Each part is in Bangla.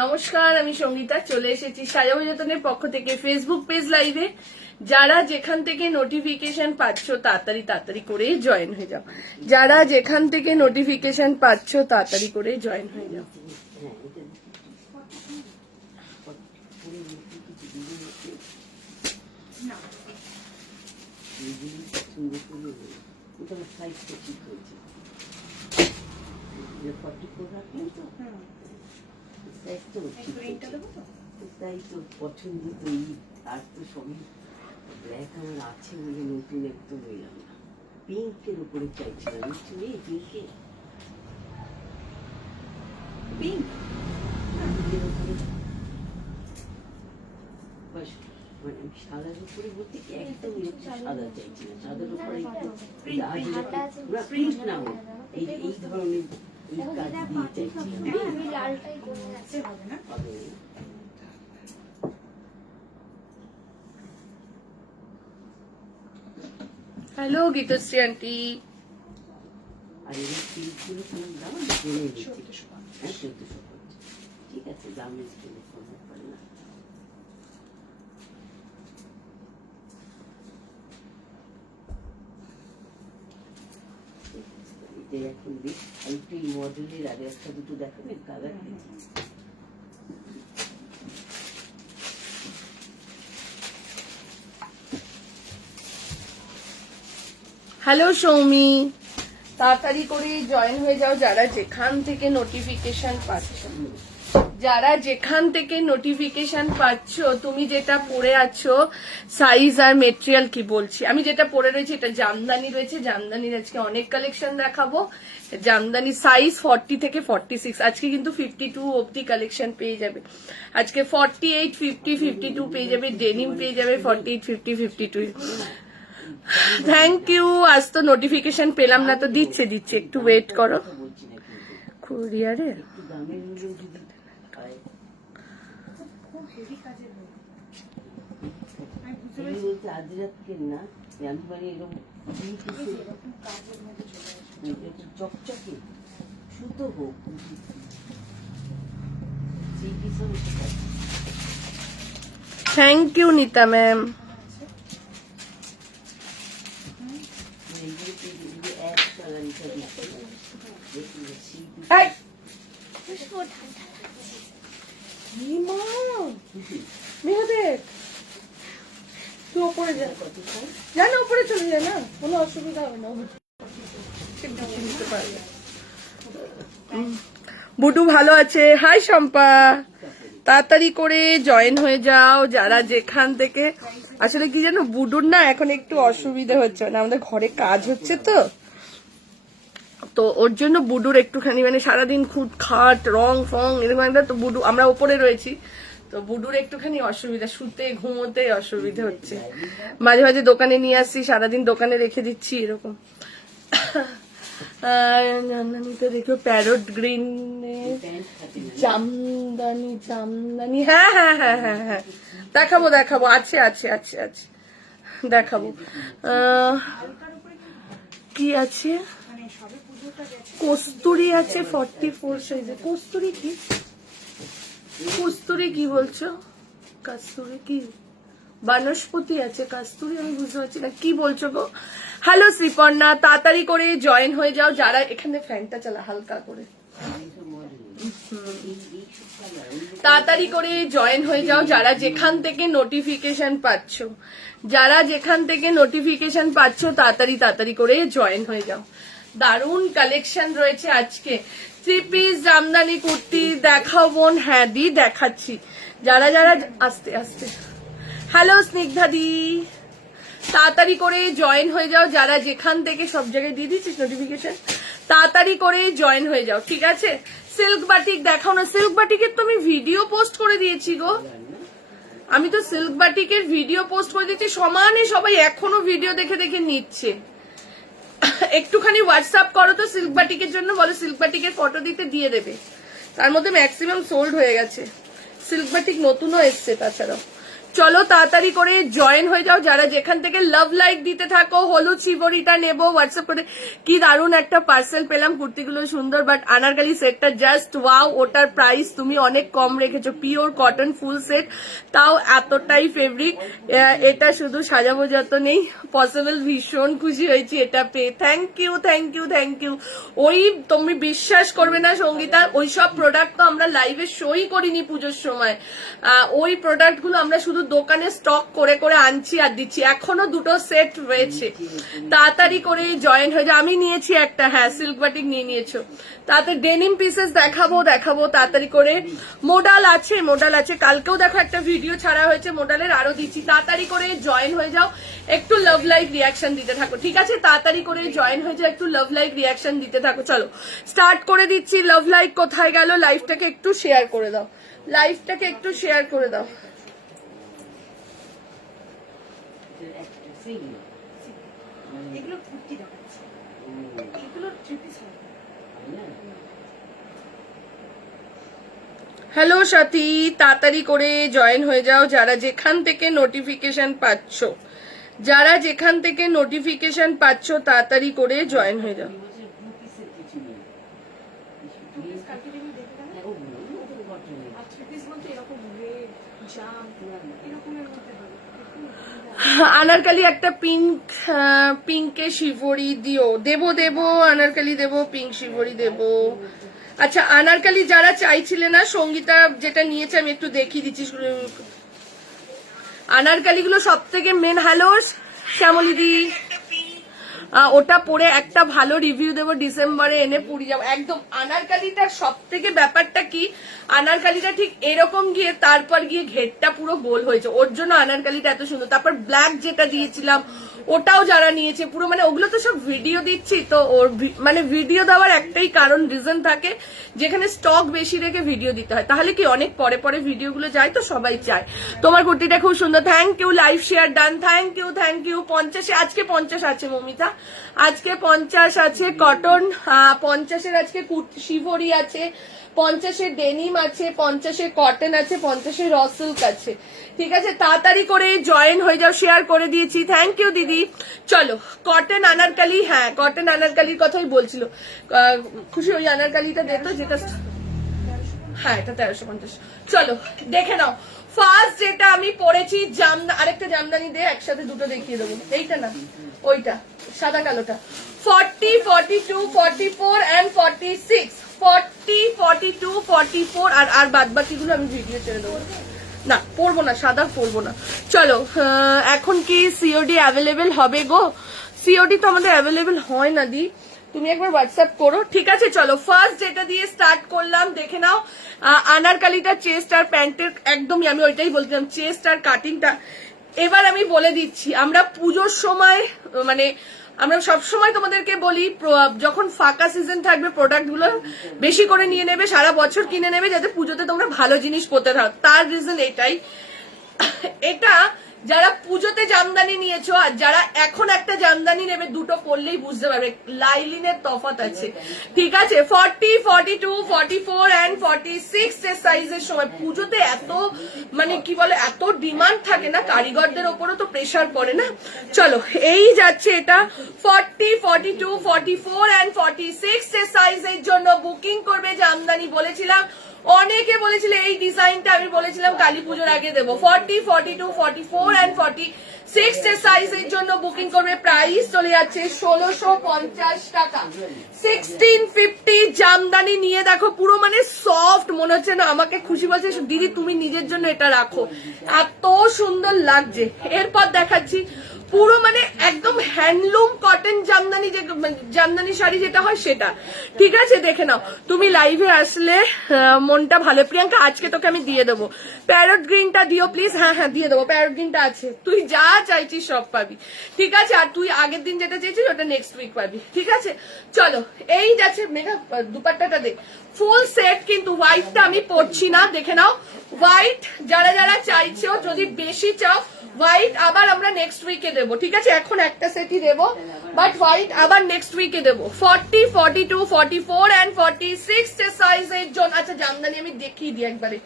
নমস্কার, আমি সঙ্গীতা চলে এসেছি সাজাবো যতনের পক্ষ থেকে ফেসবুক পেজ লাইভে। যারা যেখান থেকে নোটিফিকেশন পাচ্ছ তাড়াতাড়ি তাড়াতাড়ি করে জয়েন হয়ে যাও। যারা যেখান থেকে নোটিফিকেশন পাচ্ছ তাড়াতাড়ি করে জয়েন হয়ে যাও। তাই তো পছন্দ তো আর তো সবই ব্ল্যাক আমার আছে বলে নতুন একদম এলাম না, পিঙ্কের উপরে চাইছিলাম। কিছু নেই পিঙ্কে, পিঙ্কের উপরে মানে সাদার উপরে বলতে কি একদম সাদা চাইছি না, সাদার উপরে প্রিন্ট না হোক এই ধরনের এই কাজ দিয়ে চাইছিলাম। Hello Gitashree aunty. আর এই পিঙ্কগুলো তোমার দাম জেনে দিচ্ছি। 1450, ঠিক আছে, দাম স্কেলে করতে পারে না। এটা এখন বেশ একটু মডেলের আগে একটা দুটো দেখাবেন কালার। হ্যালো সৌমি, তাড়াতাড়ি করে জয়েন হয়ে যাও যারা যেখান থেকে নোটিফিকেশন পাচ্ছ। যারা যেখান থেকে নোটিফিকেশন পাচ্ছ, তুমি যেটা পরে আছো সাইজ আর মেটেরিয়াল কি বলছি, আমি যেটা পরে রয়েছে এটা জামদানি রয়েছে। জামদানির আজকে অনেক কালেকশন দেখাবো। জামদানি সাইজ 40 থেকে 46, আজকে কিন্তু 52 অব্দি কালেকশন পেয়ে যাবে। আজকে 48, 50, 52 পেয়ে যাবে। ডেনিম পেয়ে যাবে 48, 50, 52। Thank you. আজ তো নোটিফিকেশন পেলাম না, তো দিচ্ছে একটু ওয়েট করো। কুরিয়ারে চকচকে সুতো হোক। Thank you Nita ma'am. তুই ওপরে যা, জানো ওপরে চলে যায় না, কোনো অসুবিধা হবে না। বুডু ভালো আছে। হাই শম্পা, তাড়াতাড়ি করে জয়েন হয়ে যাও যারা যেখান থেকে। আসলে কি জানো, বুডুর না এখন একটু অসুবিধা হচ্ছে, না আমাদের ঘরে কাজ হচ্ছে তো ওর জন্য বুডুর একটুখানি মানে সারাদিন খুদ খাট রং ফং এরকম একটা, তো বুডু আমরা ওপরে রয়েছি তো বুডুর একটুখানি অসুবিধা, শুতে ঘুমোতে অসুবিধা হচ্ছে। মাঝে মাঝে দোকানে নিয়ে আসছি, সারাদিন দোকানে রেখে দিচ্ছি এরকম। জামদানিতে দেখো প্যারট গ্রিন জামদানি। হ্যাঁ হ্যাঁ হ্যাঁ হ্যাঁ হ্যাঁ, দেখাবো আছে আছে আছে আছে দেখাবো। কি আছে, কস্তুরি আছে 44 সাইজে। কস্তুরি কি বলছো? কস্তুরি কি বনস্পতি আছে, কস্তুরি আমি বুঝতে পারছি না কি বলছো গো। হ্যালো শ্রীপর্ণা, তাড়াতাড়ি করে জয়েন হয়ে যাও যারা এখানে ফ্যানটা চালা হালকা করে। তাড়াতাড়ি করে জয়েন হয়ে যাও যারা যেখান থেকে নোটিফিকেশন পাচ্ছ। যারা যেখান থেকে নোটিফিকেশন পাচ্ছ তাড়াতাড়ি তাড়াতাড়ি করে জয়েন হয়ে যাও। দারুণ কালেকশন রয়েছে আজকে। 3 পিস জামদানি কুর্তি দেখাও বোন। হ্যাঁ দি দেখাচ্ছি। যারা যারা আস্তে আস্তে। হ্যালো স্নিগ্ধাদি, তাড়াতাড়ি করে জয়েন হয়ে যাও যারা যেখান থেকে। সব জায়গায় দিয়ে দিচ্ছিস নোটিফিকেশন, তাড়াতাড়ি করে জয়েন হয়ে যাও, ঠিক আছে। সিল্ক বাটিক দেখাও না। সিল্ক বাটিকের তো আমি ভিডিও পোস্ট করে দিয়েছি গো। আমি তো সিল্ক বাটিকের ভিডিও পোস্ট করে দিয়েছি, সমানে সবাই এখনো ভিডিও দেখে দেখে নিচ্ছে। একটুখানি হোয়াটসঅ্যাপ করো তো সিল্ক বাটিকের জন্য, বলো সিল্ক বাটিকের ফটো দিতে, দিয়ে দেবে। তার মধ্যে ম্যাক্সিমাম সোল্ড হয়ে গেছে। সিল্ক বাটিক নতুনও এসছে তাছাড়াও। চলো তাড়াতাড়ি করে জয়েন হয়ে যাও যারা যেখান থেকে লাভ লাইক দিতে থাকো। হলুদ শিবরিটা নেবো হোয়াটসঅ্যাপ করে। কি দারুণ একটা পার্সেল পেলাম, কুর্তিগুলো সুন্দর, বাট আনারকালি সেটটা জাস্ট ওয়াও। ওটার প্রাইস তুমি অনেক কম রেখেছো, পিওর কটন ফুল সেট, তাও এতটাই ফেব্রিক। এটা শুধু সাজাবো যত নেই পসিবল। ভীষণ খুশি হয়েছি এটা পেয়ে, thank you thank you thank you. ওই তুমি বিশ্বাস করবে না সঙ্গীতা, ওই সব প্রোডাক্ট তো আমরা লাইভে শোই করিনি পুজোর সময়। ওই প্রোডাক্ট গুলো আমরা শুধু দোকানে স্টক করে করে আনছি আর দিচ্ছি। এখনো দুটো সেট রয়েছে, তাড়াতাড়ি করে জয়েন হয়ে যাও। আমি নিয়েছি একটা, হ্যাঁ সিল্ক বাটিক নিয়ে নিয়েছো। তাতে ডেনিম পিসেস দেখাবো তাড়াতাড়ি করে। মোডাল আছে, কালকেও দেখো একটা ভিডিও ছাড়া হয়েছে মোডালের, আরো দিচ্ছি। তাড়াতাড়ি করে জয়েন হয়ে যাও, একটু লাভ লাইক রিয়াকশন দিতে থাকো, ঠিক আছে? তাড়াতাড়ি করে জয়েন হয়ে যাও, একটু লাভ লাইক রিয়াকশন দিতে থাকো। চলো স্টার্ট করে দিচ্ছি। লাভ লাইক কোথায় গেল? লাইভটাকে একটু শেয়ার করে দাও, লাইভটাকে একটু শেয়ার করে দাও। এগুলো কুর্তি দেখাচ্ছে, এগুলো থ্রি পিস হবে। হ্যালো সাথী, তাড়াতাড়ি করে জয়েন হয়ে যাও যারা যেখান থেকে নোটিফিকেশন পাচ্ছ, যারা যেখান থেকে নোটিফিকেশন পাচ্ছ তাড়াতাড়ি করে জয়েন হয়ে যাও। কালকে যেগুলো দেখে গেলে আর থ্রি পিস বলতে এরকম রেড জাম এরকমের মধ্যে হবে। আনারকালি একটা পিঙ্কে শিবরি দিও। দেবো আনারকালি দেবো, পিঙ্ক শিবরি দেবো। আচ্ছা আনারকালি যারা চাইছিলে না, সঙ্গীতা যেটা নিয়েছে আমি একটু দেখিয়ে দিচ্ছি। আনারকালি গুলো সব থেকে মেন। হ্যালো শ্যামলিদি, ওটা পরে একটা ভালো রিভিউ দেবো, ডিসেম্বরে এনে পুরি যাবো একদম। আনারকালিটার সব থেকে ব্যাপারটা কি, আনারকালিটা ঠিক এরকম গিয়ে তারপর গিয়ে ঘেরটা পুরো গোল হয়েছে, ওর জন্য আনারকালিটা এত সুন্দর। তারপর ব্ল্যাক যেটা দিয়েছিলাম ওটাও যারা নিয়েছে পুরো, মানে ওগুলো তো সব ভিডিও দিচ্ছি তো, ওর মানে ভিডিও দেওয়ার একটাই কারণ রিজন থাকে, যেখানে স্টক বেশি রেখে ভিডিও দিতে হয়, তাহলে কি অনেক পরে পরে ভিডিওগুলো যায় তো সবাই চায়। তোমার কুর্তিটা খুব সুন্দর, thank you. Live share done, thank you thank you. 50 আজকে 50 আছে মমিতা, আজকে 50 আছে কটন, 50 আজকে শিভরি আছে, 50 ডেনিম আছে, 50 কটন আছে, 50 র সিল্ক আছে, ঠিক আছে? তাড়াতাড়ি করে জয়েন হয়ে যাও, শেয়ার করে দিয়েছি, থ্যাংক ইউ দিদি। চলো কটন আনারকালি, হ্যাঁ কটন আনারকালির কথাই বলছিল খুশি। ওই আনারকালিটা দেখো যেটা, হ্যাঁ এটা 1350। চলো দেখে নাও। ফার্স্ট যেটা আমি পরেছি আরেকটা জামদানি দে, একসাথে দুটো দেখিয়ে দেবো। এইটা না ওইটা সাদা কালোটা। 40, 42, 44 and 46, 40, 42, 44 আর বাদ বাকিগুলো আমি ভিডিও ছেড়ে দেবো। না পরবো না, সাদা পরবো না। চলো এখন কি সিওডি অ্যাভেলেবেল হবে গো? সিওডি তো আমাদের অ্যাভেলেবেল হয় না দি, তুমি একবার হোয়াটসঅ্যাপ করো, ঠিক আছে? চলো ফার্স্ট যেটা দিয়ে স্টার্ট করলাম দেখে নাও। আনারকালিটা চেস্ট আর প্যান্টের একদমই, আমি ওইটাই বলছিলাম, চেস্ট আর কাটিংটা। এবার আমি বলে দিচ্ছি, আমরা পুজোর সময় মানে আমরা সবসময় তোমাদেরকে বলি যখন ফাঁকা সিজন থাকবে প্রোডাক্ট গুলো বেশি করে নিয়ে নেবে, সারা বছর কিনে নেবে, যাতে পুজোতে তোমরা ভালো জিনিস পরতে থাকো। তার রিজন এটাই, এটা যারা পুজোতে জামদানি নিয়েছো আর যারা এখন একটা জামদানি নেবে, দুটো পরলেই বুঝতে পারবে লাইলিনের তফাৎ আছে, ঠিক আছে? 40, 42, 44 and 46 এর সাইজের সময় পুজোতে এত মানে কি বলে এত ডিমান্ড থাকে না, কারিগরদের ওপরও তো প্রেসার পড়ে না। চলো এই যাচ্ছে এটা 40, 42, 44 and 46 এর সাইজের জন্য বুকিং করবে জামদানি। বলেছিলাম অনেকে বলেছিল এই ডিজাইনটা, আমি বলেছিলাম কালী পুজোর আগে দেবো। 40, 42, 44 and 46 এর সাইজের জন্য বুকিং করবে। প্রাইস চলে যাচ্ছে 1650 টাকা। 1650 জামদানি নিয়ে দেখো, পুরো মানে সফট মনে হচ্ছে না, আমাকে খুশি বলছে দিদি তুমি নিজের জন্য এটা রাখো, এত সুন্দর লাগছে। এরপর দেখাচ্ছি পুরো মানে একদম হ্যান্ডলুম কটন জামদানি, যে জামদানি শাড়ি যেটা হয় সেটা, ঠিক আছে? দেখে নাও, তুমি লাইভে আসলে মনটা ভালো। প্রিয়াঙ্কা আজকে তোকে আমি দিয়ে দেবো, প্যারট গ্রিনটা দিও প্লিজ। হ্যাঁ হ্যাঁ দিয়ে দেবো, প্যারট গ্রিনটা আছে, তুই যা চাইছিস সব পাবি, ঠিক আছে? আর তুই আগের দিন যেটা চেয়েছিস ওটা নেক্সট উইক পাবি, ঠিক আছে? চলো এই যাচ্ছে মেঘা, দুপাট্টাটা দেখ, ফুল সেট কিন্তু হোয়াইটটা আমি পরছি না, দেখে নাও। হোয়াইট যারা যারা চাইছো, যদি বেশি চাও হোয়াইট আবার আমরা নেক্সট উইকে দেবো, ঠিক আছে? এখন একটা সেটই দেবো, বাট হোয়াইট আবার নেক্সট উইকে দেবো। 40, 42, 44 and 46 এর সাইজের জন্য। আচ্ছা জামদানি আমি দেখিয়ে দিই একবারে,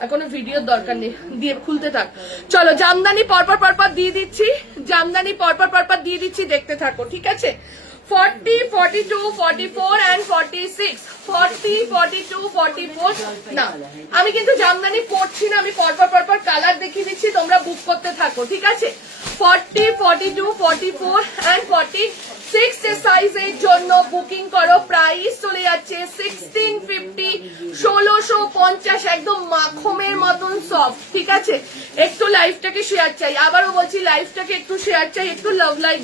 আর কোনো ভিডিওর দরকার নেই, দিয়ে খুলতে থাক। চলো জামদানি পরপর দিয়ে দিচ্ছি, জামদানি পরপর দিয়ে দিচ্ছি, দেখতে থাকো, ঠিক আছে? 40, 42, 44 and 46, 40, 42, 44 না, আমি কিন্তু জামদানি পড়ছি না, আমি পরপর কালার দেখিয়ে দিচ্ছি, তোমরা বুক করতে থাকো, ঠিক আছে? 40, 42, 44 and 46 সাইজের জন্য বুকিং করো। প্রাইস চলে যাচ্ছে 1650, 1650, একদম মাখনের মতন সফট, ঠিক আছে? একটু লাইফটাকে শেয়ার চাই, আবারও বলছি লাইফটাকে একটু শেয়ার চাই, একটু লাভ লাইক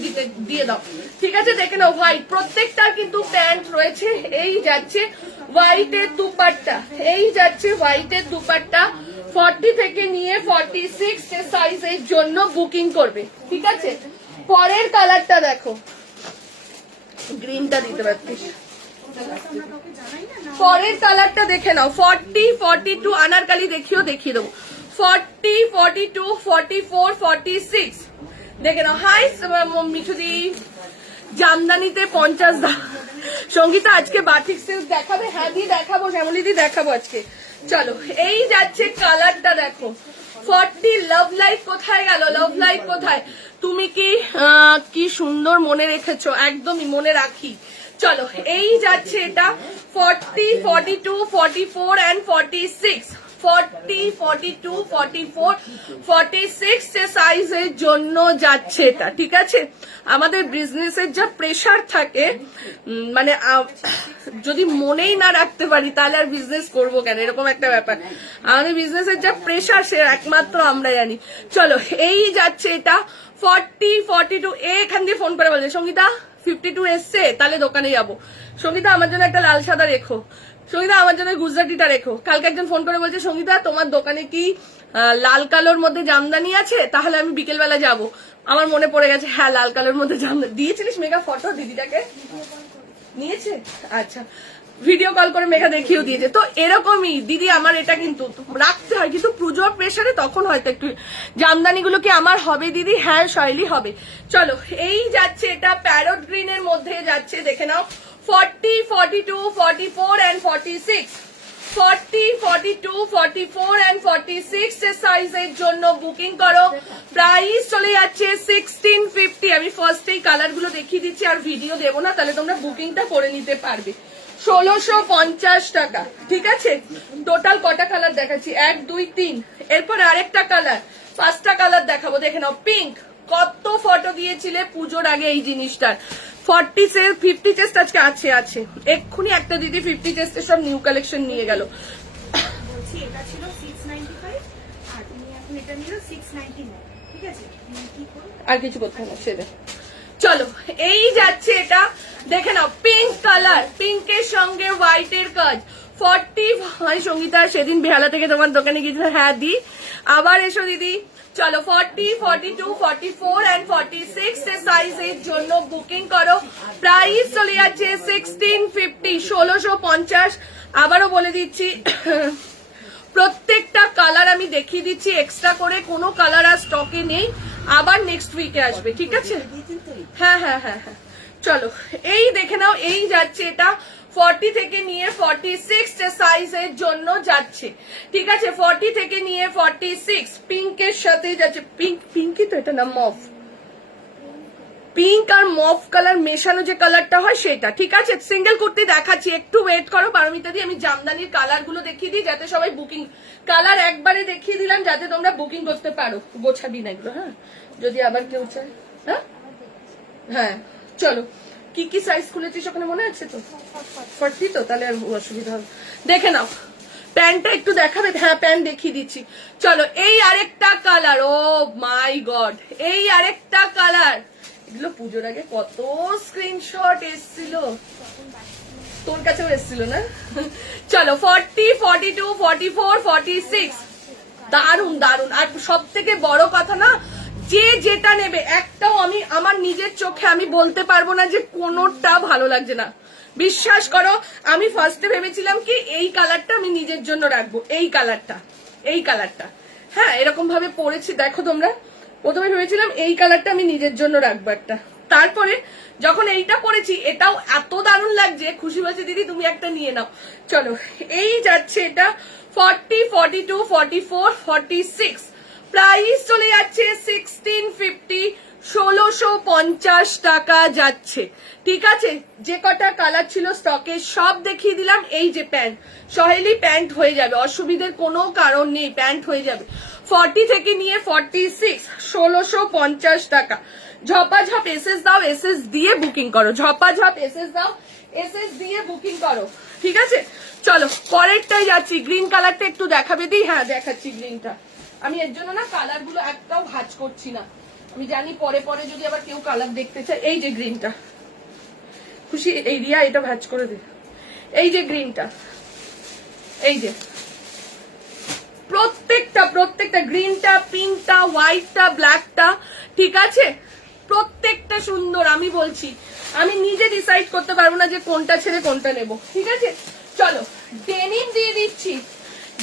দিয়ে দাও, ঠিক আছে? দেখে নাও হোয়াইট, প্রত্যেকটার কিন্তু প্যান্ট রয়েছে। এই যাচ্ছে হোয়াইটের দুপাট্টা, এই যাচ্ছে হোয়াইটের দুপাট্টা। 40 থেকে নিয়ে 46 সাইজের জন্য বুকিং করবে, ঠিক আছে? পরের কালারটা দেখো, গ্রিনটা দিতে পারতিস। পরের কালারটা দেখে নাও, 40, 42 আনারকালি দেখিয়ে দেবো। 40, 42, 44, 46 দেখে নাও। হাই মিঠুদি, জামদানিতে 50 দাম। সঙ্গীতা আজকে বাটিক সিল্ক দেখাবে? হ্যাঁ দি দেখাবো, শ্যামলী দি দেখাবো আজকে। চলো এই যাচ্ছে কালারটা দেখো, 40। লাভ লাইট কোথায় গেল? লাভ লাইট কোথায়? তুমি কি সুন্দর মনে রেখেছো, একদমই মনে রাখি। চলো এই যাচ্ছে এটা 40, 42, 44 and 46, 40, 42, 44, 46 সাইজের জন্য যাচ্ছে এটা, ঠিক আছে? আমাদের বিজনেসের যা প্রেসার থাকে, মানে যদি মনেই না রাখতে পারি তাহলে আর বিজনেস করবো কেন, এরকম একটা ব্যাপার। আমাদের বিজনেসের যা প্রেসার সে একমাত্র আমরা জানি। চলো এই যাচ্ছে এটা 40, 42। এখান দিয়ে ফোন করে বলছে সঙ্গীতা 52 এসছে, তাহলে দোকানে যাবো। সঙ্গীতা আমার জন্য একটা লাল সাদা রেখো, সঙ্গীতা আমার জন্য গুজরাটিটা রেখো। কালকে একজন ফোন করে বলছে সঙ্গীতা তোমার দোকানে কি লাল কালোর মধ্যে জামদানি আছে, তাহলে আমি বিকেল বেলা যাবো। আমার মনে পড়ে গেছে, হ্যাঁ লাল কালোর মধ্যে জামদানি দিয়েছিলিস মেগা ফটো দিদিটাকে নিয়েছে, আচ্ছা ভিডিও কল করে মেঘা দেখিয়েও দিয়েছে। তো এরকমই দিদি আমার এটা কিন্তু রাখতে হয়, কিন্তু পুজোর প্রেসারে তখন হয়তো একটু জামদানিগুলো কি আমার হবে দিদি? হ্যাঁ শৈলী হবে। চলো এই যাচ্ছে এটা প্যারট গ্রিনের মধ্যে যাচ্ছে, দেখে নাও 40, 42, 44 and 46, 40, 42, 44 and 46 সাইজের জন্য বুকিং করো। প্রাইস চলে যাচ্ছে 1650। আমি ফার্স্টেই কালার গুলো দেখিয়ে দিচ্ছি, আর ভিডিও দেবো না, তাহলে তোমরা বুকিংটা করে নিতে পারবে। 1650 টাকা, ঠিক আছে? টোটাল কটা কালার দেখাচ্ছি? 1, 2, 3, এরপর আরেকটা কালার, 5টা কালার দেখাবো। দেখে নাও পিঙ্ক, কত ফটো দিয়েছিলে পুজোর আগে এই জিনিসটার। 40 চেস্ট, 50 চেস্ট আজকে আছে। এক্ষুনি একটা দিদি 50 চেস্টের সব নিউ কালেকশন নিয়ে গেল। বলছি এটা ছিল 695 আর তুমি এখন এটা নিলো 699, ঠিক আছে? কি করব? আর কিছু করতে হবে সেটা। চলো এই যাচ্ছে এটা, দেখে নাও পিঙ্ক কালার, পিঙ্কের সঙ্গে হোয়াইটের কাজ। 40 হয় সঙ্গীতা, সেদিন বেহালা থেকে তোমার দোকানে গিয়েছিল, হ্যাঁ দি আবার এসো দিদি। চলো 40, 42, 44 and 46 সাইজের জন্য বুকিং করো। প্রাইস চলে যাচ্ছে 1650, 1650। আবারও বলে দিচ্ছি প্রত্যেকটা কালার আমি দেখিয়ে দিচ্ছি এক্সট্রা করে, কোনো কালার আর স্টকে নেই, আবার নেক্সট উইকে আসবে, ঠিক আছে? হ্যাঁ। চলো এই দেখে নাও, এই যাচ্ছে এটা 40 থেকে নিয়ে 46 সাইজের জন্য যাচ্ছে, ঠিক আছে? 40 থেকে নিয়ে 46 পিঙ্কের সাথে যাচ্ছে। পিঙ্কই তো এটা না, মফ পিঙ্ক আর মফ কালার মেশানো যে কালারটা হয় সেটা, ঠিক আছে? সিঙ্গেল কুর্তি দেখাচ্ছি, একটু ওয়েট করো পারমিতা দি। আমি জামদানির কালার গুলো দেখিয়ে দিই যাতে সবাই বুকিং, কালার একবারে দেখিয়ে দিলাম যাতে তোমরা বুকিং করতে পারো। গোছাবি না এগুলো, হ্যাঁ, যদি আবার কেউ চায়। হ্যাঁ চলো, কি সাইজ খুলেছিস ওখানে মনে আছে তো? 40 তো, তাহলে আর অসুবিধা হবে। দেখে নাও প্যান্টটা একটু দেখাবে? হ্যাঁ প্যান্ট দেখিয়ে দিচ্ছি। চলো এই আরেকটা কালার, ও মাই গড, এই আরেকটা কালার। এগুলো পুজোর আগে কত স্ক্রিনশট এসছিল, তোর কাছেও এসছিল না? চলো 40, 42, 44, 46 দারুন। আর সব থেকে বড় কথা না, যে যেটা নেবে একটাও আমি আমার নিজের চোখে আমি বলতে পারবো না যে কোনোটা ভালো লাগছে না। বিশ্বাস করো, আমি ফার্স্টে ভেবেছিলাম কি এই কালারটা আমি নিজের জন্য রাখবো, এই কালারটা হ্যাঁ এরকম ভাবে পরেছি দেখো তোমরা। প্রথমে ভেবেছিলাম এই কালারটা আমি নিজের জন্য রাখবো একটা, তারপরে যখন এইটা পরেছি এটাও এত দারুণ লাগছে, খুশি হয়েছে দিদি তুমি একটা নিয়ে নাও। চলো এই যাচ্ছে এটা 40, 42, 44, 46 প্রাইস চলে যাচ্ছে 1650, 1650 টাকা যাচ্ছে। ঠিক আছে, যে কটা কালার ছিল স্টকে সব দেখিয়ে দিলাম। এই যে প্যান্ট, সহেলি প্যান্ট হয়ে যাবে, অসুবিধার কোনো কারণ নেই, প্যান্ট হয়ে যাবে। 40 থেকে নিয়ে 46, 1650 টাকা। ঝপাঝপ এসএস দাও, এসএস দিয়ে বুকিং করো, ঝপাঝপ এসএস দাও, এসএস দিয়ে বুকিং করো। ঠিক আছে, চলো পরেরটাই যাচ্ছি। গ্রিন কালারটা একটু দেখাবে দিই? হ্যাঁ দেখাচ্ছি গ্রিনটা। আমি এর জন্য না কালার গুলো একটাও ভাঁজ করছি না, আমি জানি পরে পরে যদি আবার কেউ কালার দেখতে চায়। এই যে গ্রিনটা, খুশি এই রিয়া এটা ভাঁজ করে দে। এই যে গ্রিনটা, এই যে প্রত্যেকটা গ্রিনটা, পিঙ্কটা, হোয়াইটটা, ব্ল্যাকটা, ঠিক আছে প্রত্যেকটা সুন্দর। আমি বলছি আমি নিজে ডিসাইড করতে পারবো না যে কোনটা ছেড়ে কোনটা নেব। ঠিক আছে, চলো ডেনিম দিয়ে দিচ্ছি,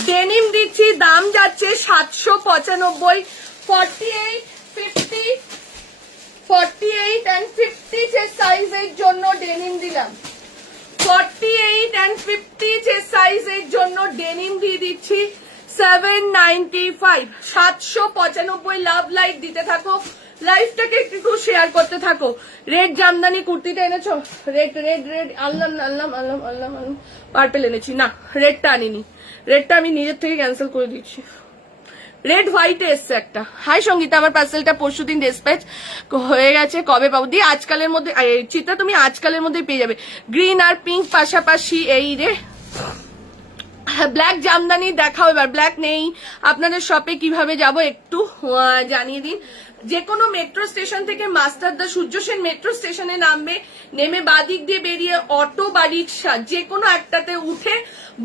ডেনিম দিচ্ছি, দাম যাচ্ছে 795। 48, 50, 48 and 50 চেস্ট সাইজের জন্য ডেনিম দিলাম। 48 and 50 চেস্ট সাইজের জন্য ডেনিম দিয়ে দিচ্ছি 795, 795। লাভ লাইক দিতে থাকো, লাইফটাকে একটু শেয়ার করতে থাকো। রেড জামদানি কুর্তিটা এনেছো? রেড রেড রেড আনলাম, পার্পেল এনেছি না, রেডটা আনিনি, রেডটা আমি নিজের থেকে ক্যান্সেল করে দিচ্ছি। রেড হোয়াইটে এসছে একটা। হাই সঙ্গীতা, আমার পার্সেলটা পরশুদিন ডিসপ্যাচ হয়ে গেছে, কবে পাবো? দিয়ে আজকালের মধ্যে, চিত্রা তুমি আজকালের মধ্যে পেয়ে যাবে। গ্রিন আর পিঙ্ক পাশাপাশি। এই রে ব্ল্যাক জামদানি দেখাও এবার। ব্ল্যাক নেই আপনাদের শপে, কিভাবে যাব একটু জানিয়ে দিন। যে কোনো মেট্রো স্টেশন থেকে মাস্টারদা সূর্য সেন মেট্রো স্টেশনে নামবে, নেমে বাদিক দিয়ে বেরিয়ে অটো বা রিক্সা যে কোনো একটাতে উঠে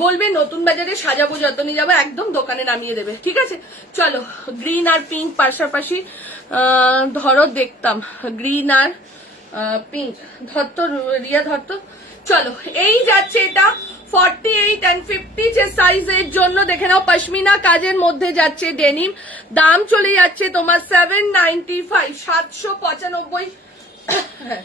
বলবে নতুন বাজারে সাজাবো যতনি যাবো, একদম দোকানে নামিয়ে দেবে। ঠিক আছে, চলো গ্রিন আর পিঙ্ক পাশাপাশি ধরো দেখতাম, গ্রিন আর পিঙ্ক ধরতো, রিয়া ধরতো। চলো এই যাচ্ছে এটা 48 and 50 যে সাইজের জন্য। দেখে নাও পশমিনা কাজের মধ্যে যাচ্ছে ডেনিম, দাম চলে যাচ্ছে তোমার 795, 795। হ্যাঁ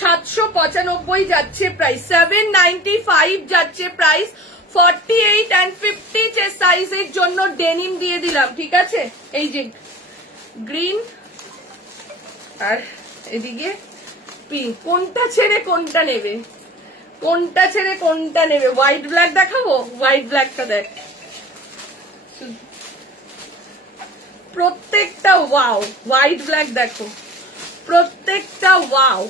795 যাচ্ছে প্রাইস, 795 যাচ্ছে প্রাইস। 48 and 50 যে সাইজের জন্য ডেনিম দিয়ে দিলাম। ঠিক আছে, এই যে গ্রিন আর এদিকে পিঙ্ক, কোনটা ছেড়ে কোনটা নেবে, কোনটা ছেড়ে কোনটা নেবে? হোয়াইট ব্ল্যাক দেখাবো? হোয়াইট ব্ল্যাকটা দেখ, প্রত্যেকটা ওয়াও। হোয়াইট ব্ল্যাক দেখো, প্রত্যেকটা ওয়াও।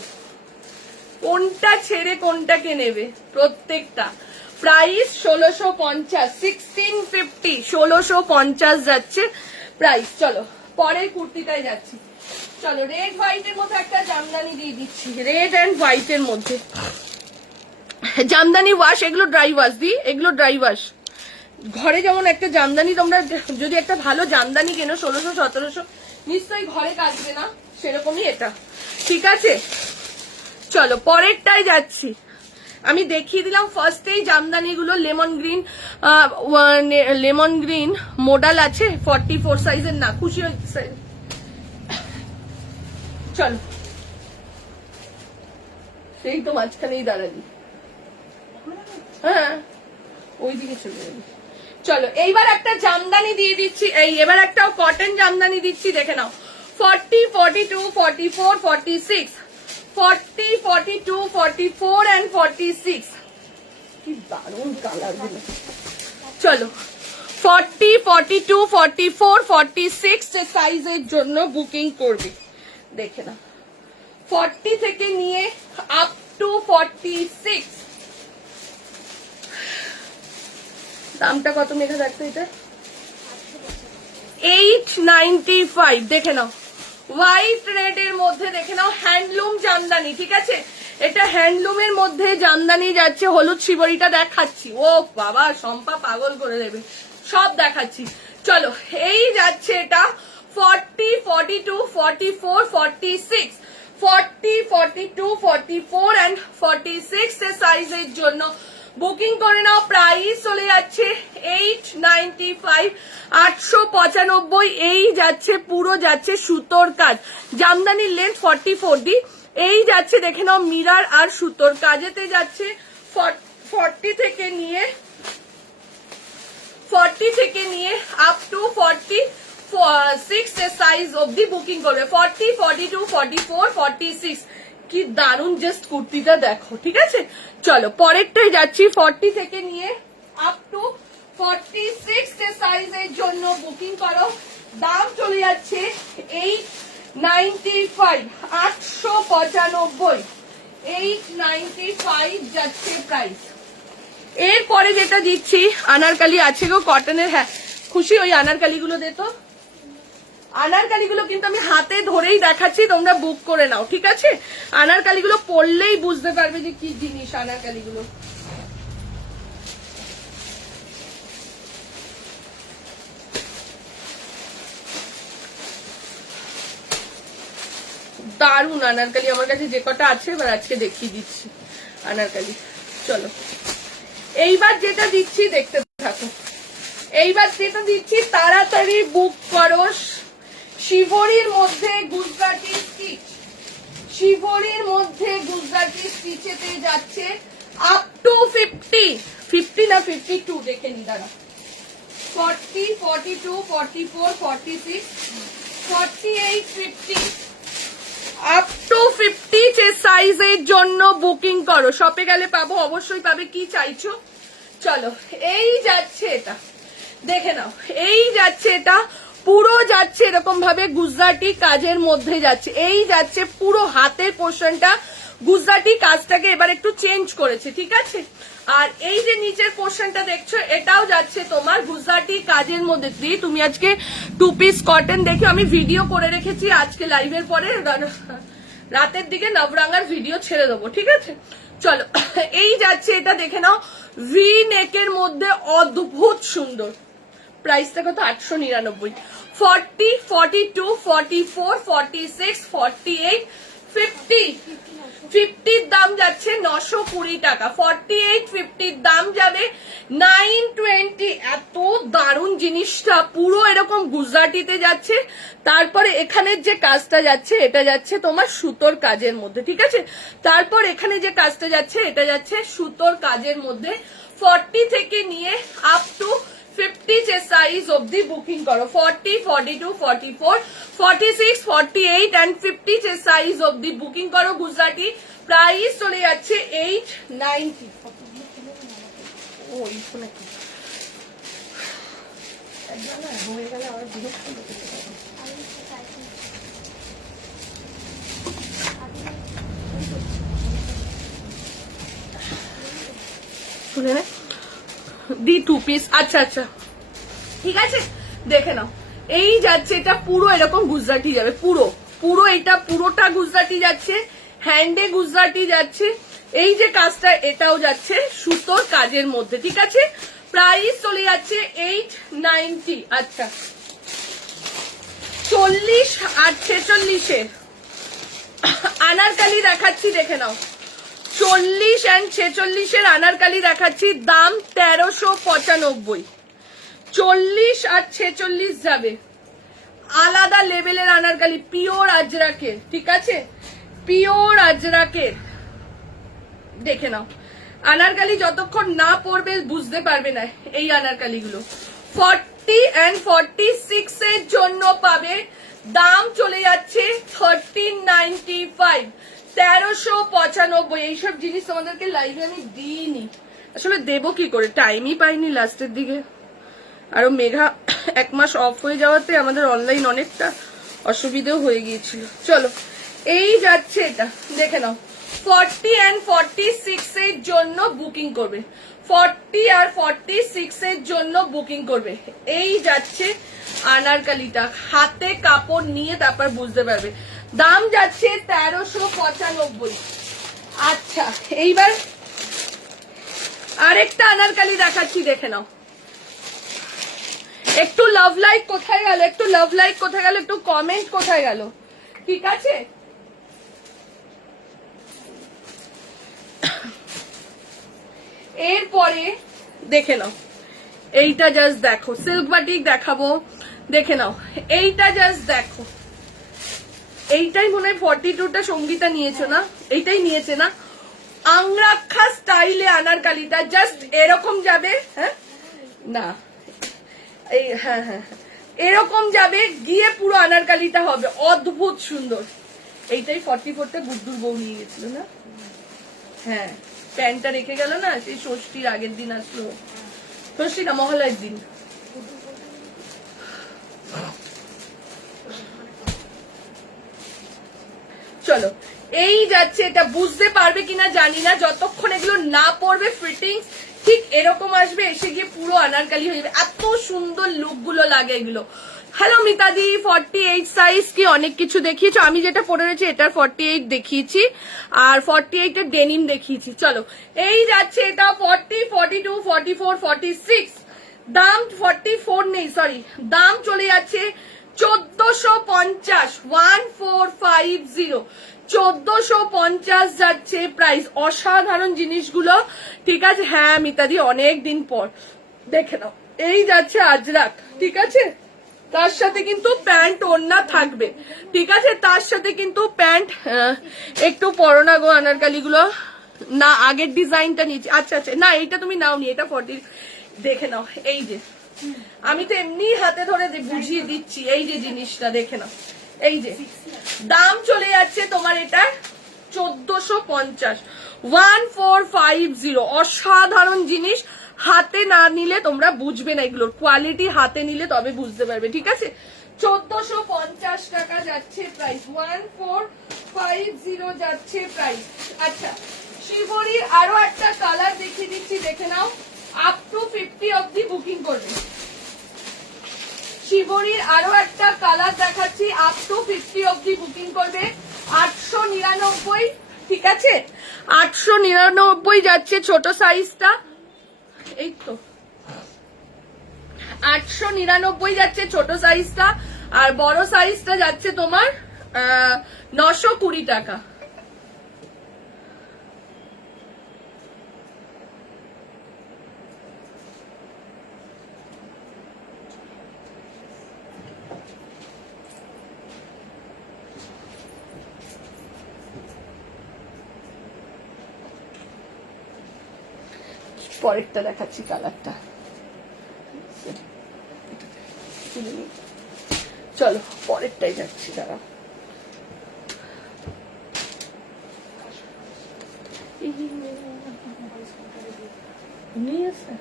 কোনটা ছেড়ে কোনটাকে নেবে? প্রত্যেকটা। প্রাইস 1650, 1650, 1650 যাচ্ছে প্রাইস। চলো পরের কুর্তিটাই যাচ্ছি। চলো রেড হোয়াইটের মধ্যে একটা জামদানি দিয়ে দিচ্ছি, রেড অ্যান্ড হোয়াইটের মধ্যে জামদানি ওয়াশ। এগুলো ড্রাই ওয়াশ দিই, এগুলো ড্রাই ওয়াশ। ঘরে যেমন একটা জামদানি, তোমরা যদি একটা ভালো জামদানি কেনো 1600, 1700, নিশ্চয়ই ঘরে কাটবে না, সেরকমই এটা। ঠিক আছে, চলো পরেরটাই যাচ্ছি। আমি দেখিয়ে দিলাম ফার্স্টেই জামদানি গুলো। লেমন গ্রিন মডেল আছে 44 সাইজের, না খুশি হচ্ছে। চলো সেই তো মাঝখানেই দাঁড়ালি, হ্যাঁ ওইদিকে চলে যাবি। চলো এইবার একটা জামদানি দিয়ে দিচ্ছি, এবার একটা কটন জামদানি দিচ্ছি, দেখে নাও। 40, 42, 44, 46, 40, 42, 44 and 46। কি দারুণ কালার গুলো। চলো 40, 42, 44, 46 সাইজের জন্য বুকিং করবে। দেখে না 40 থেকে নিয়ে আপ টু 46। দামটা কত মেঘা দেখতো? এটা 895। দেখে নাও হোয়াইট রেড এর মধ্যে, দেখে নাও হ্যান্ডলুম জামদানি। ঠিক আছে, এটা হ্যান্ডলুমের মধ্যে জামদানি যাচ্ছে। হলুদ শিবরিটা দেখাচ্ছি, ও বাবা শম্পা পাগল করে দেবে, সব দেখাচ্ছি। চলো এই যাচ্ছে এটা 40, 42, 44, 46, 40, 42, 44 and 46 সাইজের জন্য বুকিং করে নাও। প্রাইস চলে যাচ্ছে 895, 895। এই যাচ্ছে পুরো যাচ্ছে সুতোর কাজ, জামদানির লেন্থ 44 দি। এই যাচ্ছে দেখে নাও মিরার আর সুতোর কাজেতে যাচ্ছে 40 থেকে নিয়ে 40 থেকে নিয়ে আপ টু 46 এর সাইজ অবধি বুকিং করবে। 40, 42, 44, 46 কি দারুন জাস্ট কুর্তিটা দেখো, ঠিক আছে। চলো পরেরটাই যাচ্ছি। 40 থেকে নিয়ে আপ টু 46 এর সাইজের জন্য বুকিং করো। দাম চলে যাচ্ছে 895, 895, 895 যাচ্ছে প্রাইস। এরপরে যেটা দিচ্ছি আনারকালি আছে গো কটনের। হ্যাঁ খুশি, ওই আনারকালি গুলো দে তো। আনারকালি গুলো কিন্তু আমি হাতে ধরেই দেখাচ্ছি, তোমরা বুক করে নাও, ঠিক আছে। আনারকালি গুলো পরলেই বুঝতে পারবে যে কি জিনিস আনারকালি গুলো। দারুন আনারকালি, আমার কাছে যে কটা আছে এবার আজকে দেখিয়ে দিচ্ছি আনারকালি। চলো এইবার যেটা দিচ্ছি দেখতে থাকো। এইবার যেটা দিচ্ছি তাড়াতাড়ি বুক করো। শিবরির মধ্যে গুজরাটি স্টিচ, শিবরির মধ্যে গুজরাটি স্টিচেতে যাচ্ছে আপ টু 50 না 52 দেখে নি দাঁড়া। 40, 42, 44, 46, 48, 50 আপ টু 50 সাইজের জন্য বুকিং করো। শপে গেলে পাবো, অবশ্যই পাবে। কি চাইছো? চলো এই যাচ্ছে এটা, দেখে নাও। এই যাচ্ছে এটা, পুরো যাচ্ছে এরকম ভাবে গুজরাটি কাজের মধ্যে যাচ্ছে। এই যাচ্ছে পুরো হাতের পোর্শনটা গুজরাটি কাজটাকে এবার একটু চেঞ্জ করেছে, ঠিক আছে। আর এই যে নিচের পোর্শনটা দেখছো এটাও যাচ্ছে তোমার গুজরাটি কাজের মধ্যে দিয়ে। তুমি আজকে 2 পিস কটন দেখো, আমি ভিডিও করে রেখেছি আজকে লাইভের পরে রাতের দিকে নবরাঙ্গার ভিডিও ছেড়ে দেবো, ঠিক আছে। চলো এই যাচ্ছে এটা, দেখে নাও। ভি নেকের মধ্যে অদ্ভুত সুন্দর। প্রাইসটা কত? 899। 40, 42, 44, 46, 48, 50 50 দাম যাচ্ছে 920 টাকা। 48, 50 দাম যাবে 920। এত দারুণ জিনিসটা, পুরো এরকম গুজরাটিতে যাচ্ছে। তারপরে এখানের যে কাজটা যাচ্ছে এটা যাচ্ছে তোমার সুতোর কাজের মধ্যে, ঠিক আছে। তারপর এখানে যে কাজটা যাচ্ছে এটা যাচ্ছে সুতোর কাজের মধ্যে। 40 থেকে নিয়ে আপ টু 50 যে সাইজ অবধি বুকিং করো। 40, 42, 44, 46, 48 and 50 যে সাইজ অবধি বুকিং করো। গুজরাটি প্রাইস চলে যাচ্ছে 890। ও এইসব নাকি হয়ে গেলে আবার বিরক্ত লাগে। শুনে নে দি 2 পিস। আচ্ছা আচ্ছা ঠিক আছে, দেখে নাও। এই যাচ্ছে এটা পুরো এরকম গুজরাটি যাবে, পুরো পুরো এটা পুরোটা গুজরাটি যাচ্ছে, হ্যান্ডে গুজরাটি যাচ্ছে। এই যে কাজটা এটাও যাচ্ছে সুতোর কাজের মধ্যে, ঠিক আছে। প্রাইস চলে যাচ্ছে 890। আচ্ছা 40 আর 46 আনারকালি দেখাচ্ছি, দেখে নাও। 40 and 46 আনারকালি দেখাচ্ছি, দাম 1395। 40 আর 46 যাবে। আলাদা লেভেলের আনারকালি, পিওর আজরাকের, ঠিক আছে, পিওর আজরাকের। দেখে নাও আনারকালি যতক্ষণ না পরবে বুঝতে পারবে না এই আনারকালি গুলো। 40 and 46 এর জন্য পাবে, দাম চলে যাচ্ছে 1395, 1395। এইসব জিনিস তোমাদেরকে লাইভে আমি দিইনি, আসলে দেবো কি করে, টাইমই পাইনি লাস্টের দিকে। আরো মেঘা 1 মাস অফ হয়ে যাওয়াতে আমাদের অনলাইন অনেকটা অসুবিধেও হয়ে গিয়েছিল। চলো এই যাচ্ছে এটা, দেখে নাও। 40 and 46 এর জন্য বুকিং করবে। 40 আর 46 এর জন্য বুকিং করবে। এই যাচ্ছে আনারকালিটা, হাতে কাপড় নিয়ে তারপর বুঝতে পারবে। দাম যাচ্ছে 1395। আচ্ছা এইবার আরেকটা আনারকালি দেখাচ্ছি, দেখে নাও। একটু লাভ লাইক কোথায় গেল, একটু লাভ লাইক কোথায় গেল, একটু কমেন্ট কোথায় গেল, ঠিক আছে। এরপরে দেখে নাও এইটা, জাস্ট দেখো। সিল্ক বাটিক দেখাবো, দেখে নাও এইটা, জাস্ট দেখো। এইটাই মনে হয় 42টা সঙ্গীতা নিয়েছে না, এইটাই নিয়েছে না। আংরাক্ষা স্টাইলে আনারকালিটা জাস্ট এরকম যাবে। হ্যাঁ না এই হ্যাঁ হ্যাঁ হ্যাঁ। এরকম যাবে গিয়ে পুরো আনারকালিটা হবে অদ্ভুত সুন্দর। এইটাই 44টা গুড্ডুর বউ নিয়ে গেছিল না? হ্যাঁ, প্যান্টটা রেখে গেল না, সেই ষষ্ঠীর আগের দিন আসলো, ষষ্ঠী না মহালয়ের দিন। চলো এই যাচ্ছে, এটা বুঝতে পারবে কিনা জানি না, যতক্ষণ এগুলো না পড়বে ফিটিংস ঠিক এরকম আসবে, এসে গিয়ে পুরো আনারকালি হয়ে যাবে। এত সুন্দর লুক গুলো লাগে এগুলো। হ্যালো মিতাদি, 48 সাইজ কি অনেক কিছু দেখিয়েছো? আমি যেটা পরে রয়েছে এটার 48 দেখিয়েছি, আর 48 এর ডেনিম দেখিয়েছি। চলো এই যাচ্ছে এটা 40, 42, 44, 46, দাম 44 নেই, সরি, দাম চলে যাচ্ছে 1450, 1450, 1450 যাচ্ছে প্রাইস। অসাধারণ জিনিসগুলো, ঠিক আছে? হ্যাঁ মিতাদি, অনেক দিন পর দেখে নাও। এই যাচ্ছে আজরাক, ঠিক আছে? তার সাথে কিন্তু প্যান্ট ওড়না থাকবে, ঠিক আছে? তার সাথে কিন্তু প্যান্ট একটু পরোনা গো আনারকালি গুলো না, আগের ডিজাইনটা নিয়েছি। আচ্ছা আচ্ছা, না এইটা তুমি নাও নি, এটা 40 দেখে নাও। এই যে আমি তো এমনি হাতে ধরে বুঝিয়ে দিচ্ছি, এই যে জিনিসটা দেখে নাও। এই যে দাম চলে যাচ্ছে তোমার এটা 1450, 1450। অসাধারণ জিনিস, হাতে না নিলে তোমরা বুঝবে না এগুলোর কোয়ালিটি, হাতে নিলে তবে বুঝতে পারবে, ঠিক আছে? 1450 টাকা যাচ্ছে প্রাইস, 1450 যাচ্ছে প্রাইস। আচ্ছা, শিবরির আরো একটা কালার দেখিয়ে দিচ্ছি, দেখে নাও। আপ টু 50 অব্দি বুকিং করবে। শিবরির আরো একটা কালার দেখাচ্ছি, আপ টু 50 অব্দি বুকিং করবে। 899, ঠিক আছে? 899 যাচ্ছে ছোট সাইজটা, এই তো 899 যাচ্ছে ছোট সাইজটা, আর বড় সাইজটা যাচ্ছে তোমার 920 টাকা। পরেরটা দেখাচ্ছি কালারটা, চলো পরেরটাই যাচ্ছি, দাঁড়া। নিয়ে আসে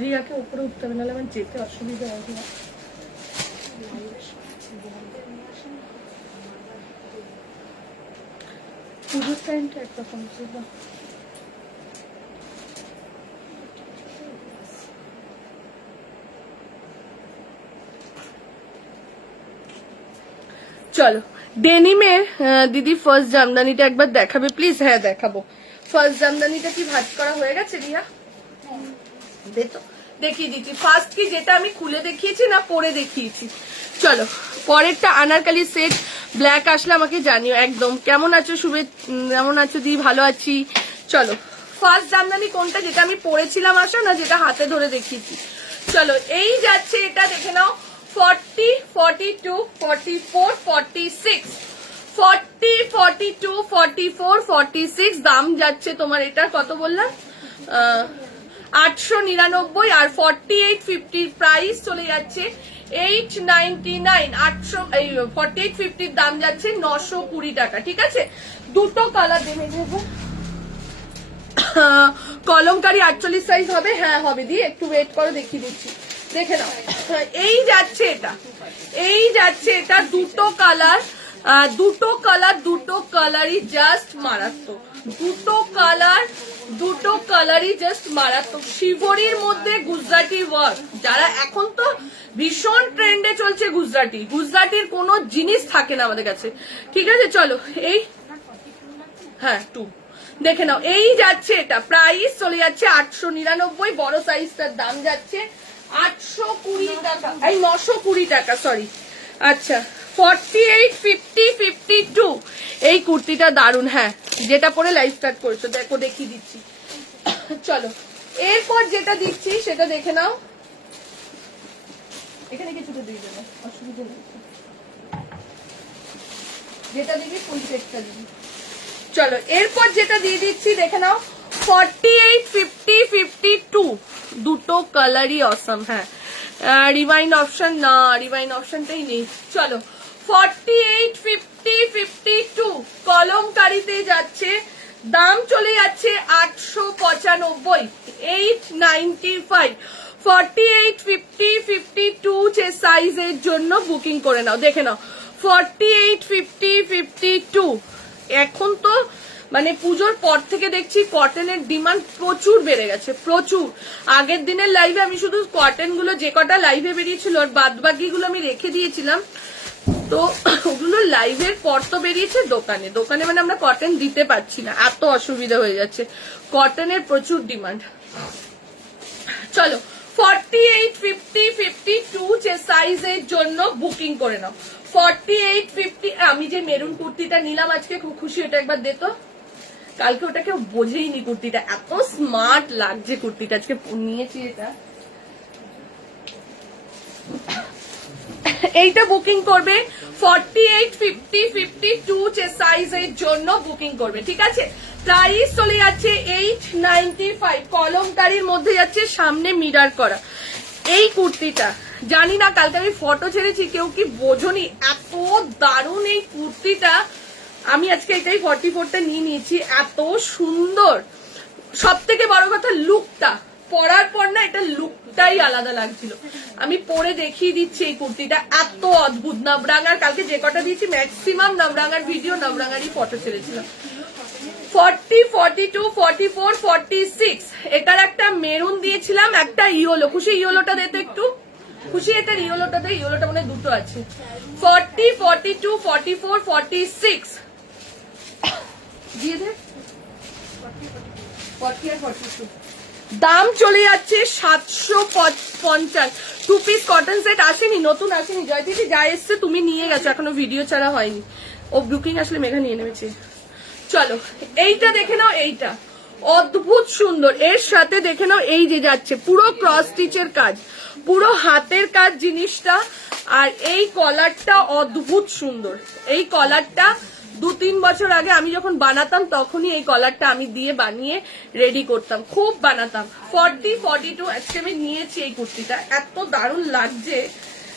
রিয়াকে উপরে উঠতে হবে, নাহলে আমার যেতে অসুবিধা হবে। পুজোর টাইমটা একরকম ছিল। চলো ডেনিমের দিদি ফার্স্ট জামদানিটা একবার দেখাবে প্লিজ? হ্যাঁ দেখাবো। ফার্স্ট জামদানিটা কি ভাঁজ করা হয়ে গেছে রিয়া? দেখিয়ে দিচ্ছি। ফার্স্ট কি যেটা আমি খুলে দেখিয়েছি না পরে দেখিয়েছি? চলো পরেরটা আনারকালি সেট ব্ল্যাক আসলে আমাকে জানিও একদম। কেমন আছো শুভে? কেমন আছো দি? ভালো আছি। চলো ফার্স্ট জামদানি কোনটা, যেটা আমি পরেছিলাম আসো না, যেটা হাতে ধরে দেখিয়েছি? চলো এই যাচ্ছে, এটা দেখে নাও। 40, 42, 44, 46, 40, 42, 44, 46, দাম যাচ্ছে তোমার এটার কত বললাম? 899, আর 48, 50 প্রাইস চলে যাচ্ছে 899। 48, 50 দাম যাচ্ছে 920 টাকা, ঠিক আছে? দুটো কালার দেখে দেবো। কলমকারি 48 সাইজ হবে? হ্যাঁ হবে, দিয়ে একটু ওয়েট করো, দেখিয়ে দিচ্ছি, দেখে নাও। এই যাচ্ছে এটা, এই যাচ্ছে এটা, দুটো কালার, দুটো কালারই জাস্ট মারাত্মক, দুটো কালারই জাস্ট মারাত্মক। শিবরির মধ্যে গুজরাটি ওয়ার্ক, যারা এখন তো ভীষণ ট্রেন্ডে চলছে গুজরাটির কোনো জিনিস থাকে না আমাদের কাছে, ঠিক আছে? চলো এই হ্যাঁ 2 দেখে নাও। এই যাচ্ছে এটা, প্রাইস চলে যাচ্ছে 899, বড় সাইজটার দাম যাচ্ছে 820 টাকা, এই 920 টাকা, সরি। আচ্ছা 48, 50, 52, এই কুর্তিটা দারুন। হ্যাঁ যেটা পরে লাইভ স্টার্ট করেছো, দেখো দেখিয়ে দিচ্ছি। চলো এরপর যেটা দিচ্ছি সেটা দেখে নাও। এখানে কিছুটা দিয়ে দেবে, অসুবিধা নেই, যেটা দিবি ফুল সেটটা দিবি। চলো এরপর যেটা দিয়ে দিচ্ছি দেখে নাও। 48, 50, 52, দুটো কালারই অসম। হ্যাঁ রিভাইন অপশন না, রিভাইন অপশনটাই নেই। চলো 48, 50, 52 কলমকারিতে যাচ্ছে, দাম চলে যাচ্ছে 895, 895। 48, 50, 52 যে সাইজের জন্য বুকিং করে নাও। দেখে নাও 48, 50, 52। এখন তো মানে পুজোর পর থেকে দেখছি কটনের ডিমান্ড প্রচুর বেড়ে গেছে, প্রচুর। আগের দিনের লাইভে আমি শুধু কটন গুলো যে কটা লাইভে বেরিয়েছিল আর বাদ বাকি গুলো আমি রেখে দিয়েছিলাম, তো ওগুলো লাইভের পর তো বেরিয়েছে দোকানে, দোকানে মানে আমরা কটন দিতে পারছি না, এত অসুবিধা হয়ে যাচ্ছে, কটনের প্রচুর ডিমান্ড। চলো 48, 50, 52 যে সাইজের জন্য বুকিং করে নাও। 48, 50। আমি যে মেরুন কুর্তিটা নিলাম আজকে, খুব খুশি, ওটা একবার দে তো। কালকে ওটা কেউ বোঝেইনি, কুর্তিটা এত স্মার্ট লাগছে, কুর্তিটা আজকে নিয়েছি এটা। এইটা বুকিং করবে 48, 50, 52 যে সাইজের জন্য বুকিং করবে, ঠিক আছে। প্রাইস চলে যাচ্ছে 895, কলমকারির মধ্যে যাচ্ছে, সামনে মিরার করা। এই কুর্তিটা জানি না, কালকে আমি ফটো ছেড়েছি, কেউ কি বোঝনি, এত দারুণ এই কুর্তিটা। আমি আজকে এটাই 44টা নিয়ে নিয়েছি, এত সুন্দর। সব থেকে বড় কথা লুকটা, পরার পর না এটা লুকটাই আলাদা লাগছিল। আমি পরে দেখিয়ে দিচ্ছি এই কুর্তিটা, এত অদ্ভুত। নবরাঙার কালকে যে কটা দিয়েছি ম্যাক্সিমাম নবরাঙার ভিডিও, নবরাঙারই ফটো ছেড়েছিলাম। 40, 42, 44, 46 এটার একটা মেরুন দিয়েছিলাম, একটা ইয়েলো। খুশি ইয়েলোটা দে তো একটু, খুশি এটার ইয়েলোটা দে, ইয়েলোটা মানে দুটো আছে। 40, 42, 44, 46 দিয়ে দে। 40 আর 42 দাম চলে যাচ্ছে 750। 2 পিস কটন সেট আসেনি, নতুন আসেনি। জয়দিদি যা এসছে তুমি নিয়ে গেছো, এখনো ভিডিও ছাড়া হয়নি। ও বুকিং আসলে মেঘা নিয়ে নেমেছে। চলো এইটা দেখে নাও, এইটা অদ্ভুত সুন্দর। এর সাথে দেখে নাও এই যে যাচ্ছে পুরো ক্রস স্টিচের কাজ, পুরো হাতের কাজ জিনিসটা। আর এই কলারটা অদ্ভুত সুন্দর। এই কলারটা 2-3 বছর আগে আমি যখন বানাতাম তখনই এই কলারটা আমি দিয়ে বানিয়ে রেডি করতাম, খুব বানাতাম। 40, 42 আজকে আমি নিয়েছি এই কুর্তিটা, এত দারুণ লাগছে,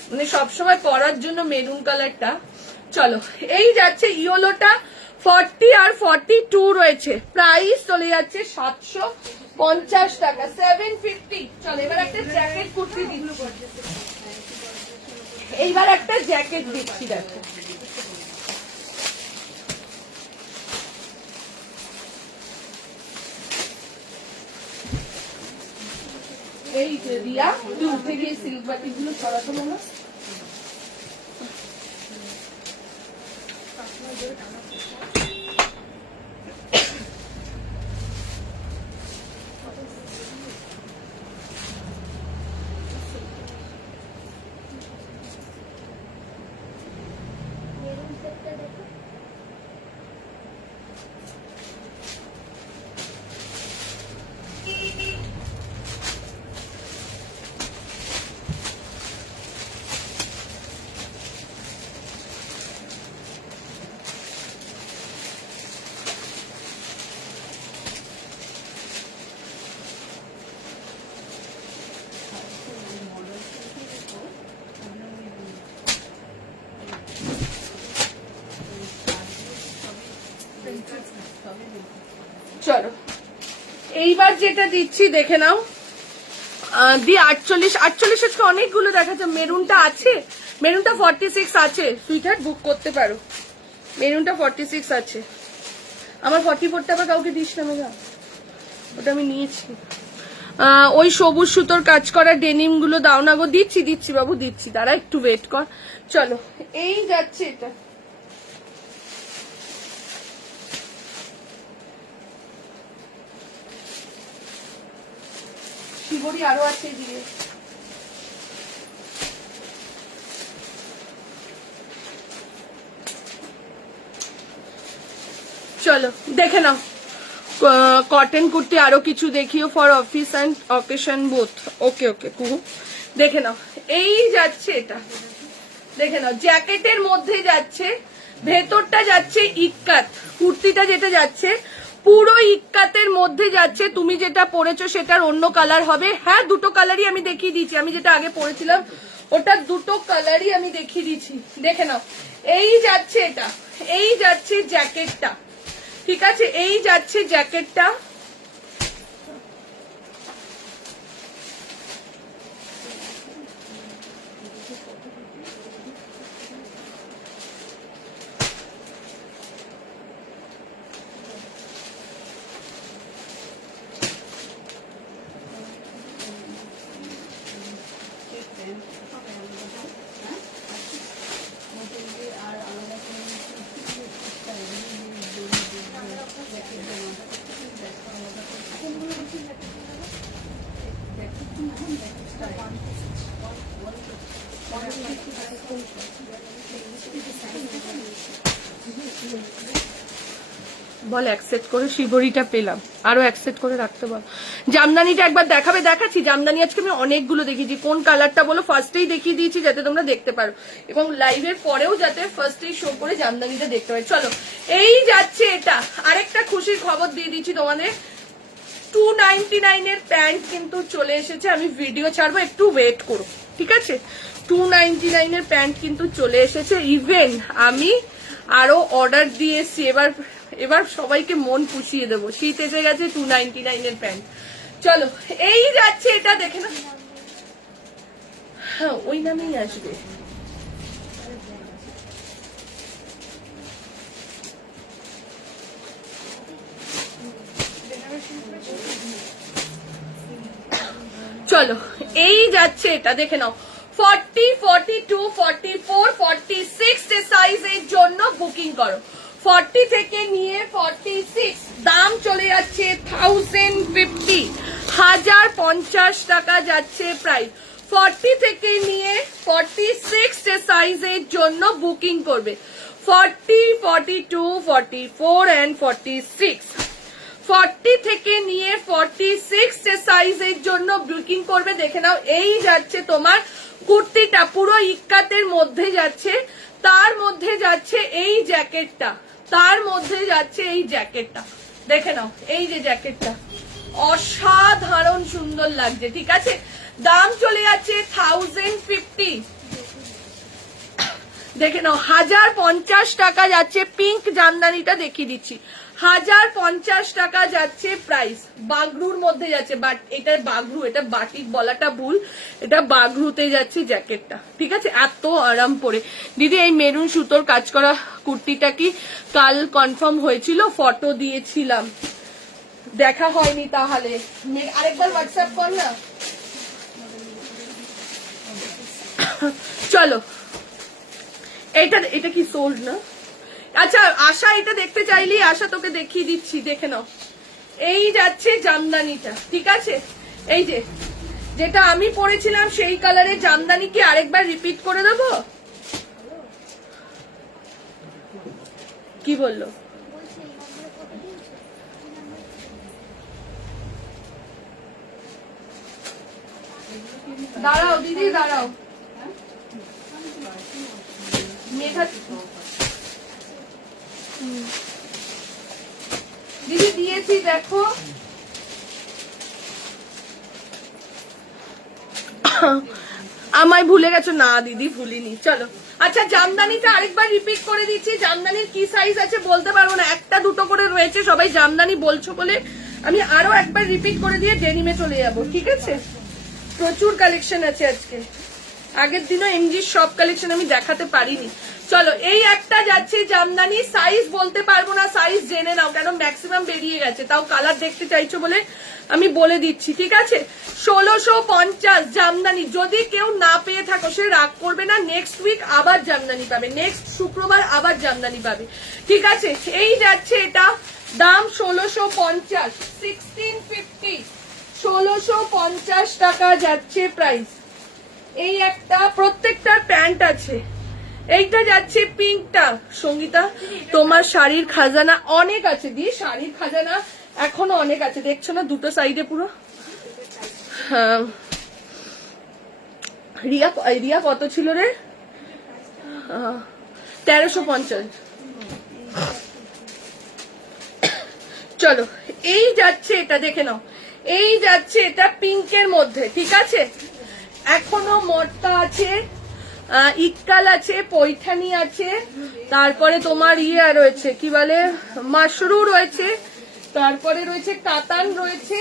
মানে সবসময় পরার জন্য মেরুন কালারটা। চলো এই যাচ্ছে ইয়েলোটা, 40 আর 42 রয়েছে, প্রাইস চলে যাচ্ছে 750 টাকা, 750। চলো এবার একটা জ্যাকেট কুর্তি দিচ্ছি, এইবার একটা জ্যাকেট দিচ্ছি, দেখো এই যে রিয়া, তুই উঠে গিয়ে সিল্ক বাটি গুলো ছড়াতো না। চলো এইবার যেটা দিচ্ছি দেখে নাও, দি 48, 48 আজকে অনেকগুলো দেখাচ্ছে। মেরুনটা আছে, মেরুনটা 46 আছে, সুইটার বুক করতে পারো, মেরুনটা 46 আছে। আমার 44টা আবার কাউকে দিস না মেঘা, ওটা আমি নিয়েছি। ওই সবুজ সুতোর কাজ করা ডেনিম গুলো দাও না গো। দিচ্ছি দিচ্ছি বাবু দিচ্ছি, তারা একটু ওয়েট কর। চলো এই যাচ্ছে এটা, শিবরি আরো আছে দিয়ে। চলো দেখে নাও কটন কুর্তি আরো কিছু দেখিও, for office and occasion both. Okay okay Kuhu দেখে নাও, এই যাচ্ছে এটা দেখে নাও, জ্যাকেটের মধ্যে যাচ্ছে, ভেতরটা যাচ্ছে ইক্কাত, কুর্তিটা যেটা যাচ্ছে পুরো ইক্কাতের মধ্যে যাচ্ছে। তুমি যেটা পরেছো সেটার অন্য কালার হবে। হ্যাঁ, দুটো কালারই আমি দেখিয়ে দিয়েছি। আমি যেটা আগে পরেছিলাম ওটা দুটো কালারই আমি দেখিয়ে দিয়েছি, দেখে নাও। এই যাচ্ছে এটা, এই যাচ্ছে জ্যাকেটটা, ঠিক আছে, এই যাচ্ছে জ্যাকেটটা। বল অ্যাকসেপ্ট করে শিবরিটা পেলাম, আরো অ্যাকসেপ্ট করে রাখতে বল। জামদানিটা একবার দেখাবে, দেখাচ্ছি জামদানি আজকে আমি অনেকগুলো দেখিয়েছি। কোন কালারটা বলো, ফার্স্টেই দেখিয়ে দিয়েছি যাতে তোমরা দেখতে পারো, এবং লাইভের পরেও যাতে ফার্স্টেই শো করে জামদানিটা দেখতে পারো। চলো, এই যাচ্ছে এটা। আরেকটা খুশির খবর দিয়ে দিচ্ছি তোমাদের, 299 এর প্যান্ট কিন্তু চলে এসেছে। আমি ভিডিও ছাড়বো, একটু ওয়েট করো, ঠিক আছে। 299 এর প্যান্ট কিন্তু চলে এসেছে। ইভেন আমি আরো অর্ডার দিয়েছি। এবার সবাইকে মন পুষিয়ে দেবো। শীত এসে গেছে, 299 এর প্যান্ট। চলো, এই যাচ্ছে এটা, দেখে না। হ্যাঁ, ওই নামেই আসবে। চলো, এই যাচ্ছে এটা, দেখে নাও। 40, 42, 44, 46 সাইজের জন্য বুকিং করো। 40 থেকে নিয়ে 46, দাম চলে যাচ্ছে 1050, 1050 টাকা যাচ্ছে প্রাইস। 40 থেকে নিয়ে 46 সাইজের জন্য বুকিং করবে। 40, 42, 44 and 46, 40 থেকে নিয়ে 46 সাইজের জন্য বুকিং করবে। দেখে নাও, এই যাচ্ছে তোমার কুর্তিটা, পুরো ইক্কাতের মধ্যে যাচ্ছে। তার মধ্যে যাচ্ছে এই জ্যাকেটটা, তার মধ্যে যাচ্ছে এই জ্যাকেটটা, দেখে নাও। এই যে জ্যাকেটটা অসাধারণ সুন্দর লাগছে, ঠিক আছে। দাম চলে যাচ্ছে 1050, দেখে নাও। 1050 টাকা যাচ্ছে। পিঙ্ক জামদানিটা দেখিয়ে দিচ্ছি, 1050 টাকা যাচ্ছে প্রাইস। বাগরুর মধ্যে যাচ্ছে, বাট এটা বাগরু, এটা বাটিক বলাটা ভুল, এটা বাগরুতে যাচ্ছে জ্যাকেটটা, ঠিক আছে। এত আরাম পরে। দিদি, এই মেরুন সুতোর কাজ করা কুর্তিটা কি কাল কনফার্ম হয়েছিল? ফটো দিয়েছিলাম, দেখা হয়নি। তাহলে আরেকবার হোয়াটসঅ্যাপ কর না। চলো, এটা কি সোল্ড না? আচ্ছা আশা, এটা দেখতে চাইলি আশা তোকে দেখিয়ে দিচ্ছি, দেখে নাও। এই যাচ্ছে জামদানিটা, ঠিক আছে। এই যে যেটা আমি পরেছিলাম সেই কালারের জামদানি কি আরেকবার রিপিট করে দেবো? কি বললো? দাঁড়াও দিদি, দাঁড়াও। মেঘা দিদি দিয়েছি, দেখো। আমায় ভুলে গেছো? না দিদি, ভুলিনি। চলো, আচ্ছা জামদানিটা আরেকবার রিপিট করে দিচ্ছি। জামদানির কি সাইজ আছে বলতে পারবো না, একটা দুটো করে রয়েছে। সবাই জামদানি বলছো বলে আমি আরো একবার রিপিট করে দিয়ে ডেনিমে চলে যাবো, ঠিক আছে। প্রচুর কালেকশন আছে আজকে। আগের দিনও এমজির সব কালেকশন আমি দেখাতে পারিনি। চলো, এই একটা যাচ্ছে জামদানি। সাইজ বলতে পারবো না, সাইজ জেনে নাও, কেন ম্যাক্সিমাম বেরিয়ে গেছে। তাও কালার দেখতে চাইছো বলে আমি বলে দিচ্ছি, ঠিক আছে। 1650 জামদানি। যদি কেউ না পেয়ে থাকো সে রাগ করবে না, নেক্সট উইক আবার জামদানি পাবে, নেক্সট শুক্রবার আবার জামদানি পাবে, ঠিক আছে। এই যাচ্ছে এটা, দাম 1650, 1650, 1650 টাকা যাচ্ছে প্রাইস। এই একটা, প্রত্যেকটার প্যান্ট আছে। এইটা যাচ্ছে পিঙ্কটা। সঙ্গীতা, তোমার শাড়ির খাজানা অনেক আছে দি, শাড়ির খাজানা এখনো অনেক আছে, দেখছো না দুটো সাইডে পুরো। হ্যাঁ, রিয়া কত ছিল রে? 1350। চলো এই যাচ্ছে এটা, দেখে নাও, এই যাচ্ছে এটা পিঙ্কের মধ্যে, ঠিক আছে। এখনো মটকা আছে, ইক্কাল আছে, পৈঠানি আছে, তারপরে তোমার ইয়ে রয়েছে, কি বলে, মাশরু রয়েছে, তারপরে রয়েছে কাতান রয়েছে,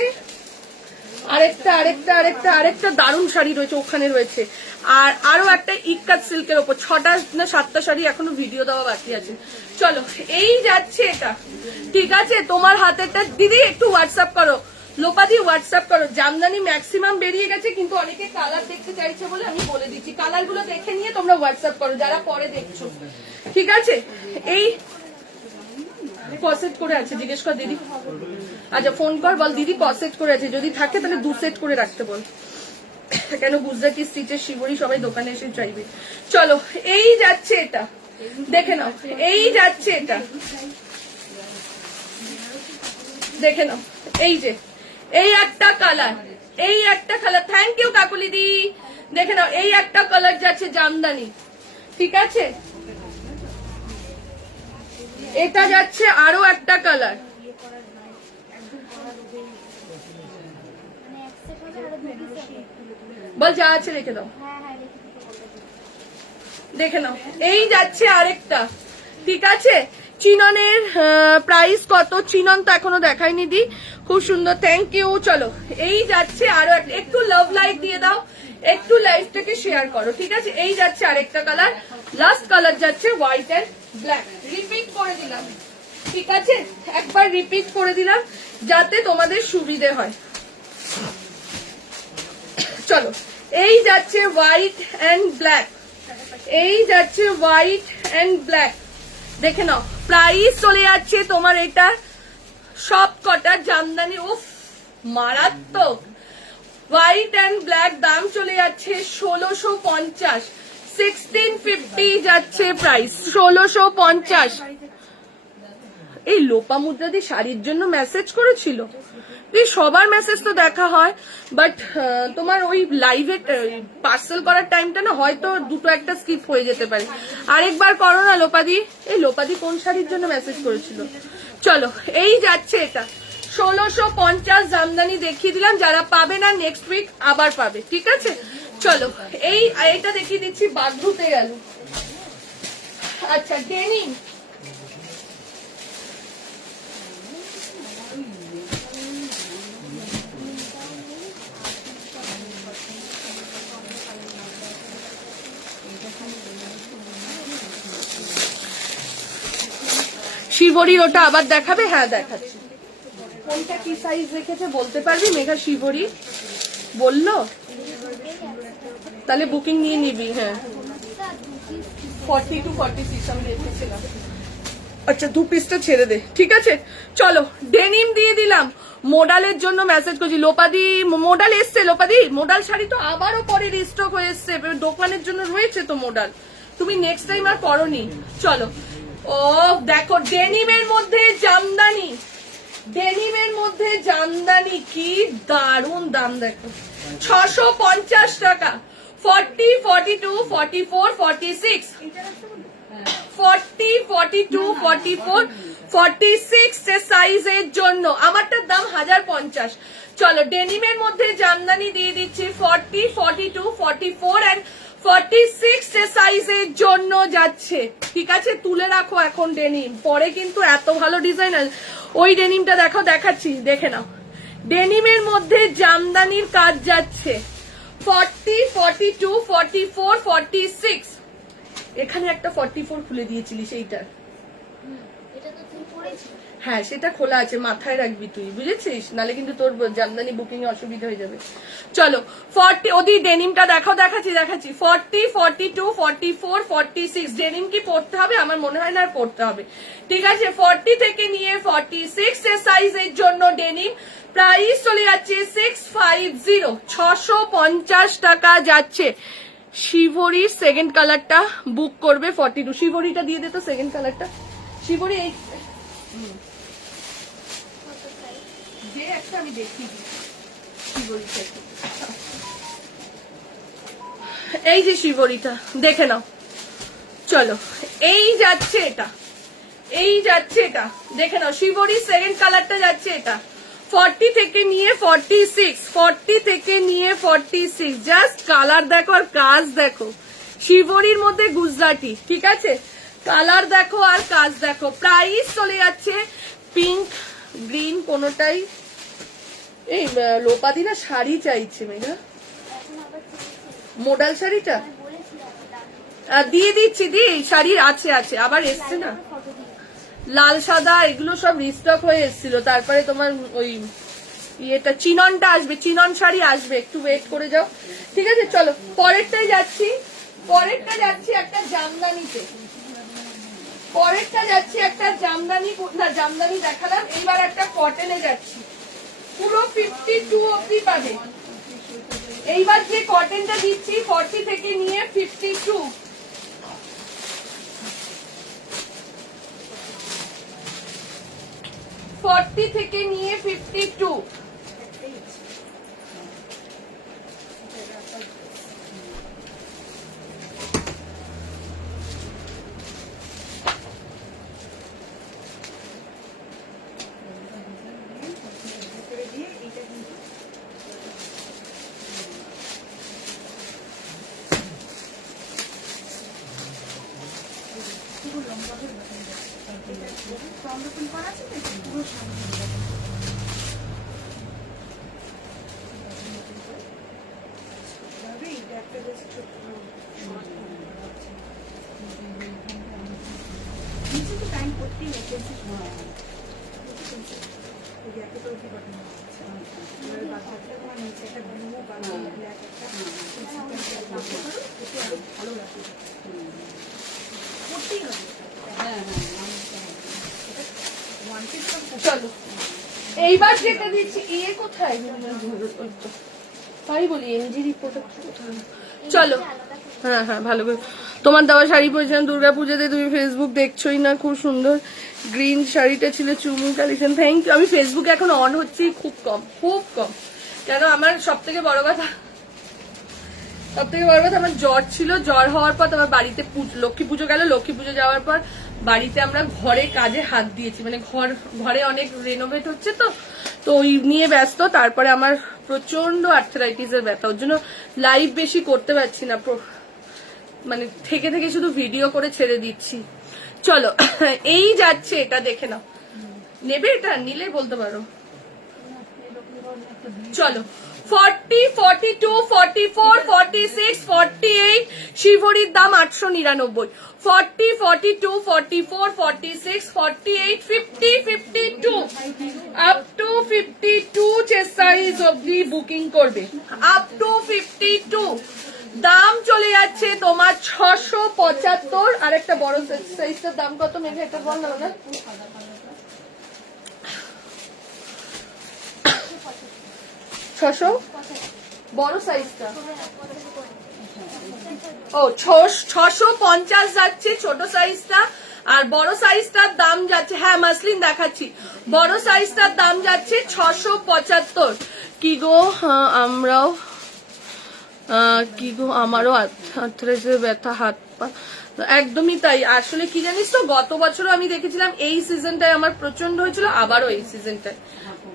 আরেকটা দারুণ শাড়ি রয়েছে ওখানে রয়েছে, আর আরো একটা ইক্কাত সিল্কের ওপর 6টা না 7টা শাড়ি এখনো ভিডিও দেওয়া বাকি আছে। চলো এই যাচ্ছে এটা, ঠিক আছে। তোমার হাতেরটা দিদি একটু হোয়াটসঅ্যাপ করো, লোপাদি হোয়াটসঅ্যাপ করো। জামদানি ম্যাক্সিমাম বেরিয়ে গেছে, কিন্তু অনেকে কালার দেখতে চাইছে বলে আমি বলে দিচ্ছি, কালার গুলো দেখে নিয়ে তোমরা হোয়াটসঅ্যাপ করো যারা পরে দেখছো, ঠিক আছে। এই কসেট করে আছে, জিজ্ঞেস কর দিদি। আচ্ছা ফোন কর, বল দিদি কসেট করে আছে, যদি থাকে তাহলে 2 সেট করে রাখতে বল, কেন গুজরাটি স্টিচের শিবরি সবাই দোকানে এসে চাইবে। চলো এই যাচ্ছে এটা, দেখে নাও, এই যাচ্ছে এটা, দেখে নাও, এই যে এই একটা কালার, এই একটা কালার, থ্যাংক ইউ কাকুলি দি, দেখে নাও, এই একটা কালার যাচ্ছে জামদানি, ঠিক আছে। এটা যাচ্ছে আরো একটা কালার, বল যা আছে রেখে দাও, দেখে নাও, এই যাচ্ছে আরেকটা, ঠিক আছে। চিননের প্রাইস কত, চিনন তো এখনো দেখায়নি দি, খুব সুন্দর, থ্যাংক ইউ। চলো এই যাচ্ছে আরো একটা, একটু লাভ লাইক দিয়ে দাও, একটু লাইভটাকে শেয়ার করো, ঠিক আছে। এই যাচ্ছে আরেকটা কালার, লাস্ট কালার যাচ্ছে হোয়াইট এন্ড ব্ল্যাক, রিপিট করে দিলাম, ঠিক আছে, একবার রিপিট করে দিলাম যাতে তোমাদের সুবিধে হয়। চলো এই যাচ্ছে হোয়াইট এন্ড ব্ল্যাক, এই যাচ্ছে হোয়াইট এন্ড ব্ল্যাক, দেখে নাও। প্রাইস চলে যাচ্ছে তোমার এটা সব কটা জামদানি, উফ মারাত্মক, হোয়াইট এন্ড ব্ল্যাক দাম চলে যাচ্ছে 1650, 1650 যাচ্ছে প্রাইস, 1650। এই লোপা মুদ্রাদি শাড়ির জন্য মেসেজ করেছিল, এই সবার মেসেজ তো দেখা হয়, বাট তোমার ওই লাইভে পার্সেল করার টাইমটা না হয়তো দুটো একটা স্কিপ হয়ে যেতে পারে, আরেকবার করো না লোপাদি। এই লোপাদি কোন শাড়ির জন্য মেসেজ করেছিল। চলো এই যাচ্ছে এটা 1650 জামদানি দেখিয়ে দিলাম, যারা পাবে না নেক্সট উইক আবার পাবে, ঠিক আছে। চলো এইটা দেখিয়ে দিচ্ছি, বাগরুতে গেল। আচ্ছা ডেনিম, শিবরির ওটা আবার দেখাবে, হ্যাঁ দেখাচ্ছি। কোনটা কি সাইজ রেখেছে বলতে পারবি মেঘা? শিবরি বললো, তাহলে বুকিং নিয়ে নিবি। হ্যাঁ 40 to 46 আমি রেখেছিলাম। আচ্ছা 2 পিসটা ছেড়ে দে, ঠিক আছে। চলো ডেনিম দিয়ে দিলাম, মোডালের জন্য মেসেজ করছি, লোপাদি মোডাল এসছে, লোপাদি মোডাল শাড়ি তো আবারও পরে রিস্টক হয়ে এসছে, দোকানের জন্য রয়েছে তো মোডাল, তুমি নেক্সট টাইম আর করনি। চলো ও দেখো ডেনিমের মধ্যে জামদানি, ডেনিমের মধ্যে জামদানি, কি দারুন দাম দেখো, 650 টাকা, 40, 42, 44, 46, 40, 42, 44, 46 সাইজের জন্য আমারটার দাম 1050। চলো ডেনিমের মধ্যে জামদানি দিয়ে দিচ্ছি 40, 42, 44 এন্ড 46 সাইজের জন্য যাচ্ছে, ঠিক আছে। তুলে রাখো এখন ডেনিম, পরে কিন্তু এত ভালো ডিজাইন। ওই ডেনিমটা দেখো, দেখাচ্ছি, দেখে নাও। ডেনিমের মধ্যে জামদানির কাজ যাচ্ছে 40, 42, 44, 46, এখানে একটা 44 খুলে দিয়েছিলি সেইটা, হ্যাঁ সেটা খোলা আছে, মাথায় রাখবি তুই, বুঝেছিস, নালে কিন্তু তোর জামদানি বুকিং এ অসুবিধা হয়ে যাবে। চলো 40, ওদি ডেনিমটা দেখো, দেখাচ্ছি 40, 42, 44, 46 ডেনিম কি পড়তে হবে? আমার মনে হয় না আর পড়তে হবে, ঠিক আছে। 40 থেকে নিয়ে 46 এর সাইজের জন্য ডেনিম, প্রাইস চলে যাচ্ছে 650, 650 টাকা যাচ্ছে। শিবরির সেকেন্ড কালারটা বুক করবে 42, শিবরিটা দিয়ে দে তো সেকেন্ড কালারটা, শিবরি এই যে একটা আমি দেখি, এই যে শিবরিটা দেখে নাও। চলো এই যাচ্ছে এটা, এই যাচ্ছে এটা দেখে নাও, শিবরি সেকেন্ড কালারটা যাচ্ছে এটা 40 থেকে নিয়ে 46, 40 থেকে নিয়ে 46, জাস্ট কালার দেখো আর কাজ দেখো। শিবরির মধ্যে গুজরাটি, ঠিক আছে, কালার দেখো আর কাজ দেখো। প্রাইস চলে যাচ্ছে পিঙ্ক গ্রিন কোনোটাই। এই লোপাদি না শাড়ি চাইছে মেঘা, মোডাল শাড়িটা দিয়ে দিচ্ছি, শাড়ির আছে আছে আবার এসছে না, লাল সাদা এগুলো সব রিস্টক হয়ে এসেছিল। তারপরে তোমার ওই ইয়েটা চিননটা আসবে, চিনন শাড়ি আসবে, একটু ওয়েট করে যাও, ঠিক আছে। চলো পরেরটাই যাচ্ছি, পরেরটা যাচ্ছি একটা জামদানিতে, পরেরটা যাচ্ছি একটা জামদানি, না জামদানি দেখালাম, এইবার একটা কটনে যাচ্ছি, পুরো 52 অব্দি পাবে। এইবার যে কটনটা দিচ্ছি 40 থেকে নিয়ে 52, 40 থেকে নিয়ে 52। চলো এইবার যেটা দিচ্ছি, ইয়ে কোথায় তাই বলি এমজি রিপোর্ট কোথায়। চলো হ্যাঁ হ্যাঁ ভালো করে তোমার দেওয়া শাড়ি পরেছিলাম দুর্গাপূজাতে, তুমি ফেসবুক দেখছোই না, খুব সুন্দর গ্রিন শাড়িটা ছিল, চুমু কালেকশন, থ্যাংক ইউ। আমি ফেসবুকে এখন অন হচ্ছি খুব কম, খুব কম, কেন আমার সব থেকে বড় কথা আমার জ্বর ছিল, জ্বর হওয়ার পর আমার বাড়িতে লক্ষ্মী পুজো গেল, লক্ষ্মী পুজো যাওয়ার পর বাড়িতে আমরা ঘরে কাজে হাত দিয়েছি, মানে ঘরে অনেক রেনোভেট হচ্ছে তো ওই নিয়ে ব্যস্ত। তারপরে আমার প্রচন্ড আর্থারাইটিসের ব্যথা, ওর জন্য লাইভ বেশি করতে পারছি না, মানে থেকে থেকে শুধু ভিডিও করে ছেড়ে দিচ্ছি। চলো এই যাচ্ছে এটা দেখে নাও, নেবে এটা, নিলে বলতে পারো। চলো 40, 42, 44, 46, 48, শিবরির দাম 899, 40, 42, 44, 46, 48, 50, 52, আপ টু 52 চেস্ট সাইজ অব্দি বুকিং করবে, আপ টু 52। দাম চলে যাচ্ছে তোমার 675। আর একটা বড় সাইজটার দাম কত মেঘা, এটা বল না, 600 বড় সাইজটা, ও 650 যাচ্ছে ছোট সাইজটা, আর বড় সাইজটার দাম যাচ্ছে, হ্যাঁ মাসলিন দেখাচ্ছি, বড় সাইজটার দাম যাচ্ছে 675। কি গো আমরাও কি গো আমারও আর্থ্রাইটিসের ব্যথা, হাত পা একদমই তাই। আসলে কি জানিস তো, গত বছরও আমি দেখেছিলাম এই সিজনটায় আমার প্রচন্ড হয়েছিল, আবারও এই সিজনটায়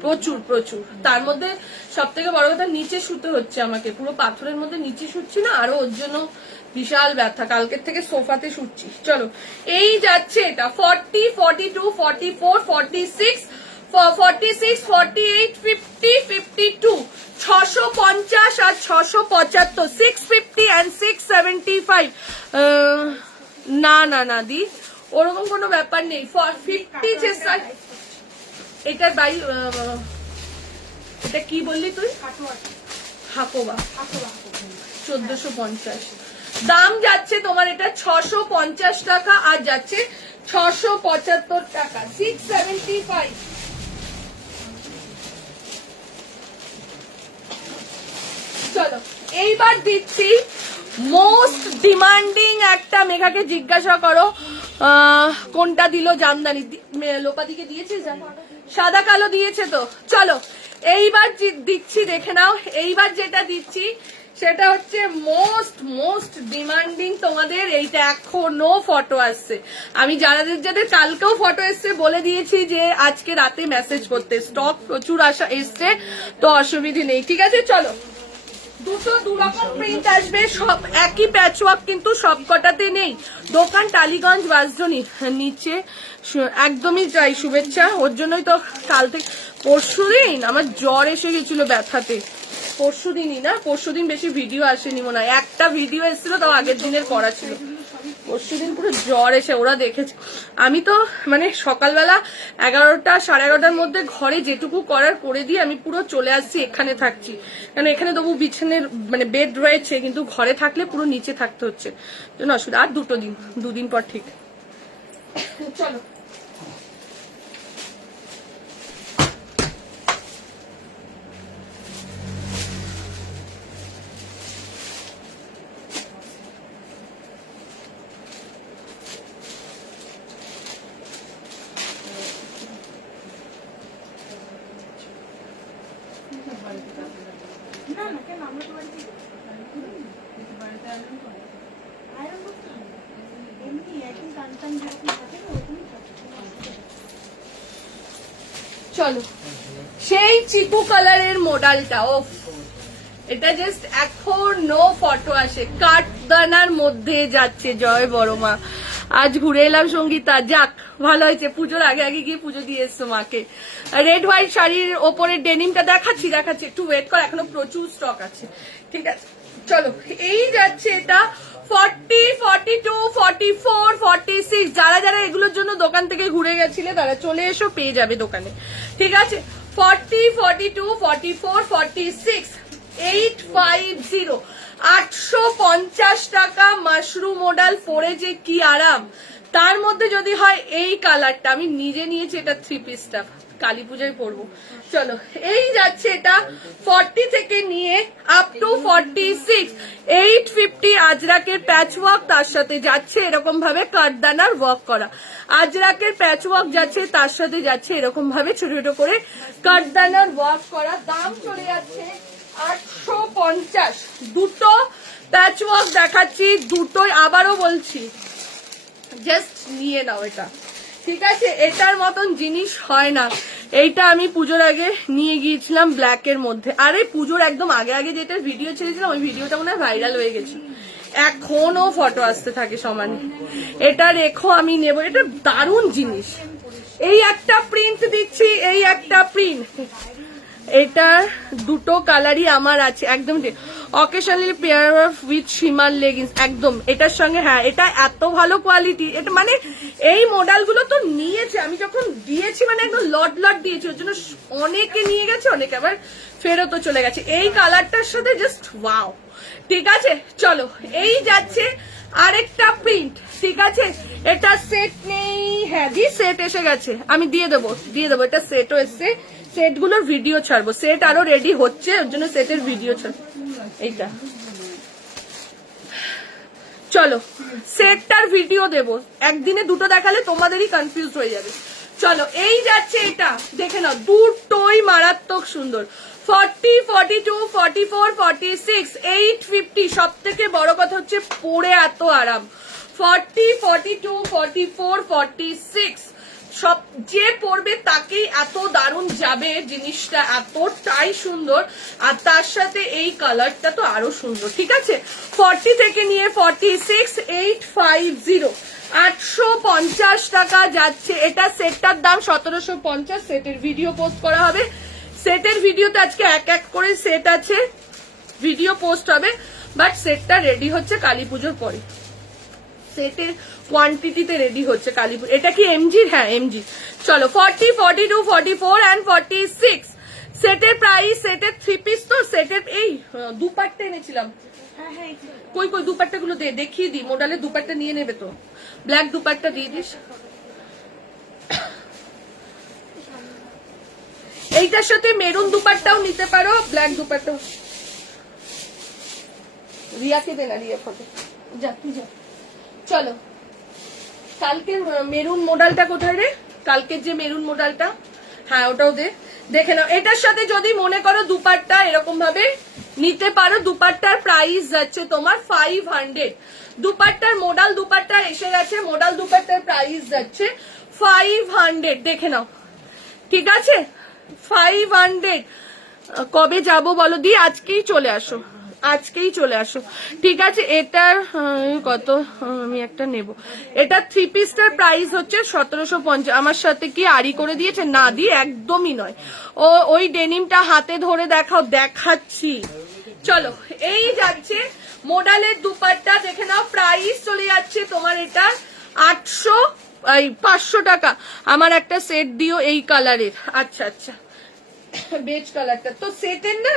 প্রচুর প্রচুর। তার মধ্যে সব থেকে বড় কথা নিচে শুতে হচ্ছে আমাকে, পুরো পাথরের মধ্যে নিচে শুচ্ছি না, আরো ওর জন্য বিশাল ব্যথা, কালকের থেকে সোফাতে শুচ্ছি। চলো এই যাচ্ছে এটা 40, 42, 44, 46, 46, 48, 50, 52, 650 আর 675, 650 and 675। না না না দি, ওরকম কোনো ব্যাপার নেই। 50 চেষ্টা, এটার বাই, এটা কি বললি তুই, হাকোবা 1450, দাম যাচ্ছে তোমার এটা 650 টাকা, আর যাচ্ছে 675 টাকা, 675। চলো এইবার দিচ্ছি মোস্ট ডিমান্ডিং একটা, মেঘাকে জিজ্ঞাসা করো কোনটা দিল, জামদানি লোপাদিকে দিয়েছে, সাদা কালো দিয়েছে তো। চলো এইবার দিচ্ছি দেখে নাও, এইবার যেটা দিচ্ছি সেটা হচ্ছে মোস্ট ডিমান্ডিং তোমাদের। এইটা এখনো ফটো আসছে, আমি যাদের কালকেও ফটো এসছে বলে দিয়েছি যে আজকে রাতে মেসেজ করতে, স্টক প্রচুর এসছে, তো অসুবিধে নেই। ঠিক আছে, চলো দুটো দুরকম প্রিন্ট আসবে, সব একই প্যাচওয়ার্ক কিন্তু সব কটাতে নেই। দোকান টালিগঞ্জ বাসজনি, নিচে একদমই চাই শুভেচ্ছা। ওর জন্যই তো কাল থেকে পরশুদিন আমার জ্বর এসে গেছিল ব্যথাতে, পরশুদিনই না, পরশুদিন বেশি ভিডিও আসেনি মনে হয়, একটা ভিডিও এসেছিল তাও আগের দিনের করা ছিল। পরশুদিন পুরো জ্বর এসে ওরা দেখেছে। আমি তো মানে সকালবেলা 11টা সাড়ে 11টার মধ্যে ঘরে যেটুকু করার করে দিয়ে আমি পুরো চলে আসছি, এখানে থাকছি। কারণ এখানে তবু বিছানের মানে বেড রয়েছে, কিন্তু ঘরে থাকলে পুরো নিচে থাকতে হচ্ছে, জন্য অসুবিধা। আর দুদিন পর ঠিক। চলো না না, কেন আমরা তো বাড়িতে আয়রন করতে হবে, এমনি একই টান যেরকম থাকে না ওরকমই থাকে। চলো সেই চিকু কালারের মডেলটা, ও এটা জাস্ট এখনো ফটো আসে, কাঠদানার মধ্যে যাচ্ছে। জয় বড় মা, আজ ঘুরে এলাম সঙ্গীতা, যাক ভালো হয়েছে, পুজোর আগে আগে গিয়ে পুজো দিয়ে এসছো মাকে। রেড হোয়াইট শাড়ির ওপরে ডেনিমটা দেখাচ্ছি, একটু ওয়েট কর, এখনো প্রচুর স্টক আছে। ঠিক আছে, চলো এই যাচ্ছে এটা 40, 42, 44, 46। যারা এগুলোর জন্য দোকান থেকে ঘুরে গেছিলে তারা চলে এসো, পেয়ে যাবে দোকানে। ঠিক আছে, 40, 42, 44, 46, 850, 850 টাকা। মাশরুম মডেল পরে যে কি আরাম, তার মধ্যে যদি হয় এই কালারটা, আমি নিজে নিয়েছি এটা 3 পিসটা, কালী পূজায় পরবো। চলো এই যাচ্ছে এটা 40 থেকে নিয়ে আপ টু 46, 850। আজরাকের প্যাচ ওয়ার্ক, তার সাথে যাচ্ছে এরকম ভাবে কাঠদানার ওয়ার্ক করা। আজরাকের প্যাচ ওয়ার্ক যাচ্ছে, তার সাথে যাচ্ছে এরকম ভাবে ছোট ছোট করে কাঠদানার ওয়ার্ক করা। দাম চলে যাচ্ছে 850। দুটো প্যাচ ওয়ার্ক দেখাচ্ছি, দুটোই আবারও বলছি জাস্ট নিয়ে নাও এটা। ঠিক আছে, এটার মতন জিনিস হয় না। এইটা আমি পুজোর আগে নিয়ে গিয়েছিলাম ব্ল্যাকের মধ্যে, আরে পুজোর একদম আগে আগে যেটা ভিডিও ছেড়েছিলাম ওই ভিডিওটা মনে হয় ভাইরাল হয়ে গেছে, এখনো ফটো আসতে থাকে সমানে। এটা রেখো, আমি নেব, এটা দারুণ জিনিস। এই একটা প্রিন্ট দিচ্ছি, এই একটা প্রিন্ট, এটার দুটো কালারই আমার আছে একদম। Occasionally pair of with shimmer leggings, একদম এটার সঙ্গে। হ্যাঁ, এটা এত ভালো কোয়ালিটি, এটা মানে এই মডেলগুলো তো নিয়েছে, আমি যখন দিয়েছি মানে একদম লট দিয়েছি, ওর জন্য অনেকে নিয়ে গেছে, অনেকে আবার ফেরতও চলে গেছে। এই কালারটার সাথে জাস্ট ওয়াও। ঠিক আছে, চলো এই যাচ্ছে আরেকটা প্রিন্ট। ঠিক আছে, এটা সেট নেই, হ্যাঁ দি সেট এসে গেছে, আমি দিয়ে দেবো। এটা সেটও এসছে, সেট গুলোর ভিডিও ছাড়বো, সেট আরো রেডি হচ্ছে, ওর জন্য সেটের ভিডিও ছাড়বো। এইটা চলো সেটটার ভিডিও দেবো, একদিনে দুটো দেখালে তোমাদেরই কনফিউজ হয়ে যাবে। চলো এই যাচ্ছে এটা, দেখে নাও, দুটোই মারাত্মক সুন্দর। 40, 42, 44, 46, 850। সব থেকে বড় কথা হচ্ছে পরে এত আরাম। 40, 42, 44, 46 সব যে পরবে তাকেই এত দারুণ যাবে জিনিসটা, এতটাই সুন্দর। আর তার সাথে এই কালারটা তো আরো সুন্দর। ঠিক আছে, 40 থেকে নিয়ে 46, 850, 850 টাকা যাচ্ছে। এটা সেটটার দাম 1750। সেটের ভিডিও পোস্ট করা হবে, সেটের ভিডিওতে আজকে এক এক করে সেট আছে, ভিডিও পোস্ট হবে, বাট সেটটা রেডি হচ্ছে কালী পুজোর পরে, সেটের কোয়ান্টিটিতে রেডি হচ্ছে কালীপুর। এটা কি এমজি? হ্যাঁ এমজি। চলো 40, 42, 44 and 46 সেটের প্রাইস। সেটের 3 পিস তো, সেটের এই দুপাট্টা এনেছিলাম। কই দুপাট্টা গুলো দেখিয়ে দিই, মডেলের দুপাট্টা নিয়ে নেবে তো, ব্ল্যাক দুপাট্টা দিয়ে দিস। এইটার সাথে মেরুন দুপাট্টাও নিতে পারো, ব্ল্যাক দুপাট্টা। রিয়াকে দে না, রিয়া ফটো যা তুই যা। চলো কালকের মেরুন মডেলটা কোথায় রে? কালকের যে মেরুন মডেলটা, হ্যাঁ ওটাও দেখে নাও। এটার সাথে যদি মনে করো দুপাট্টা এরকম ভাবে নিতে পারো। দুপাট্টার প্রাইস যাচ্ছে তোমার 500। দুপাট্টার মোডাল দুপাট্টা এসে গেছে, মোডাল দুপাট্টার প্রাইস যাচ্ছে 500, দেখে নাও, ঠিক আছে? 500। কবে যাব বলো দি? আজকেই চলে আসো, আজকেই চলে আসো, ঠিক আছে? এটার কত, আমি একটা নেব। এটা 3 পিসটার প্রাইস হচ্ছে 1750। আমার সাথে কি আড়ি করে দিয়েছে? না দি, একদমই নয়। ও ওই ডেনিমটা হাতে ধরে দেখাও, দেখাচ্ছি। চলো, এই যাচ্ছে মোডালের দুপাট্টা, দেখে নাও। প্রাইস চলে যাচ্ছে তোমার এটা 500 টাকা। আমার একটা সেট দিও এই কালারের। আচ্ছা আচ্ছা, বেজ কালারটা তো সেটের না,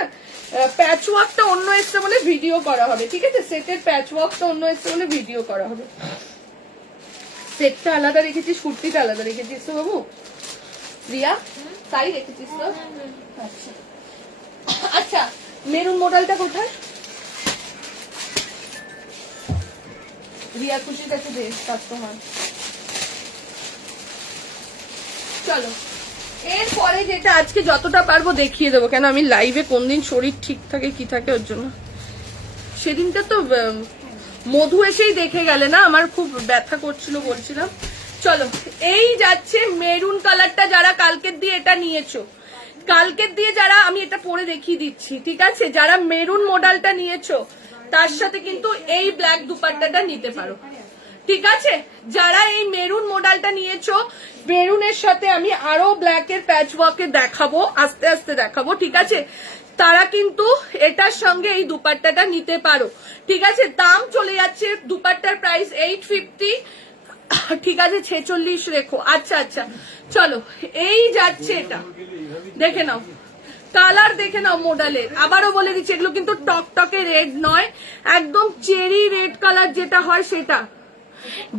প্যাচ ওয়ার্কটা অন্য এসছে বলে ভিডিও করা হবে, ঠিক আছে? সেটের প্যাচ ওয়ার্কটা অন্য এসছে বলে ভিডিও করা হবে। সেটটা আলাদা রেখেছিস, কুর্তিটা আলাদা রেখেছিস তো বাবু? রিয়া, তাই রেখেছিস তো? আচ্ছা আচ্ছা, মেরুন মডেলটা কোথায়? রিয়া খুশির কাছে দে কাস্টমার। চলো, এরপরে যেটা আজকে যতটা পারবো দেখিয়ে দেবো, কেন আমি লাইভে কোন দিন শরীর ঠিক থাকে কি থাকে ওর জন্য। সেদিনটা তো মধু এসেই দেখে গেলে না, আমার খুব ব্যথা করছিল বলছিলাম। চলো, এই যাচ্ছে মেরুন কালারটা। যারা কালকের দিয়ে এটা নিয়েছো, কালকের দিয়ে যারা, আমি এটা পরে দেখিয়ে দিচ্ছি, ঠিক আছে? যারা মেরুন মডেলটা নিয়েছো তার সাথে কিন্তু এই ব্ল্যাক দুপাট্টাটা নিতে পারো, ঠিক আছে? যারা এই মেরুন মডেলটা নিয়েছো, মেরুনের সাথে আমি আরো ব্ল্যাকের প্যাচ ওয়ার্কে দেখাবো, আস্তে আস্তে দেখাবো, ঠিক আছে? তারা কিন্তু এটার সঙ্গে এই দুপাট্টাটা নিতে পারো, ঠিক আছে? দাম চলে যাচ্ছে, দুপাট্টার প্রাইস 850, ঠিক আছে? 46 রেখো। আচ্ছা আচ্ছা, চলো, এই যাচ্ছে এটা, দেখে নাও কালার, দেখে নাও মডেলের। আবারও বলে দিচ্ছি, এগুলো কিন্তু টকটকে রেড নয়, একদম চেরি রেড কালার যেটা হয় সেটা।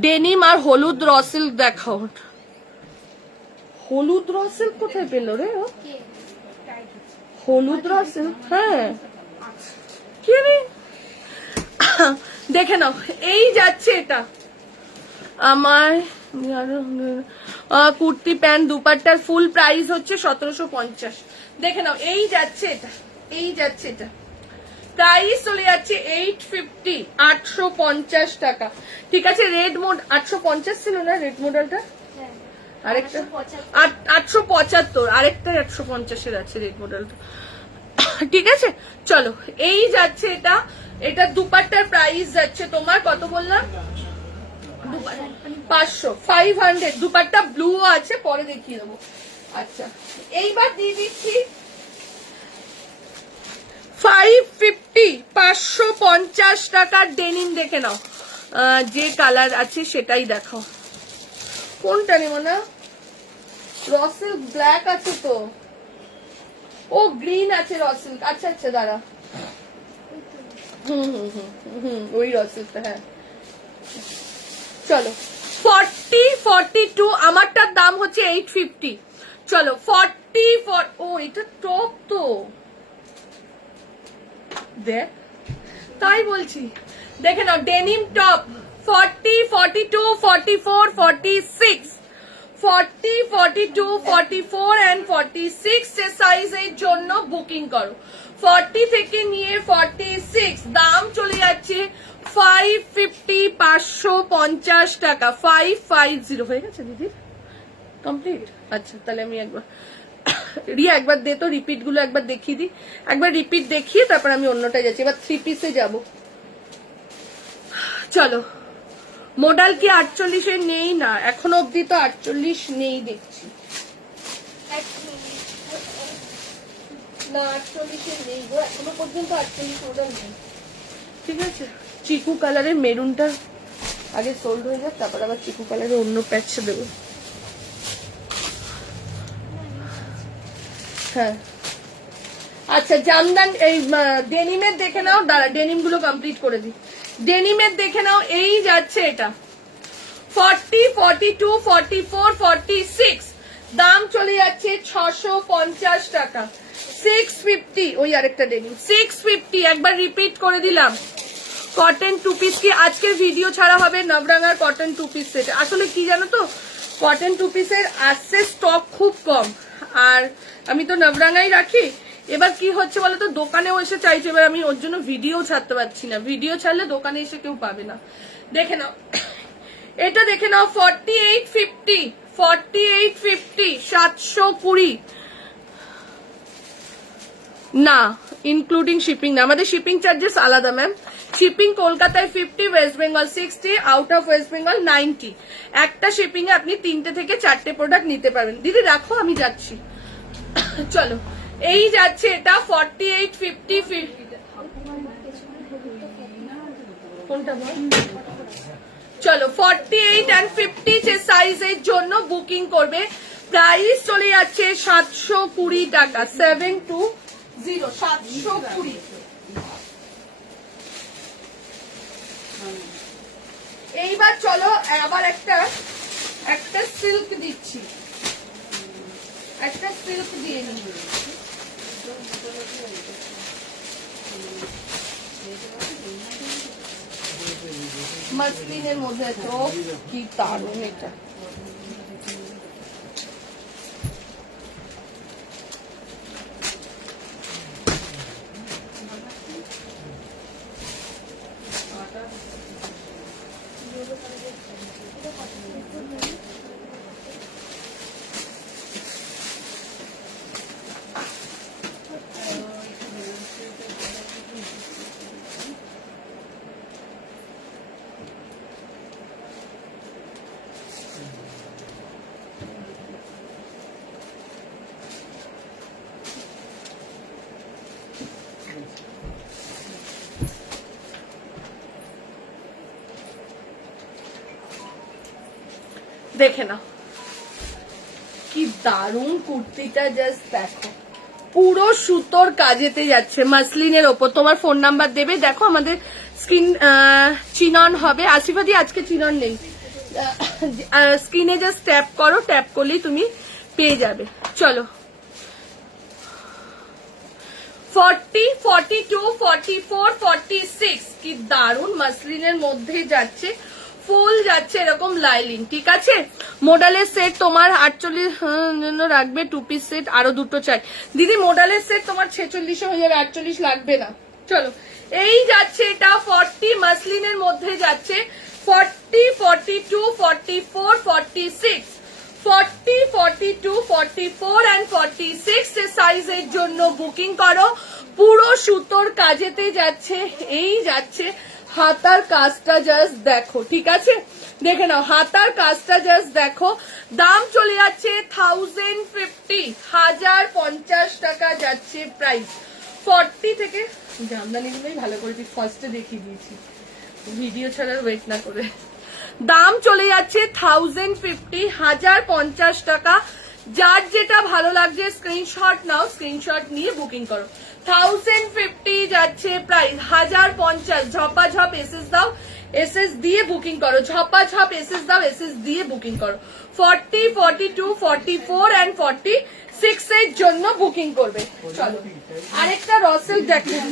ডেনিম আর হলুদ রসিল দেখাও। হলুদ রসিল কোথায় পেলো রে ও? হলুদ রসিল, হ্যাঁ, কি রে? দেখে নাও, এই যাচ্ছে এটা আমার কুর্তি প্যান্ট দুপাট্টার ফুল প্রাইস হচ্ছে 1750। দেখে নাও, এই যাচ্ছে এটা, এই যাচ্ছে এটা, প্রাইস চলে যাচ্ছে 850, 850 টাকা, ঠিক আছে? রেড মোড 850 ছিল না রেড মডেলটা? আরেকটা 875, আরেকটা 850 আছে রেড মডেলটা, ঠিক আছে? চলো, এই যাচ্ছে এটা। এটা দুপাট্টার প্রাইস যাচ্ছে তোমার কত বললাম? 500, 500। দুপাট্টা ব্লু আছে, পরে দেখিয়ে দেবো। আচ্ছা, এইবার দিয়ে দিচ্ছি 550, 550 টাকার ডেনিম। দেখে নাও, যে কালার আছে সেটাই দেখাও। কোনটা নেব না? রসিল ব্ল্যাক আছে তো, ও গ্রিন আছে রসিল। আচ্ছা আচ্ছা, দাঁড়া, ওই রসিলটা, হ্যাঁ। চলো, 40, 42, আমারটার দাম হচ্ছে 850। চলো 40, ও এটা টপ তো, দেখ, তাই বলছি, দেখে নাও ডেনিম টপ 40, 42, 44, 46, 40, 42, 44 and 46 সাইজের জন্য বুকিং করো। 40 থেকে নিয়ে 46, দাম চলে যাচ্ছে 550, 550 টাকা, 550 হয়ে গেছে দিদি, কমপ্লিট। আচ্ছা, তাহলে আমি একবার রিয়া একবার দে তো, রিপিট গুলো একবার দেখিয়ে দিই, একবার রিপিট দেখিয়ে তারপর আমি অন্যটাই যাচ্ছি। এবার 3 পিসে যাব। চলো, মডেল কি 48 নেই? না, এখনো অব্দি তো 48 নেই দেখছি, না 48 নেই গো, এখনো পর্যন্ত 48 মডেল নেই, ঠিক আছে? চিকু কালারের মেরুনটা আগে সোল্ড হয়ে যাক, তারপর আবার চিকু কালারের অন্য প্যাচ দেবো। হ্যাঁ, আচ্ছা, জামদান এই ডেনিমের দেখে নাও, দাঁড়া ডেনিম গুলো কমপ্লিট করে দিই। ডেনিমের দেখে নাও, এই যাচ্ছে এটা 40, 42, 44, 46, দাম চলে যাচ্ছে 650 টাকা, 650। ওই আরেকটা ডেনিম 650, একবার রিপিট করে দিলাম। কটন 2 পিস কি আজকের ভিডিও ছাড়া হবে? নবরাঙার কটন 2 পিস সেট। আসলে কি জানো তো, কটন 2 পিসের আসছে স্টক খুব কম, আর আমি তো নবরাঙাই রাখি, এবার কি হচ্ছে বলতো, দোকানেও এসে চাইছে, এবার আমি ওর জন্য ভিডিও ছাড়তে পারছি না, ভিডিও ছাড়লে দোকানে এসে কেউ পাবে না। দেখে নাও এটা, দেখে নাও 4850, 4850, 720 না, ইনক্লুডিং শিপিং না, আমাদের শিপিং চার্জেস আলাদা ম্যাম। শিপিং কলকাতায় 50, West Bengal 60, out of West Bengal 90। একটা শিপিং এ আপনি 3টে থেকে 4টে প্রোডাক্ট নিতে পারবেন। দিদি রাখো, আমি যাচ্ছি। চলো, এই যাচ্ছে এটা 4850। কোনটা বল? চলো 48 and 50 সাইজের জন্য বুকিং করবে। প্রাইস চলে যাচ্ছে 720 টাকা, 720, 720। এইবার চলো আবার একটা সিল্ক দিচ্ছি, একটা সিল্ক দিয়ে নিই। মাসলিনের মধ্যে তো কি দারুণ এটা। দেখে নাও কি দারুণ কুর্তিটা, জাস্ট দেখো, পুরো সুতোর কাজেতে যাচ্ছে, মাসলিনের ওপর। তোমার ফোন নাম্বার দেবে, দেখো আমাদের স্ক্রিন চিনন হবে। আসিফাদি আজকে চিনন নেই, স্ক্রিনে জাস্ট ট্যাপ করো, ট্যাপ করলেই তুমি পেয়ে যাবে। চলো 40, 42, 44, 46 কি দারুণ মাসলিনের মধ্যে যাচ্ছে, ফুল যাচ্ছে এরকম লাইলিং। ঠিক আছে, মোডালের সেট তোমার 48 জন্য রাখবে, 2 পিস সেট আরো দুটো চাই। দিদি মোডালের সেট তোমার 46 হয়ে যাবে, 48 লাগবে না। চলো এই যাচ্ছে এটা 40 মাসলিনের মধ্যে যাচ্ছে, 40, 42, 44, 46, 40, 42, 44 and 46 সাইজের জন্য বুকিং করো। পুরো সুতোর কাজেতে যাচ্ছে, এই যাচ্ছে হাতার কাজটা জাস্ট দেখো। ঠিক আছে, দেখে নাও হাতার কাজটা জাস্ট দেখো। দাম চলে যাচ্ছে 1050, 1050 টাকা যাচ্ছে প্রাইস। 40 থেকে জামদানিগুলোই ভালো করেছি, ফার্স্টে দেখিয়ে দিয়েছি, ভিডিও ছাড়া ওয়েট না করে। দাম চলে যাচ্ছে 1050, 1050 টাকা। যার যেটা ভালো লাগছে স্ক্রিনশট নাও, স্ক্রিনশট নিয়ে বুকিং করো। 1050 যাচ্ছে প্রাইস, 1050। ঝপাঝপ এসএস দাও, এসএস দিয়ে বুকিং করো, ঝপাঝপ এসএস দাও, এসএস দিয়ে বুকিং করো। 40, 42, 44 and 46 এর জন্য বুকিং করবে। চলো আরেকটা রসেল জ্যাকেট,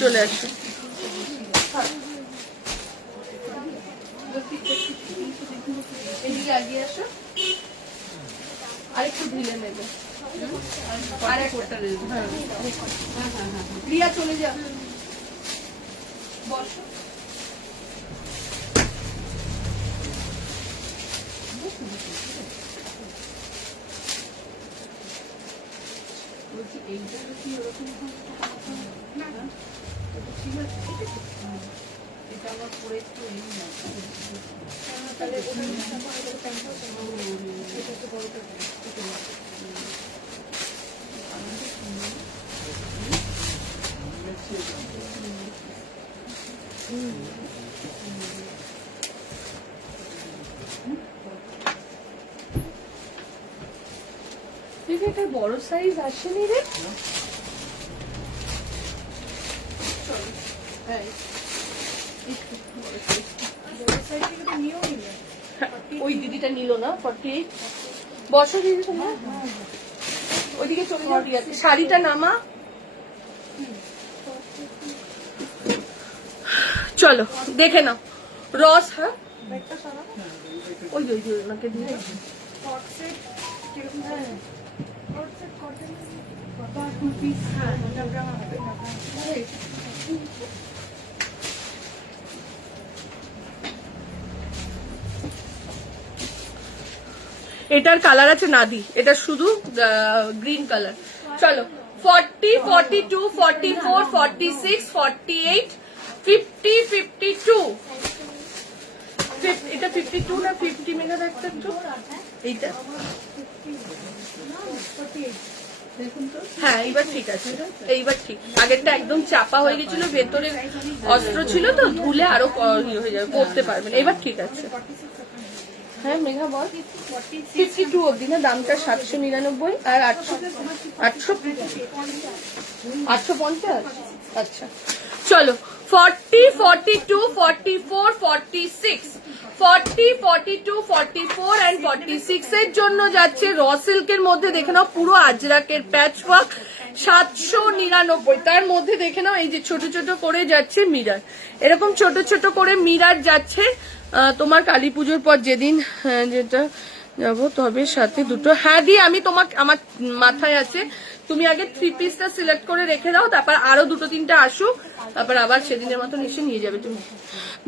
চলে আসো। এদিকে আগিয়ে আসো, আরেকটু ঢিলে নেবে, রিয়া চলে যা, বসো। বলছি এইটা কি ওরকম না, ঠিক আছে, এটা আমার পরে একটু এই না, তাহলে এটা বড় সাইজ আসেনি রে। হ্যাঁ ওই দিদিটা নিল না 48। বসো দিদি, তোমার ওইদিকে চলে যাও, শাড়িটা নামা। চলো দেখে নাও রস। হ্যাঁ ওই ওনাকে দিয়ে কট সেট কিরকম চলছে? কট সেট কটন বা 2 পিস। হ্যাঁ ডাবরাঙা হবে এটার কালার আছে নাদি, এটা শুধু গ্রিন কালার। চলো 40, 42, 44, 46, 48, 50, 52। এটা 52 না 50 মেগা একটা একটু এইটা। হ্যাঁ এইবার ঠিক আছে, এইবার ঠিক। আগেরটা একদম চাপা হয়ে গেছিল, ভেতরে অস্ত্র ছিল তো, ধুলে আরো ইয়ে হয়ে যাবে, পড়তে পারবেন। এবার ঠিক আছে। হ্যাঁ মেঘা বল। 52 অব্দি না, দামটা 799 আর 850। আচ্ছা চলো 40, 42, 44, 46, 40, 42, 44 and 46 এর জন্য যাচ্ছে র সিল্কের মধ্যে। দেখে নাও পুরো আজরাকের প্যাচ ওয়ার্ক, 799। তার মধ্যে দেখে নাও এই যে ছোট ছোট করে যাচ্ছে মিরার, এরকম ছোট ছোট করে মিরার যাচ্ছে। তোমার কালী পুজোর পর যেদিন যেটা যাবো, তবে সাথে দুটো। হ্যাঁ দি, আমি তোমাকে, আমার মাথায় আছে, তুমি আগে 3 পিসটা সিলেক্ট করে রেখে দাও, তারপর আরো 2-3টা আসুক, তারপর আবার সেদিনের মতো এসে নিয়ে যাবে তুমি।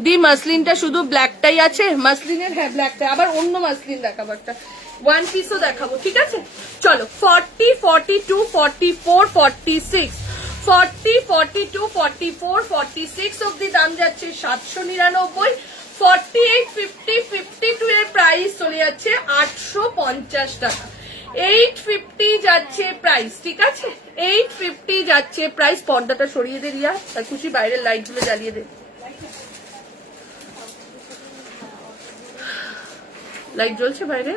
দি মাসলিনটা শুধু ব্ল্যাকটাই আছে, মাসলিনের। হ্যাঁ ব্ল্যাকটা, আবার অন্য মাসলিন দেখাবো একটা, 1 পিসও দেখাবো, ঠিক আছে? চলো 40, 42, 44, 46, 40, 42, 44, 46 অব্দি দাম যাচ্ছে 799। 48, 50, 52 এর প্রাইস চলে যাচ্ছে 850 টাকা। 850 যাচ্ছে প্রাইস, ঠিক আছে? 850 যাচ্ছে প্রাইস। পর্দাটা সরিয়ে দে রিয়া, আর খুশি বাইরের লাইট গুলো জ্বালিয়ে দে। লাইট জ্বলছে বাইরে।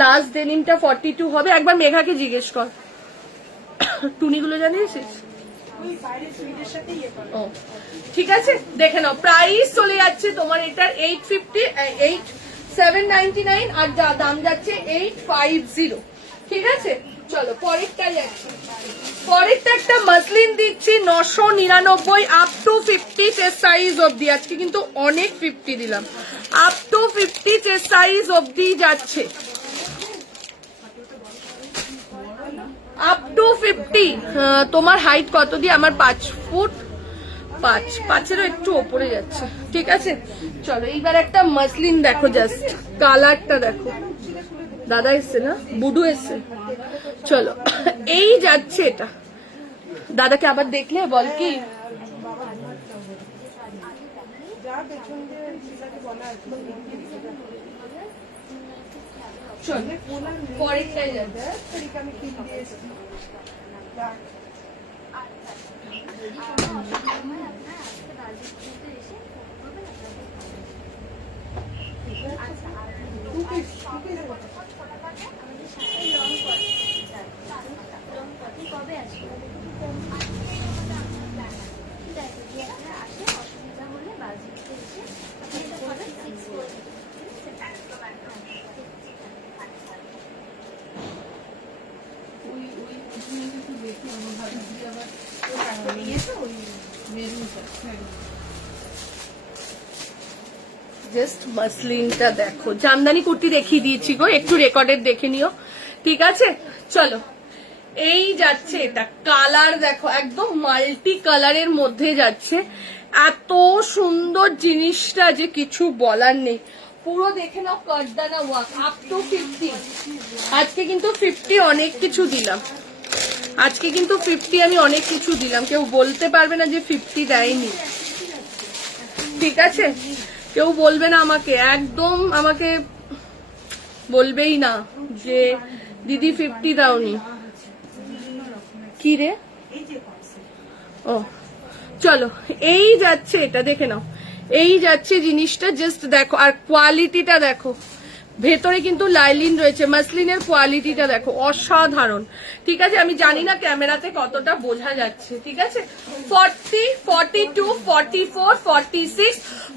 লাস্ট ডেনিমটা 42 হবে। একবার মেঘাকে জিজ্ঞেস কর, টুনিগুলো জানিয়েছিস? ও ঠিক আছে, দেখে নাও প্রাইস চলে যাচ্ছে তোমার এটার 850, 799 আর যা দাম যাচ্ছে 850, ঠিক আছে? চলো পরেরটা যাচ্ছে। পরেরটা একটা মাসলিন দিচ্ছি 999 আপ টু 50 চেস্ট সাইজ অব্দি। আজকে কিন্তু অনেক 50 দিলাম, আপ টু 50 চেস্ট সাইজ অব্দি যাচ্ছে, আপ টু 50। তোমার হাইট কত দিয়ে? আমার 5 ফুট 5, 5-এরও একটু ওপরে যাচ্ছে, ঠিক আছে? চলো এইবার একটা মাসলিন দেখো, জাস্ট কালারটা দেখো। দাদা এসছে না, বুডু এসছে। চলো এই যাচ্ছে এটা। দাদাকে আবার দেখলে বল কি পরেরটাই যাচ্ছে। জাস্ট মাসলিনটা দেখো, জামদানি কুর্তি দেখিয়ে দিয়েছি গো, একটু রেকর্ডেড দেখে নিও, ঠিক আছে? চলো এই যাচ্ছে এটা, কালার দেখো একদম মাল্টি কালারের মধ্যে যাচ্ছে। এত সুন্দর জিনিসটা যে কিছু বলার নেই। পুরো দেখে নাও কাটদানা ওয়ার্ক, আপ টু 50। আজকে কিন্তু 50 অনেক কিছু দিলাম, আজকে কিন্তু 50 আমি অনেক কিছু দিলাম, কেউ বলতে পারবে না যে 50 দেয়নি, ঠিক আছে? কেউ বলবে না আমাকে, একদম আমাকে বলবেই না যে দিদি 50 দাওনি। কি রে? ও চলো এই যাচ্ছে এটা, দেখে নাও এই যাচ্ছে জিনিসটা, জাস্ট দেখো। আর কোয়ালিটিটা দেখো, ভেতরে কিন্তু লাইলিন রয়েছে, মাসলিনের কোয়ালিটিটা দেখো অসাধারণ, ঠিক আছে? আমি জানি না ক্যামেরাতে কতটা বোঝা যাচ্ছে, ঠিক আছে? 40, 42, 44, 46,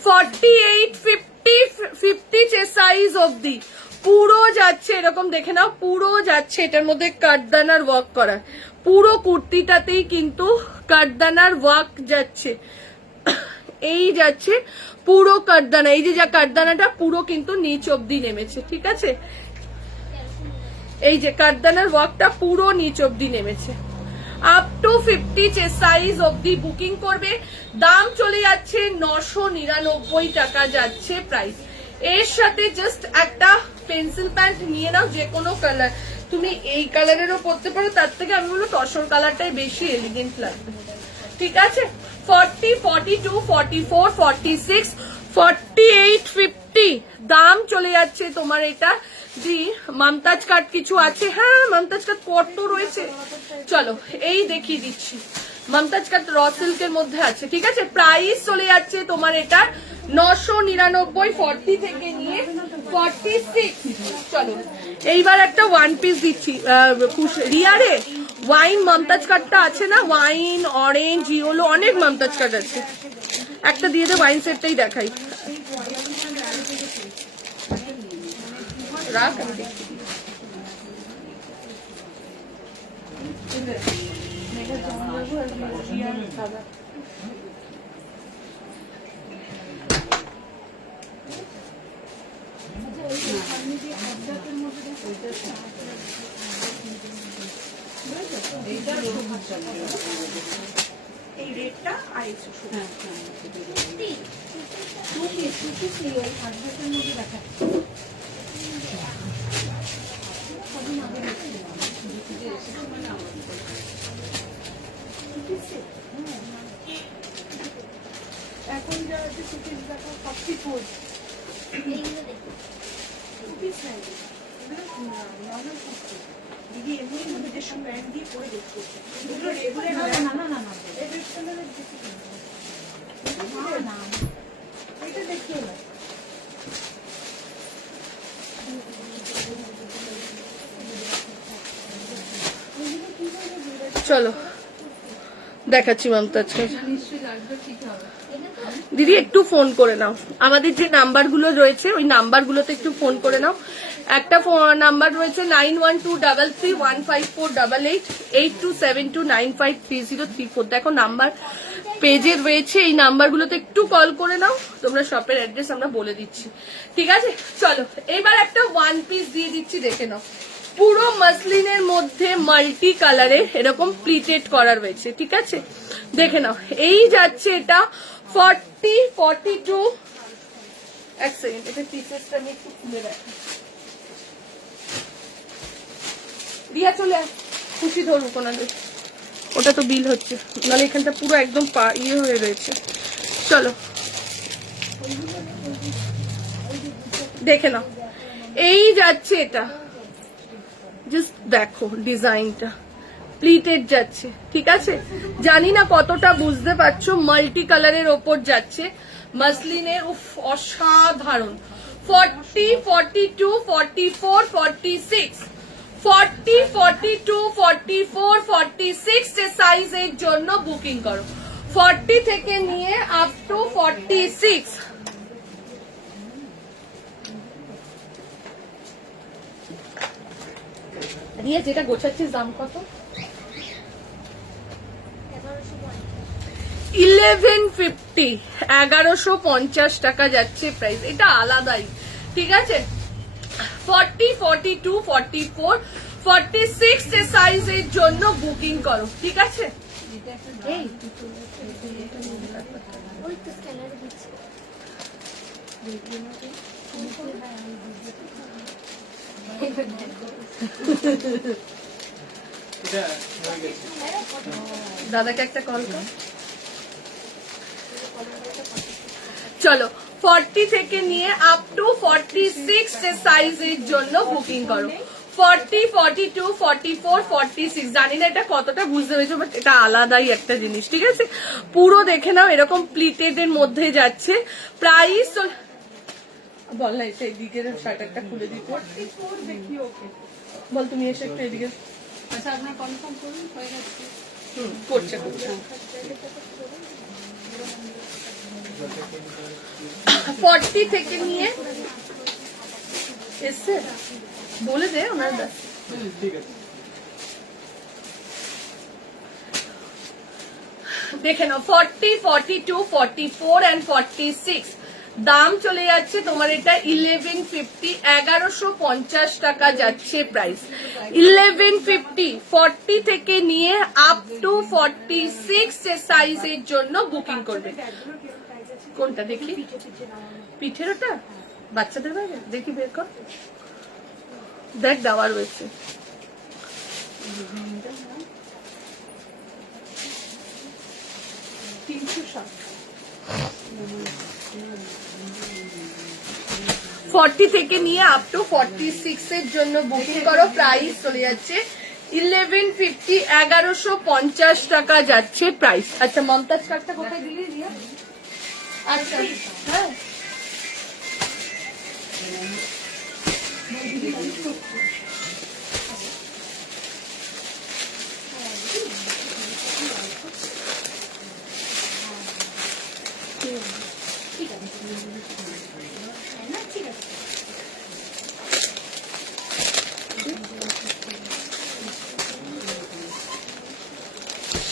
48, 50, 50 চেস্ট সাইজ অব্দি পুরো যাচ্ছে এরকম, দেখে নাও পুরো যাচ্ছে। এটার মধ্যে কাটদানার ওয়ার্ক করা, পুরো কুর্তিটাতেই কিন্তু কাটদানার ওয়ার্ক যাচ্ছে। এই যাচ্ছে পুরো কাটদানা, এই যে যা কাটদানাটা পুরো কিন্তু নিচ অব্দি নেমেছে, ঠিক আছে? এই যে কাটদানার ওয়ার্কটা পুরো নিচ অব্দি নেমেছে। আপ টু 50 চেস্ট সাইজ অব্দি বুকিং করবে। দাম চলে যাচ্ছে 999 টাকা যাচ্ছে প্রাইস। এর সাথে জাস্ট একটা পেন্সিল প্যান্ট নিয়ে নাও, যে কোনো কালার, তুমি এই কালারেরও পরতে পারো, তার থেকে আমি বলবো তসর কালারটাই বেশি এলিগেন্ট লাগবে, ঠিক আছে? 40, 42, 44, 46, 48, 50 দাম চলে যাচ্ছে তোমার এটা। দি মমতাজ কাট কিছু আছে? হ্যাঁ মমতাজ কাট কত রয়েছে, চলো এই দেখিয়ে দিচ্ছি। মমতাজ কাট র সিল্কের মধ্যে আছে, ঠিক আছে? প্রাইস চলে যাচ্ছে তোমার এটা 999, 40 থেকে নিয়ে 46। চলো এইবার একটা ওয়ান পিস দিচ্ছি। রিয়ারে ওয়াইন মমতাজ কাটটা আছে না, ওয়াইন, অরেঞ্জ, ইয়েলো, অনেক মমতাজ কাট আছে। একটা দিয়ে দে, ওয়াইন সেটটাই দেখাই। রাখ আমি দেখি। এই রেটটা আর এই এখন যা আছে সুপিস দেখো 44 সুপিস নাই নর্মাল সুপিস দিদি এমনি নিজের সঙ্গে ব্যান্ড দিয়ে পরে দেখতে এগুলো রেগুলার না রেড কালারের না এটা দেখিও না চলো দেখাচ্ছি মমতাজ কাট। দিদি একটু ফোন করে নাও, আমাদের যে নাম্বারগুলো রয়েছে ওই নাম্বারগুলোতে একটু ফোন করে নাও। একটা নাম্বার রয়েছে 9123315488, 8272953034। দেখো নাম্বার পেজে রয়েছে, এই নাম্বারগুলোতে একটু কল করে নাও, তোমরা শপের অ্যাড্রেস আমরা বলে দিচ্ছি, ঠিক আছে? চলো এবার একটা ওয়ান পিস দিয়ে দিচ্ছি, দেখে নাও। পুরো মাসলিনের মধ্যে মাল্টি কালারে এরকম প্লিটেড করা রয়েছে, ঠিক আছে? দেখে নাও এই যাচ্ছে এটা 40, 42। এক সেকেন্ড, এটা পিসেসটা আমি একটু খুলে রাখি। দিয়া চলে আয়, খুশি ধরুক ওনাদের, ওটা তো বিল হচ্ছে, নাহলে এখানটা পুরো একদম ইয়ে হয়ে রয়েছে। চলো দেখে নাও এই যাচ্ছে এটা, জাস্ট দেখো ডিজাইনটা প্লিটেড যাচ্ছে, ঠিক আছে? জানি না কতটা বুঝতে পারছো, মাল্টি কালারের ওপর যাচ্ছে মাসলিনের, উফ অসাধারণ। 40, 42, 44, 46, 40, 42, 44, 46 সাইজের জন্য বুকিং করো। 40 থেকে নিয়ে আপ টু 46। দিয়ে যেটা গোছাচ্ছিস দাম কত? 1150, 1150 টাকা যাচ্ছে প্রাইস, এটা আলাদাই, ঠিক আছে? 40, 42, 44, 46 সাইজের জন্য বুকিং করো, ঠিক আছে? এই দাদাকে একটা কল কর। চলো 40 থেকে নিয়ে আপ টু 46 সাইজের জন্য বুকিং করো। 40, 42, 44, 46। জানি না এটা কতটা বুঝতে পেরেছো, বাট এটা আলাদাই একটা জিনিস, ঠিক আছে? পুরো দেখে নাও এরকম প্লিটেড এর মধ্যে যাচ্ছে। প্রাইস বল না, এসে এদিকে শার্টারটা খুলে দিতে বল, তুমি এসে একটু এদিকে। আচ্ছা আপনার কনফার্ম করুন হয়ে গেছে। করছে 40 থেকে নিয়ে এসছে, বলে দে ওনার। দেখে নাও 40, 42, 44 and 46 দাম চলে যাচ্ছে তোমার এটা 1150, 1150 টাকা যাচ্ছে প্রাইস। 1150 40 থেকে নিয়ে আপ টু 46 সাইজের জন্য বুকিং করবে। কোনটা দেখি? পিঠের ওটা বাচ্চাদের ব্যাগে দেখি, বের কর, দেখ দেওয়া রয়েছে। ফর্টি থেকে নিয়ে আপ টু 46 এর জন্য বুকিং করো। প্রাইস চলে যাচ্ছে 1150, 1150 টাকা যাচ্ছে প্রাইস। আচ্ছা মমতাজ কার্ডটা কোথায় দিলি রিয়া? আচ্ছা হ্যাঁ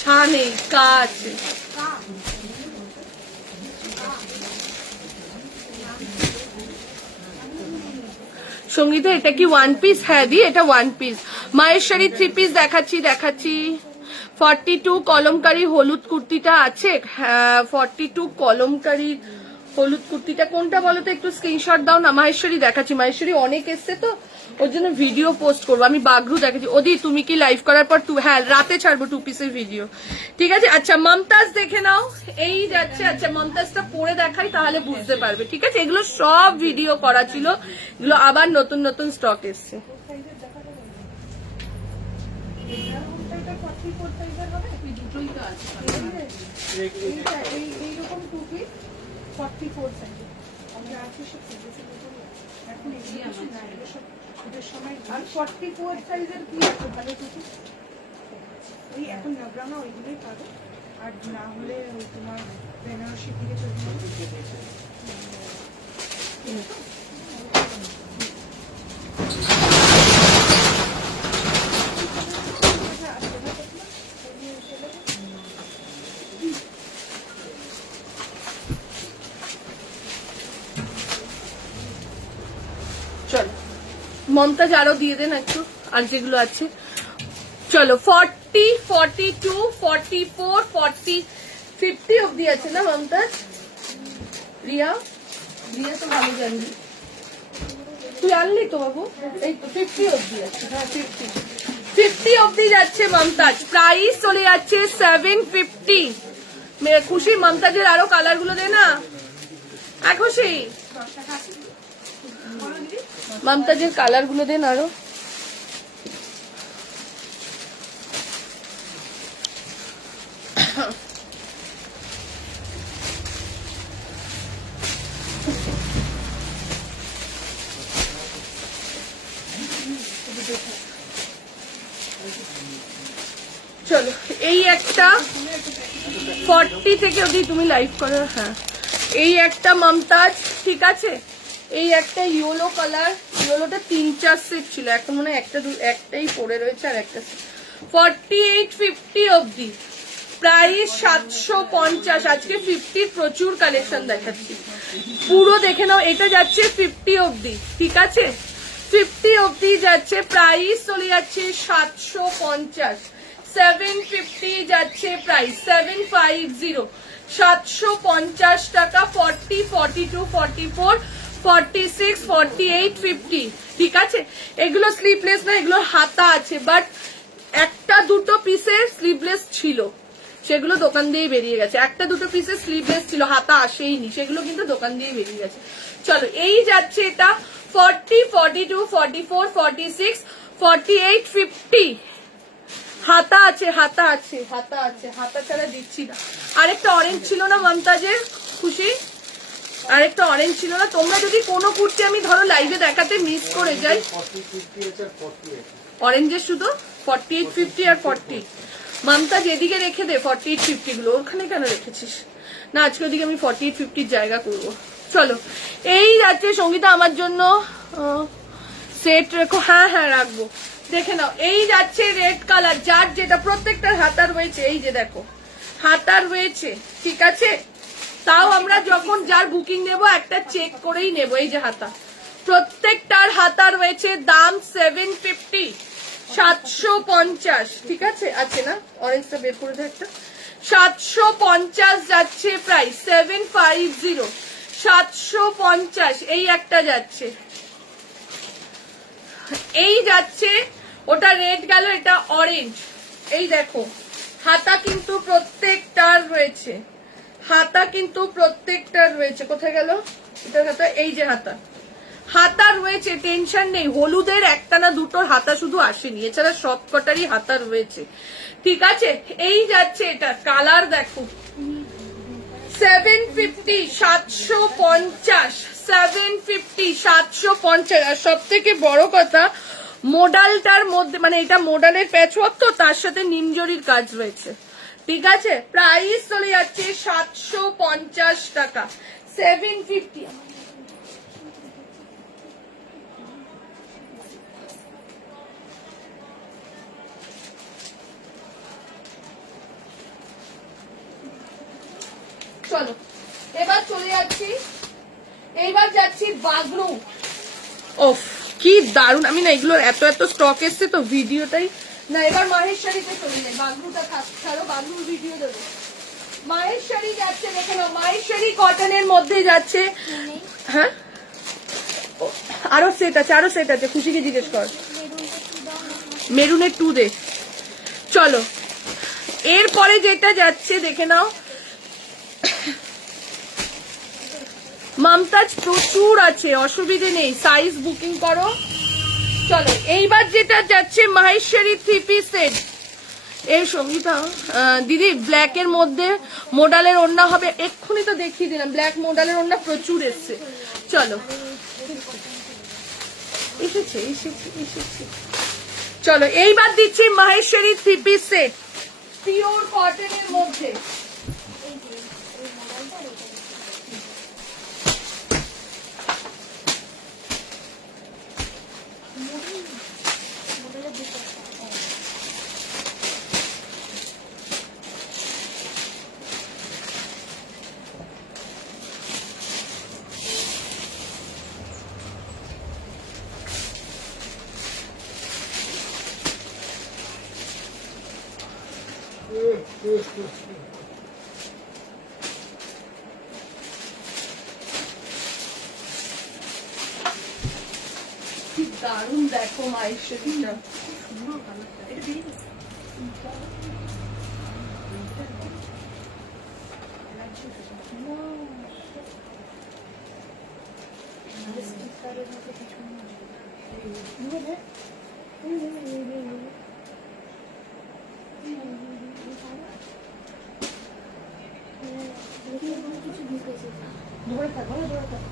শানে কাজ। সঙ্গীতা এটা কি ওয়ান পিস? হ্যাঁ দি এটা ওয়ান পিস। মাহেশ্বরী 3 পিস দেখাচ্ছি 42 কলমকারী হলুদ কুর্তিটা আছে। হ্যাঁ 42 কলমকারী হলুদ কুর্তিটা কোনটা বলো তো, একটু স্ক্রিনশট দাও না। মাহেশ্বরী দেখাচ্ছি, মাহেশ্বরী অনেক এসছে তো ওর জন্য ভিডিও পোস্ট করবো। আমি বাগরু দেখাচ্ছি। ওদি তুমি কি লাইভ করার পর হ্যাঁ রাতে ছাড়বো 2 পিসের ভিডিও, ঠিক আছে? আচ্ছা মমতাজ দেখে নাও, এই যাচ্ছে। আচ্ছা মমতাজটা পরে দেখাই তাহলে বুঝতে পারবে, ঠিক আছে? এগুলো সব ভিডিও করা ছিল, এগুলো আবার নতুন নতুন স্টক এসছে। দুটোই তো আছে, এইরকম 2 পিস 44 সাইজ আমরা আছে সব এখন এর সময় আর 44 সাইজের কি আছে ভালো টুপি? ওই এখন নবরানা ওইগুলোই পাবে, আর না হলে ওই তোমার বেনারসি থেকে চলে যাবে। চলো মমতাজ আরো দিয়ে দেন একটু, আর যেগুলো আছে। চলো 40, 42, 44, 40, 50 অব্দি আছে না মমতাজ? রিয়া তো ভালো জানবি, তুই আনলি তো বাবু? এই তো 50 অব্দি আছে। হ্যাঁ 50 অব্দি যাচ্ছে মমতাজ। প্রাইস চলে যাচ্ছে 750। খুশি মমতাজের আরো কালার গুলো দে না। খুশি মমতাজের কালার গুলো দেন আরো। চলো এই একটা 40 থেকে অবধি তুমি লাইভ করো। হ্যাঁ এই একটা মমতাজ, ঠিক আছে? এই একটা ইয়েলো কালার, ইয়েলোটা 3-4 সেট ছিল, এখন মনে হয় একটাই পড়ে রয়েছে আর একটা। 48-50 অবধি প্রাইস 750। আজকে 50 প্রচুর কালেকশন দেখাচ্ছি, পুরো দেখে নাও। এটা যাচ্ছে 50 অবধি, ঠিক আছে? 50 অবধি যাচ্ছে। প্রাইস চলে যাচ্ছে 750। 750 যাচ্ছে প্রাইস, 750, 750 টাকা। 40, 42, 44, 46, 48, 50, ঠিক আছে? এগুলো স্লিভলেস না, এগুলো হাতা আছে, বাট একটা দুটো পিসের স্লিভলেস ছিল, সেগুলো দোকান দিয়ে বেরিয়ে গেছে। একটা দুটো পিসের স্লিভলেস ছিল, হাতা আসেইনি, সেগুলো কিন্তু দোকান দিয়ে বেরিয়ে গেছে। চলো এই যাচ্ছে এটা 40, 42, 44, 46, 48, 50। হাতা আছে, হাতা আছে, হাতা আছে, হাতা ছাড়া দিচ্ছি না। আরেকটা অরেঞ্জ ছিল না মমতাজের? খুশি আরেকটা অরেঞ্জ ছিল না? তোমরা যদি কোনো কুর্তি আমি ধরো লাইভে দেখাতে মিস করে যাই, অরেঞ্জের শুধু 48, 50 আর 40। মমতাজ এদিকে রেখে দে 48, 50 গুলো, ওখানে কেন রেখেছিস? না আজকে ওদিকে আমি 48, 50 জায়গা করবো। চলো এই যাচ্ছে সঙ্গীতা আমার জন্য সেট রেখো। হ্যাঁ হ্যাঁ রাখবো, দেখে নাও। এই যাচ্ছে রেড কালার, যার যেটা প্রত্যেকটার হাতা রয়েছে, এই যে দেখো হাতা রয়েছে, ঠিক আছে? তাও আমরা যখন যার বুকিং নেব একটা চেক করেই নেব। এই যে হাতা, প্রত্যেকটার হাতা রয়েছে, দাম 750, 750, ঠিক আছে? আছে না, অরেঞ্জটা বের করে দেয় একটা, 750 যাচ্ছে প্রাইস, 750, 750। এই একটা যাচ্ছে, এই যাচ্ছে, ওটা রেড গেল, এটা অরেঞ্জ। এই দেখো হাতা কিন্তু প্রত্যেকটার রয়েছে, হাতা কিন্তু প্রত্যেকটার রয়েছে। কোথায় গেল এটা হাতা? এই যে হাতা, হাতা রয়েছে, টেনশন নেই। হলুদের একটা না দুটোর হাতা শুধু আসেনি, এছাড়া সব কটারই হাতা রয়েছে, ঠিক আছে? এই যাচ্ছে, এটা কালার দেখো, 750, 750, 750, 750। আর সব থেকে বড় কথা, মোডালটার মধ্যে, মানে এটা মোডালের প্যাচওয়ার্ক তো, তার সাথে নিমজরির কাজ রয়েছে, ঠিক আছে? প্রাইস চলে যাচ্ছে 750 টাকা, 750। চলো এবার চলে যাচ্ছি, এইবার যাচ্ছি বাগরু। ওফ কি দারুন! আমি না এগুলোর এত এত স্টক এসছে তো ভিডিওটাই না। এবার মাহেশ্বরীতে চলে যাই, বাগরুটা ছাড়ো, বাগরুর ভিডিও দেবো। মাহেশ্বরী যাচ্ছে, দেখে নাও, মাহেশ্বরী কটনের মধ্যে যাচ্ছে। হ্যাঁ আরো সেট আছে, আরো সেট আছে, খুশিকে জিজ্ঞেস কর। মেরুনের 2 দে। চলো এরপরে যেটা যাচ্ছে দেখে নাও, মমতাজ প্রচুর আছে, অসুবিধে নেই, সাইজ বুকিং করো। চলো এইবার যেটা যাচ্ছে মাহেশ্বরী 3 পিস সেট। এই সঙ্গীতা দিদি ব্ল্যাক এর মধ্যে মোডালের ওড়না হবে, এক্ষুনি তো দেখিয়ে দিলাম, ব্ল্যাক মোডালের ওড়না প্রচুর এসছে। চলো এসেছে এসেছে এসেছে। চলো এইবার দিচ্ছি মাহেশ্বরী 3 পিস সেট, পিওর কটনের মধ্যে। কি দারুণ দেখো মাহেশ্বরীটা, ধরে থাকো না, ধরে থাকো।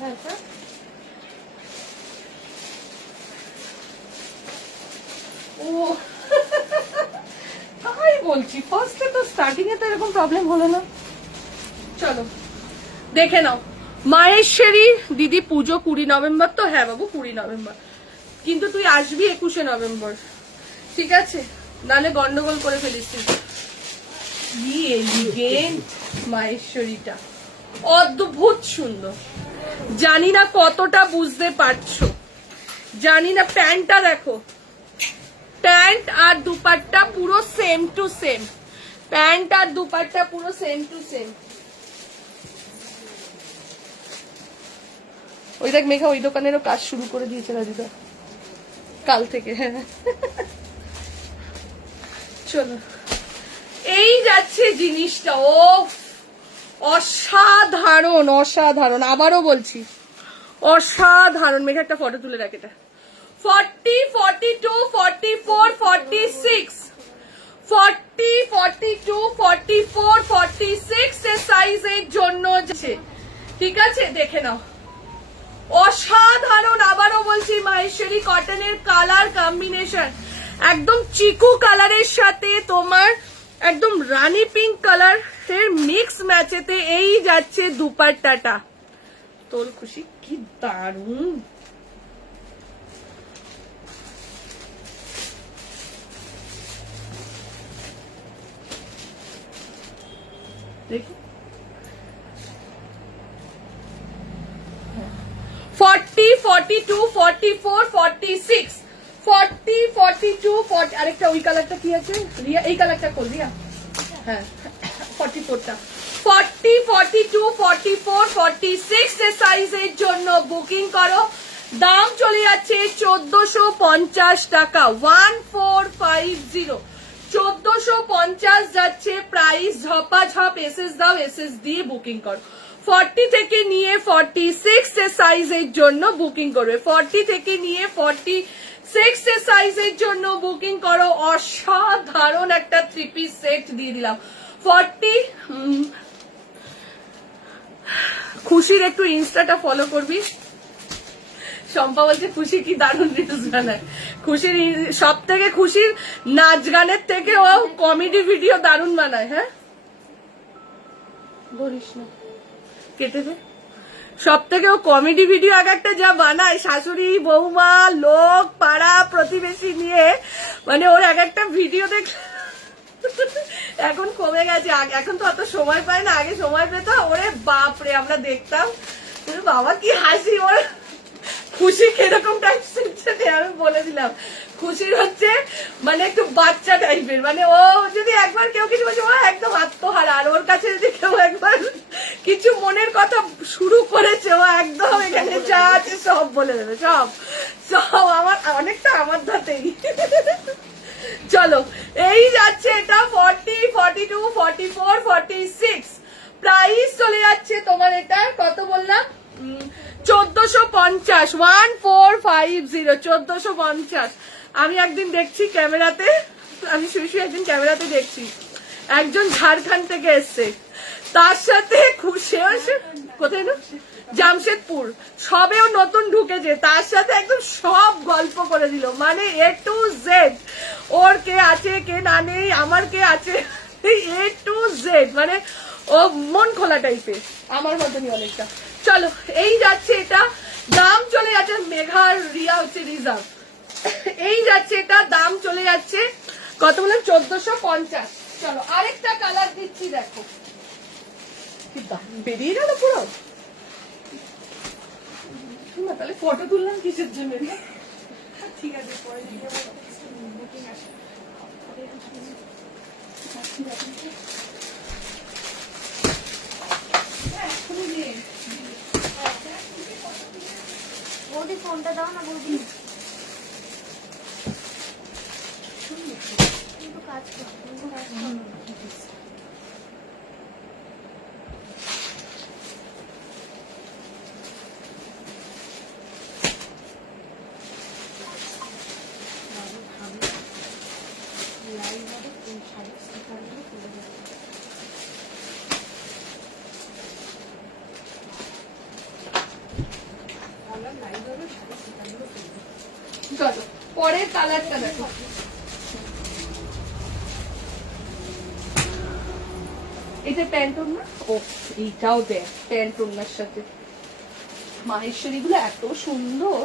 হ্যাঁ হ্যাঁ ও তাই বলছি, ফার্স্টে তো স্টার্টিং এ তো এরকম প্রবলেম হলো না। চলো দেখে নাও, মাহেশ্বরী দিদি পুজো 20 নভেম্বর তো? হ্যাঁ বাবু 20 নভেম্বর, কিন্তু তুই আসবি 21 নভেম্বর, ঠিক আছে? নালে গন্ডগোল করে ফেলিস তুই। কি এলিগেন্ট মাহেশ্বরীটা, অদ্ভুত সুন্দর। জানি না কতটা বুঝতে পারছো, জানি না। প্যান্টটা দেখো, প্যান্ট আর দুপাট্টা পুরো সেম টু সেম, প্যান্ট আর দুপাট্টা পুরো সেম টু সেম। ওই দেখ মেঘা, ওই দোকানেরও কাজ শুরু করে দিয়েছে রাজিদা কাল থেকে। হ্যাঁ চলো এই যাচ্ছে জিনিসটা, ও অসাধারণ অসাধারণ, আবারও বলছি অসাধারণ। মেঘা একটা ফটো তুলে রাখ, এটা 40, 42, 44, 46, 40, 42, 44, 46 এর সাইজের জন্য যাচ্ছে, ঠিক আছে? দেখে নাও, অসাধারণ। আবারও বলছি মাহেশ্বরী কটনের কালার কম্বিনেশন একদম চিকু কালারের সাথে তোমার একদম রানী পিঙ্ক কালার এর মিক্স ম্যাচেতে এই যাচ্ছে দুপাট্টাটা। তোর খুশি, কি দারুণ দেখি 40, 42, 44, 46, 40, 42, 40 আরেকটা ওই কালারটা কি আছে রিয়া, এই কালারটা কর রিয়া, হ্যাঁ 44টা 40, 42, 44, 46 এর সাইজের জন্য বুকিং করো। দাম চলে যাচ্ছে 1450 টাকা, 1450, 1450 যাচ্ছে প্রাইস। ঝপাঝপ এসএস দাও, এসএস দিয়ে বুকিং করো। 40 থেকে নিয়ে 46 এর সাইজের জন্য বুকিং করবে, 40 থেকে নিয়ে 46 এর সাইজের জন্য বুকিং করো। অসাধারণ একটা 3 পিস সেট দিয়ে দিলাম। 40 খুশির একটু ইনস্টাটা ফলো করবি। শম্পা বলছে খুশি কি দারুণ রিলস বানায়। খুশির সব থেকে খুশির নাচ গানের থেকে ও কমেডি ভিডিও দারুণ বানায়। হ্যাঁ বলিস না, কেটে দে। সব থেকে ও কমেডি ভিডিও এক একটা যা বানায়, শাশুড়ি বৌমা লোক পাড়া প্রতিবেশী নিয়ে, মানে ওর এক একটা ভিডিও দেখ। এখন কমে গেছে, এখন তো অত সময় পায় না, আগে সময় পেত। ওরে বাপরে আমরা দেখতাম, বাবা কি হাসি ওর। খুশি কিরকম টাইপ আমি বলে দিলাম। খুশির হচ্ছে মানে একটু বাচ্চা টাইপের, মানে ও যদি একবার কেউ কিছু বলছে ও একদম আত্মহারা, আর ওর কাছে যদি কেউ একবার কিছু মনের কথা শুরু করেছে ও একদম এখানে যা আছে সব বলে দেবে, সব সব আমার অনেকটা আমার ধাতেই। চলো এই যাচ্ছে এটা 40, 42, 44, 46 প্রাইস চলে যাচ্ছে তোমার। এটা কত বললাম? 1450, 1450, 1450। আমি একদিন দেখছি ক্যামেরাতে, আমি শুয়ে একদিন ক্যামেরাতে দেখছি একজন ঝাড়খণ্ড থেকে এসছে, তার সাথে সেও কোথায় না জামশেদপুর, সবেও নতুন ঢুকেছে, তার সাথে একদম সব গল্প করে দিল, মানে এ টু জেড। ওর কে আছে কে না নেই, আমার কে আছে, এ টু জেড, মানে ও মন খোলা টাইপের, আমার মতনই অনেকটা। চলো এই যাচ্ছে এটা, দাম চলে যাচ্ছে মেঘার রিয়া হচ্ছে রিজার্ভ। এই যাচ্ছে এটা, দাম চলে যাচ্ছে কত বললাম? 1450। চলো আরেকটা কালার দিচ্ছি, দেখো কি দাম বেরিয়ে গেল পুরো। তাহলে ফটো তুললাম কিসের জন্য? ঠিক আছে, পরে যদি আবার বুকিং আসে। বৌদি ফোনটা দাও না বৌদি, কিন্তু কাজ করো, কাজ করো। চলো পরের কালারটা দেখো। এটা প্যান্ট ওড়না, ও এইটাও দেখ প্যান্ট ওড়নার সাথে। মাহেশ্বরী গুলো এত সুন্দর,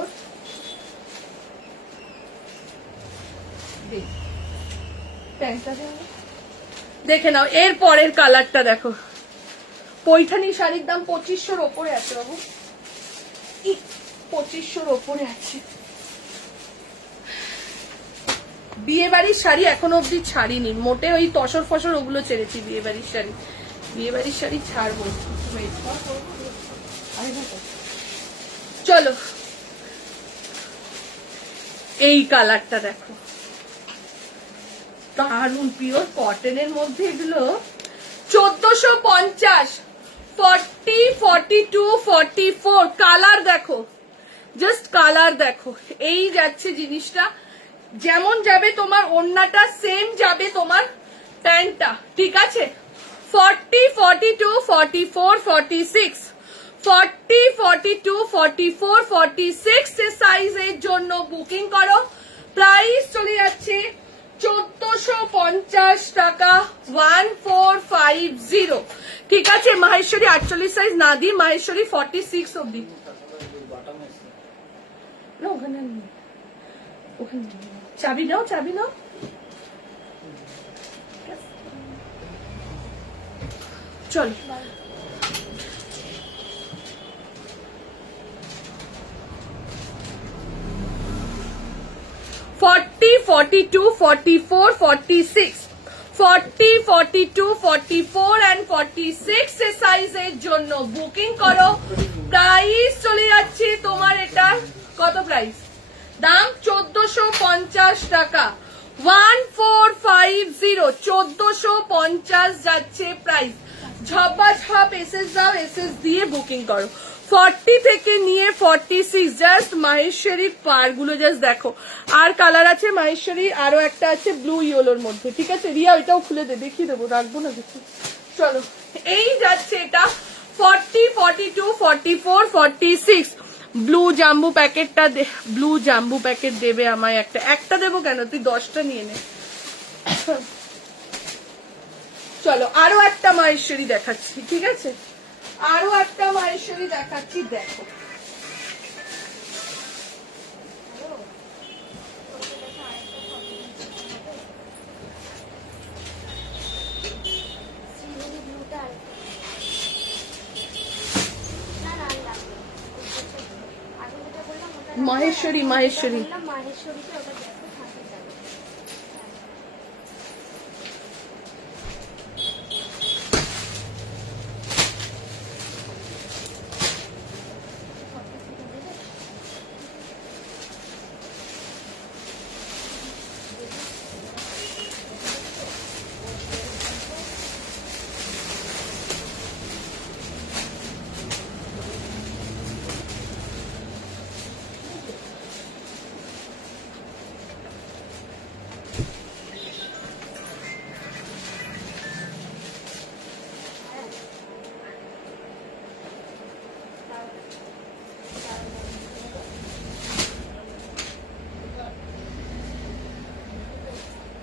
প্যান্টটা দেখে নাও। এর পরের কালারটা দেখো। পৈঠানি শাড়ির দাম 2500-র ওপরে আছে বাবু, 2500-র ওপরে আছে। বিয়ে বাড়ির শাড়ি এখনো অব্দি ছাড়িনি, মোটে ওই তসর ফসর ওগুলো ছেড়েছি। বিয়ে বাড়ির শাড়ি, বিয়ে বাড়ির শাড়ি ছাড়বো। চলো এই কালারটা দেখো, দারুন পিওর কটনের মধ্যে এগুলো। 1450, 40, 42, 44 কালার দেখো, জাস্ট কালার দেখো। এই যাচ্ছে জিনিসটা, যেমন যাবে তোমার ওড়নাটা সেম যাবে তোমার প্যান্টটা, ঠিক আছে? 40, 42, 44, 46, 40, 42, 44, 46 এর সাইজের জন্য বুকিং করো। প্রাইস চলে যাচ্ছে 1450 টাকা, 1450, ঠিক আছে? মাহেশ্বরী 48 সাইজ না দিই, মাহেশ্বরী 46 অব্দি। না ওখানে ওখানে চাবি নাও, চাবি নাও। চলো। ফর্টি, 42, 44, 46, 40, 42, 44 and 46 সাইজের জন্য বুকিং করো। প্রাইস চলে যাচ্ছে তোমার এটা কত প্রাইস? দাম 1450 টাকা। 1450, 1450 যাচ্ছে প্রাইস। ঝপাঝপ এসএস দাও, এসএস দিয়ে বুকিং করো। 40 থেকে নিয়ে 46, জাস্ট মাহেশ্বরীর পারগুলো জাস্ট দেখো। আর কালার আছে মাহেশ্বরী, আরো একটা আছে ব্লু ইয়েলোর মধ্যে, ঠিক আছে? রিয়া ওইটাও খুলে দে, দেখিয়ে দেবো, রাখবো না দেখি। চলো, এই যাচ্ছে এটা 40, 42, 44, 46। ব্লু জাম্বু প্যাকেটটা, ব্লু জাম্বু প্যাকেট দেবে আমায় একটা। একটা দেবো কেন, তুই 10টা নিয়ে নে। চলো, আরো একটা মাহেশ্বরী দেখাচ্ছি, ঠিক আছে? আরো একটা মাহেশ্বরী দেখাচ্ছি, দেখো। সিভিলি ব্লুটা আর না না লাগবে। আগে যেটা বললাম ওটা মাহেশ্বরী, মাহেশ্বরী। বললাম মাহেশ্বরীতে ওটা দেখো থাকে যাবে।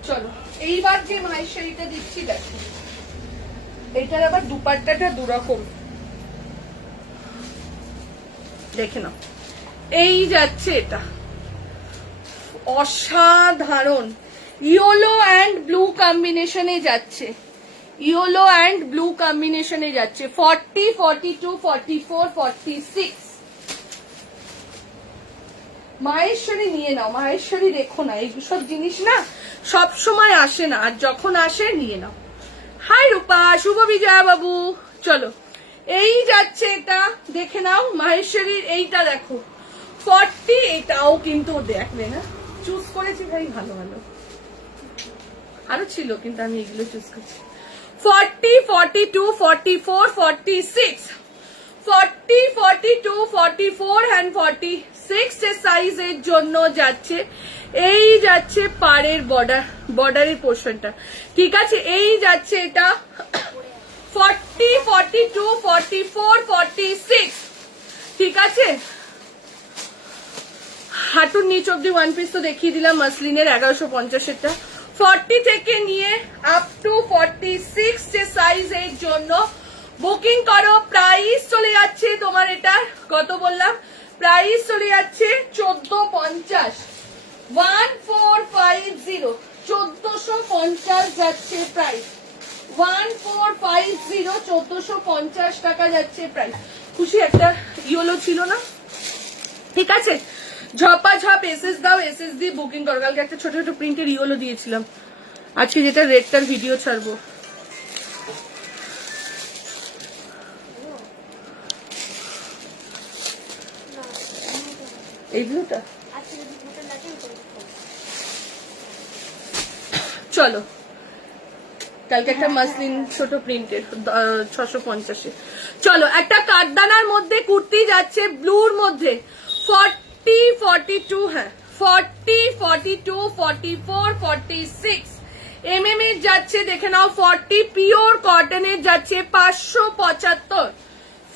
চলো, এইবার যে মাহেশ্বরীটা দিচ্ছি দেখো, এটার আবার দুপাট্টাটা দুরকম, দেখে নাও। এই যাচ্ছে এটা, অসাধারণ ইয়েলো অ্যান্ড ব্লু কম্বিনেশনে যাচ্ছে, ইয়েলো অ্যান্ড ব্লু কম্বিনেশনে যাচ্ছে। 40, 42, 44, 46। মাহেশ্বরী নিয়ে নাও, মাহেশ্বরী রেখো না, এইসব জিনিস না সব সময় আসে না, আর যখন আসে নিয়ে নাও। হাই রূপা, শুভ বিজয়া বাবু। চলো, এই যাচ্ছে এটা, দেখে নাও মাহেশ্বরীর এইটা দেখো 40। এটাও কিন্তু দেখবে না, চুজ করেছি ভাই ভালো ভালো, আরো ছিল কিন্তু আমি এগুলো চুজ করছি। 40, 42, 44, 46, 40, 42, 44 and 46 সাইজের জন্য যাচ্ছে। এই যাচ্ছে পাড়ের বর্ডারের পোর্শনটা, ঠিক আছে? এই যাচ্ছে এটা 40, 42, 44, 46, ঠিক আছে? হাঁটুর নিচ অব্দি ওয়ান পিস তো দেখিয়ে দিলাম, মাসলিনের 1150-এরটা। 40 থেকে নিয়ে আপ টু 46 সাইজের জন্য বুকিং করো। প্রাইস চলে যাচ্ছে তোমার এটা কত বললাম, প্রাইস চলে যাচ্ছে 1450। 1450, 1450 যাচ্ছে প্রাইস। 1450, 1450 টাকা যাচ্ছে প্রাইস। খুশি? একটা ইয়েলো ছিল না, ঠিক আছে? ঝপাঝপ এসএস দাও, এসএস দিয়ে বুকিং করো। কালকে একটা ছোট ছোট প্রিন্টের ইয়েলো দিয়েছিলাম, আজকে যেটা রেডটার ভিডিও ছাড়বো। এই ব্লুটা আচ্ছা যদি ব্লুটা লাগে ওটা চলো, কালকে একটা মাসলিন ছোট প্রিন্টের 650-এ। চলো, একটা কাঠদানার মধ্যে কুর্তি যাচ্ছে ব্লুর মধ্যে 40, 42, হ্যাঁ 40, 42, 44, 46 এর যাচ্ছে, দেখে নাও। 40 পিওর কটনের যাচ্ছে 575,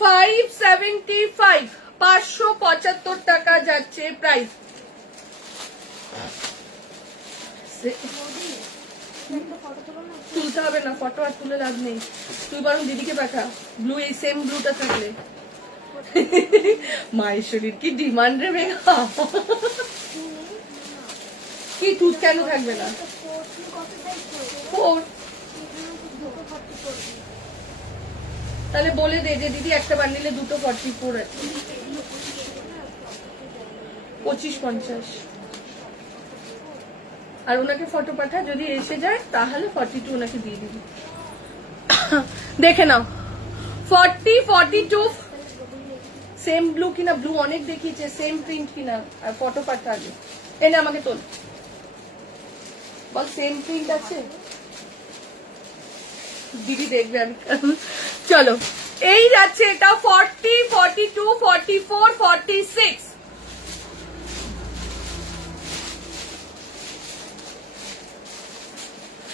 575, 575 টাকা যাচ্ছে প্রাইস। ফটো তুলো না। তুলতে হবে না, ফটো আর তুলে লাভ নেই, তুই বরং দিদিকে পাঠা ব্লু, এই সেম ব্লুটা থাকলে। মাহেশ্বরীর কি ডিমান্ড রে মেঘা, কি তুই কেন থাকবে না? কত চাইছো? 4, দুটো ভর্তি করবি। তাহলে বলে দে যে দিদি একটা বান্ডিলে দুটো 44 আছে, 25-50। আর ওনাকে ফটো পাঠা, যদি এসে যায় তাহলে 42 ওনাকে দিয়ে দিবি। দেখে নাও 40, 42 সেম ব্লু কিনা, ব্লু অনেক দেখিয়েছে, সেম প্রিন্ট কিনা, আর ফটো পাঠা আগে। এনে আমাকে তোল, বল সেম প্রিন্ট আছে, দিদি দেখবে আমি। চলো এই যাচ্ছে এটা 40, 42, 44, 46।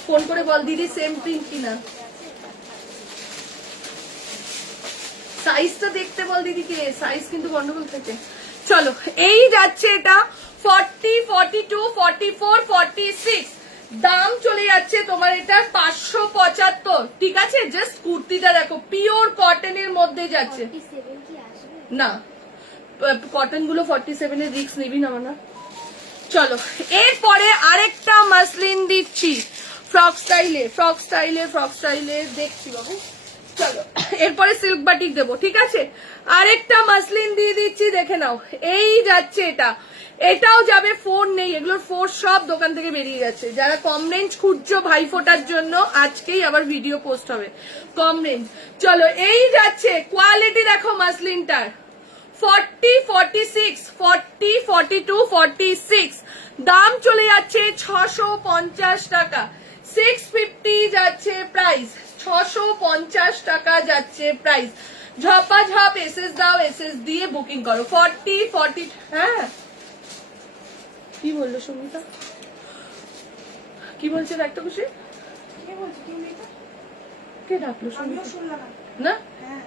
ফোন করে বল দিদি সেম প্রিন্ট কিনা, সাইজটা দেখতে বল দিদিকে, সাইজ কিন্তু গন্ডগোল থাকে। চলো এই যাচ্ছে এটা 40, 42, 44, 46। দাম চলে যাচ্ছে তোমার এটা 575। ঠিক আছে, জাস্ট কুর্তিটা দেখো, পিওর কটনের মধ্যে যাচ্ছে। 47 কি আসবে? না, কটন গুলো 47 এর রিস্ক নিবি না মানা। চলো এরপরে আরেকটা মাসলিন দিচ্ছি ফ্রক স্টাইলে দেখছি বাবু। চলো এরপরে সিল্ক বাটিক দেবো, ঠিক আছে। আরেকটা মাসলিন দিয়ে দিচ্ছি, দেখে নাও। এই যাচ্ছে এটা, এটাও যাবে, ফোর নেই, এগুলোর ফোর সব দোকান থেকে বেরিয়ে গেছে। যারা কম রেঞ্জ খুঁজছো ভাই ফোটার জন্য, আজকেই আবার ভিডিও পোস্ট হবে কম রেঞ্জ। চলো এই যাচ্ছে, কোয়ালিটি দেখো মাসলিনটার, 40, 46, 40, 42, 46। দাম চলে যাচ্ছে 650 টাকা, 650 যাচ্ছে প্রাইস, 650 টাকা যাচ্ছে প্রাইস। ঝপাঝপ এসএস দাও, এসএস দিয়ে বুকিং করো। 40, 40। হ্যাঁ কি বললো সঙ্গীতা, কি বলছে একটা খুশি, কে বলছে কেউ নেই তো? কে ডাকলো আমিও সঙ্গীতা? শুনলাম না। না, হ্যাঁ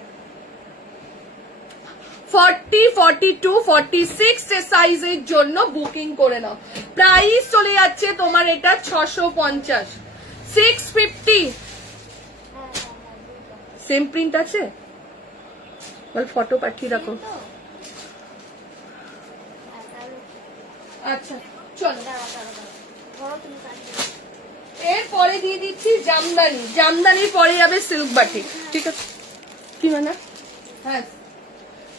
40, 42, 46 সাইজের জন্য বুকিং করে নাও। প্রাইস চলে যাচ্ছে তোমার এটা 650, 650। সেম প্রিন্ট আছে, বল ফটো পাঠিয়ে রাখো। আচ্ছা চলো এরপরে দিয়ে দিচ্ছি জামদানি, জামদানির পরে যাবে সিল্ক বাটিক, ঠিক আছে। কি মানে, হ্যাঁ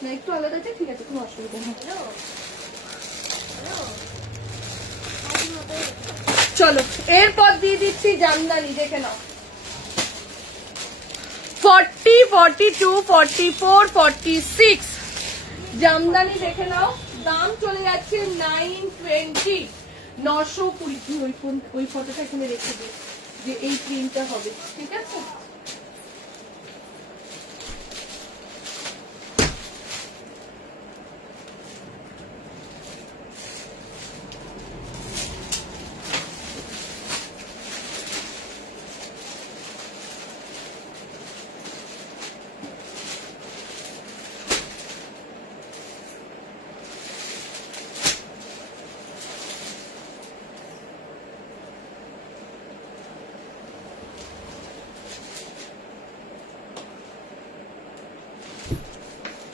না একটু আলাদা আছে, ঠিক আছে, কোনো অসুবিধা নেই। চলো এরপর দিয়ে দিচ্ছি জামদানি, দেখে নাও। 40, 42, 44, 46 জামদানি দেখে নাও। দাম চলে যাচ্ছে 920, 920। ওই ফটোটা এখানে রেখে দিই, যে এই প্রিন্টটা হবে, ঠিক আছে।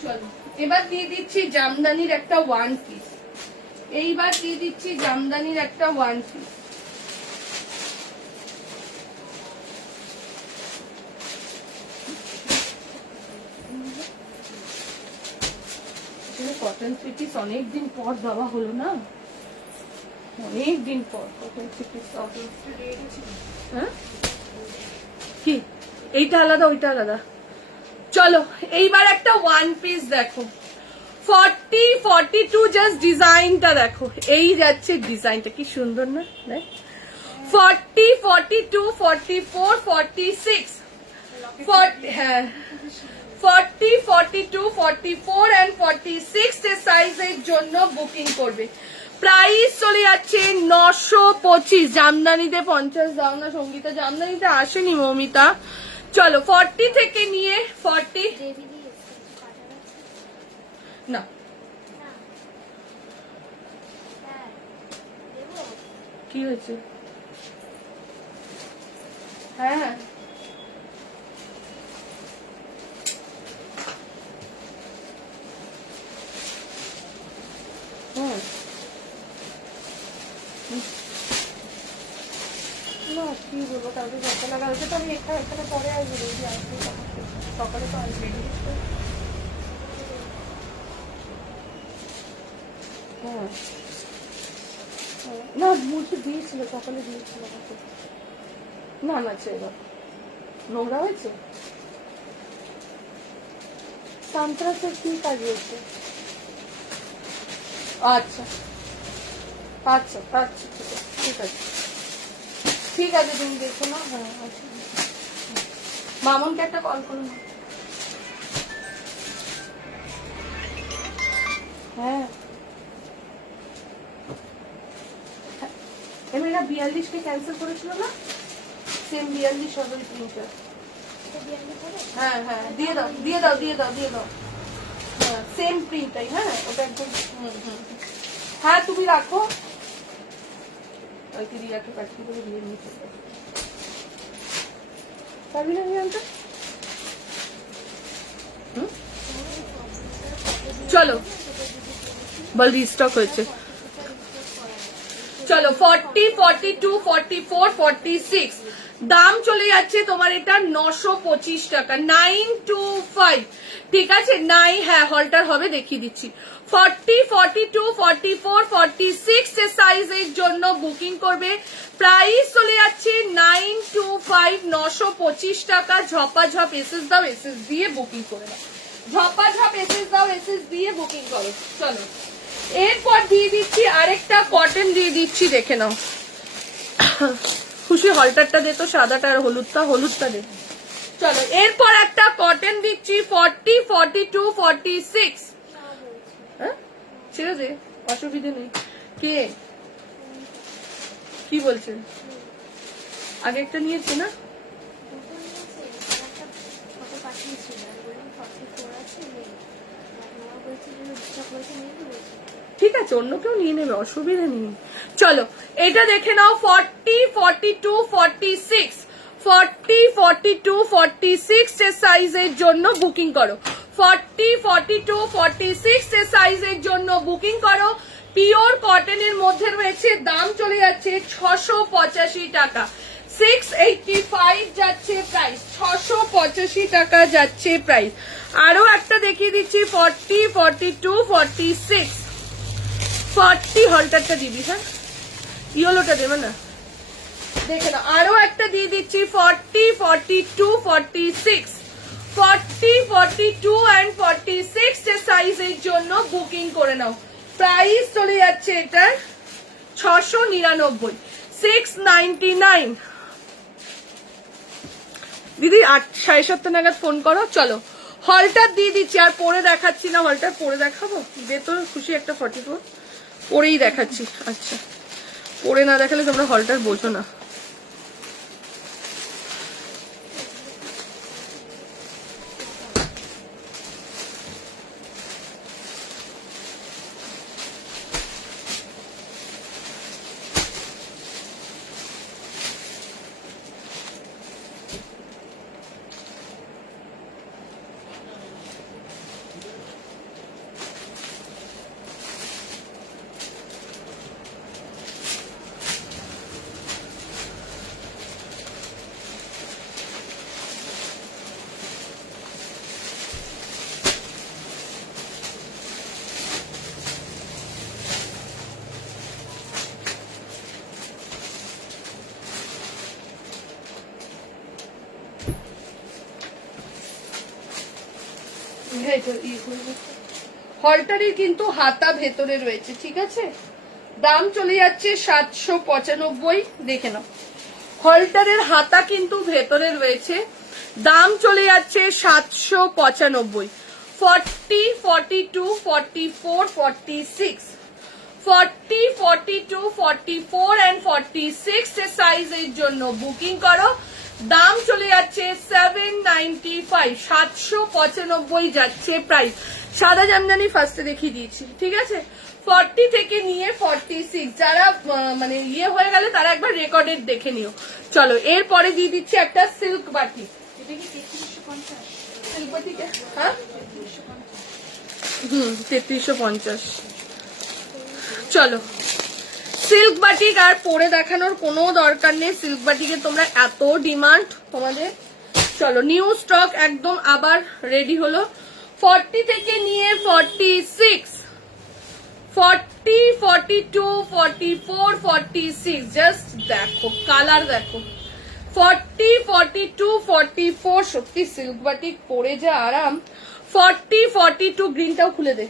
চলো এবার দিয়ে দিচ্ছি জামদানির একটা ওয়ান পিস, এইবার দিয়ে দিচ্ছি জামদানির একটা one piece. Cotton three piece অনেকদিন পর দেওয়া হলো না, অনেকদিন পর কটন থ্রি পিস। হ্যাঁ কি, এইটা আলাদা ওইটা আলাদা। চলো এইবার একটা ওয়ান পিস দেখো, 40, 42 জাস্ট ডিজাইনটা দেখো। এই যাচ্ছে ডিজাইনটা, কি সুন্দর না, 40, 42, 44, 46, 40, হ্যাঁ 40, 42, 44 and 46 এর সাইজের জন্য বুকিং করবে। প্রাইস চলে যাচ্ছে 925। জামদানিতে 50 দাও না সঙ্গীতা, জামদানিতে আসেনি মৌমিতা। চলো 40 থেকে নিয়ে 40 না, কি হয়েছে, হ্যাঁ না কি বলবো, কালকে যত লাগা হয়েছে তো আমি এখানে পরে আসবো, যদি আসবো সকালে তো আসবে। হ্যাঁ না, মুছে দিয়েছিল, সকালে দিয়েছিল আমাকে। না না ছেড়ে নোংরা হয়েছে। সান্ত্রাসের কি কাজ হয়েছে? আচ্ছা আচ্ছা আচ্ছা ঠিক আছে ঠিক আছে তুমি দেখো না। হ্যাঁ আচ্ছা মামনকে একটা কল করুন। হ্যাঁ এমনি না 42কে ক্যান্সেল করেছিল না, সেম 42 হবে প্রিন্টার। এটা দিয়ে আমি করে হ্যাঁ হ্যাঁ দিয়ে দাও হ্যাঁ সেম প্রিন্টটাই। হ্যাঁ ওটা একদম হ্যাঁ তুমি রাখো। ওই কি রাখো কাটি করে দিয়ে নিতে পারবি না নিয়ন্ত্রণ? চলো বল রিস্টক হয়েছে। চলো 40, 42, 44, 46 দাম চলে যাচ্ছে তোমার এটা 925 টাকা, 925। ঠিক আছে হ্যাঁ হলটার হবে দেখিয়ে দিচ্ছি। 40, 42, 44, 46 এর সাইজের জন্য বুকিং করবে। প্রাইস চলে যাচ্ছে 925, 925 টাকা। ঝপাঝপ এসএস দাও, এসএস দিয়ে বুকিং করে দাও। ঝপাঝপ এসএস দাও, এসএস দিয়ে বুকিং করো। চলো এরপর দিয়ে দিচ্ছি আরেকটা কটন দিয়ে দিচ্ছি, দেখে নাও। খুশি হলটারটা দে তো, সাদাটা আর হলুদটা দে। চলো এরপর একটা কটন দিচ্ছি 40, 42, 46। হ্যাঁ ছেড়ে দে, অসুবিধে নেই। কে কি বলছে? আগে একটা নিয়েছি না? দুটো নিয়েছে, একটা ফটো পাঠিয়েছিল, আমি বললাম 44 আছে নেই, আমার বলছে যে স্টক হয়েছে নিয়ে বলেছে। ঠিক আছে অন্য কেউ নিয়ে নেবে, অসুবিধা নেই। চলো এটা দেখে নাও 40, 42, 46, 40, 42, 46 এর সাইজের জন্য বুকিং করো। 40, 42, 46 এর সাইজের জন্য বুকিং করো। পিওর কটনের মধ্যে রয়েছে, দাম চলে যাচ্ছে 685 টাকা। 685 যাচ্ছে প্রাইস, 685 টাকা যাচ্ছে প্রাইস। আরো একটা দেখিয়ে দিচ্ছি 40, 42, 46, 40 হলটারটা দিবি। হ্যাঁ ইয়েলোটা দেবে না, দেখে না। আরো একটা দিয়ে দিচ্ছি 40, 42, 46, 40, 42 and 46 এর সাইজের জন্য বুকিং করে নাও। প্রাইস চলে যাচ্ছে এটা 699, 699। দিদি 7:30 নাগাদ ফোন করো। চলো হলটার দিয়ে দিচ্ছি, আর পরে দেখাচ্ছি না। হলটার পরে দেখাবো, দে তো খুশি একটা 44 পরেই দেখাচ্ছি। আচ্ছা পরে না দেখালে তোমরা হলটার বোঝো না। হলটারই কিন্তু হাতা ভেতরে রয়েছে, ঠিক আছে। দাম চলে যাচ্ছে 795, দেখে নাও। হলটারের হাতা কিন্তু ভেতরে রয়েছে, দাম চলে যাচ্ছে 795। 40, 42, 44, 46, 40, 42, 44 and 46 এর সাইজের জন্য বুকিং করো। দাম চলে যাচ্ছে 795, 795 যাচ্ছে প্রাইস। সাদা জামদানি ফার্স্টে দেখিয়ে দিয়েছি, ঠিক আছে। 40 থেকে নিয়ে 46 যারা মানে ইয়ে হয়ে গেলে তারা একবার রেকর্ডেড দেখে নিও। চলো এরপরে দিয়ে দিচ্ছি একটা সিল্ক বাটি। এটা কি 3350? সিল্ক বাটি হ্যাঁ 3350। চলো সিল্ক বাটিক আর পরে দেখানোর কোনো দরকার নেই, সিল্ক বাটিকে তোমরা এত ডিমান্ড তোমাদের। চলো নিউ স্টক একদম আবার রেডি হলো। 40 থেকে নিয়ে 46, 40, 42, 44, 46, জাস্ট দেখো কালার দেখো। 40, 42, 44, সত্যি সিল্ক বাটিক পরে যা আরাম। 40, 42 গ্রিনটাও খুলে দে।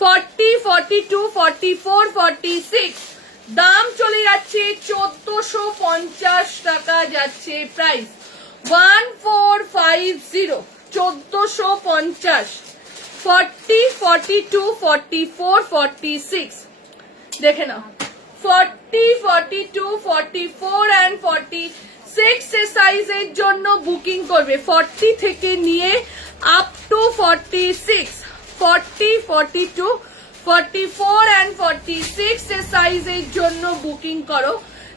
40, 42, 44, 46 দাম চলে যাচ্ছে 1450 টাকা যাচ্ছে প্রাইস। 1450, 1450। 40, 42, 44, 46 দেখে নাও। 40, 42, 44 and 46 সাইজের জন্য বুকিং করবে। 40 থেকে নিয়ে আপ টু 46, 40, 42, 44 and 46 সাইজের জন্য বুকিং করো।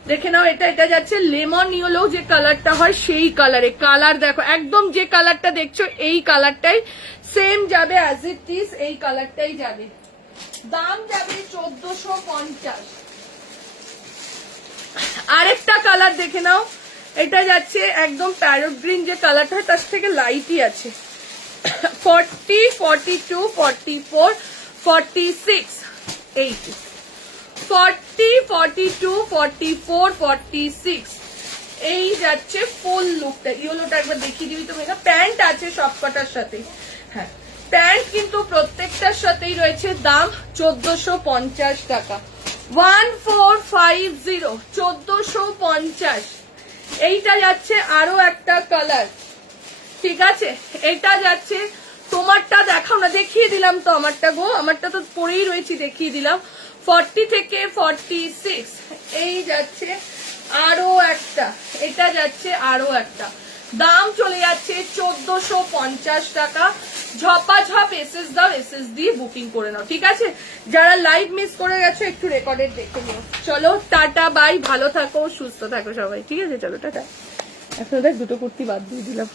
দেখে নাও এটা যাচ্ছে লেমন ইয়েলো, যে কালারটা হয় সেই কালারে। কালার দেখো একদম যে কালারটা দেখছো এই কালারটাই সেম যাবে, অ্যাজ ইট ইজ এই কালারটাই যাবে। দাম যাবে 1450। আরেকটা কালার দেখে নাও, এটা যাচ্ছে একদম প্যারট গ্রিন যে কালারটা তার থেকে লাইটই আছে। 40, 42, 44, 46 80, 40, 42, 44, 46 এই যাচ্ছে ফুল লুকটা। ইয়েলোটা একবার দেখিয়ে দিবি তো মেঘা। প্যান্ট আছে সবকটার সাথে, হ্যাঁ প্যান্ট কিন্তু প্রত্যেকটার সাথেই রয়েছে। দাম 1450 টাকা। 1450, 1450। এইটা যাচ্ছে আরো একটা কালার, ঠিক আছে। এটা যাচ্ছে তোমারটা দেখাও না, দেখিয়ে দিলাম তো আমারটা গো, আমারটা তো পরেই রয়েছি, দেখিয়ে দিলাম। 40 থেকে 46 এই যাচ্ছে আরো একটা, এটা যাচ্ছে আরো একটা। দাম চলে যাচ্ছে 1450 টাকা। ঝপাঝপ এসএস দাও, এসএস দিয়ে বুকিং করে নাও, ঠিক আছে। যারা লাইভ মিস করে গেছো একটু রেকর্ডেড দেখে নিও। চলো টাটা বাই, ভালো থাকো সুস্থ থাকো সবাই, ঠিক আছে। চলো টাটা। এখন দেখ দুটো কুর্তি বাদ দিয়ে দিলাম।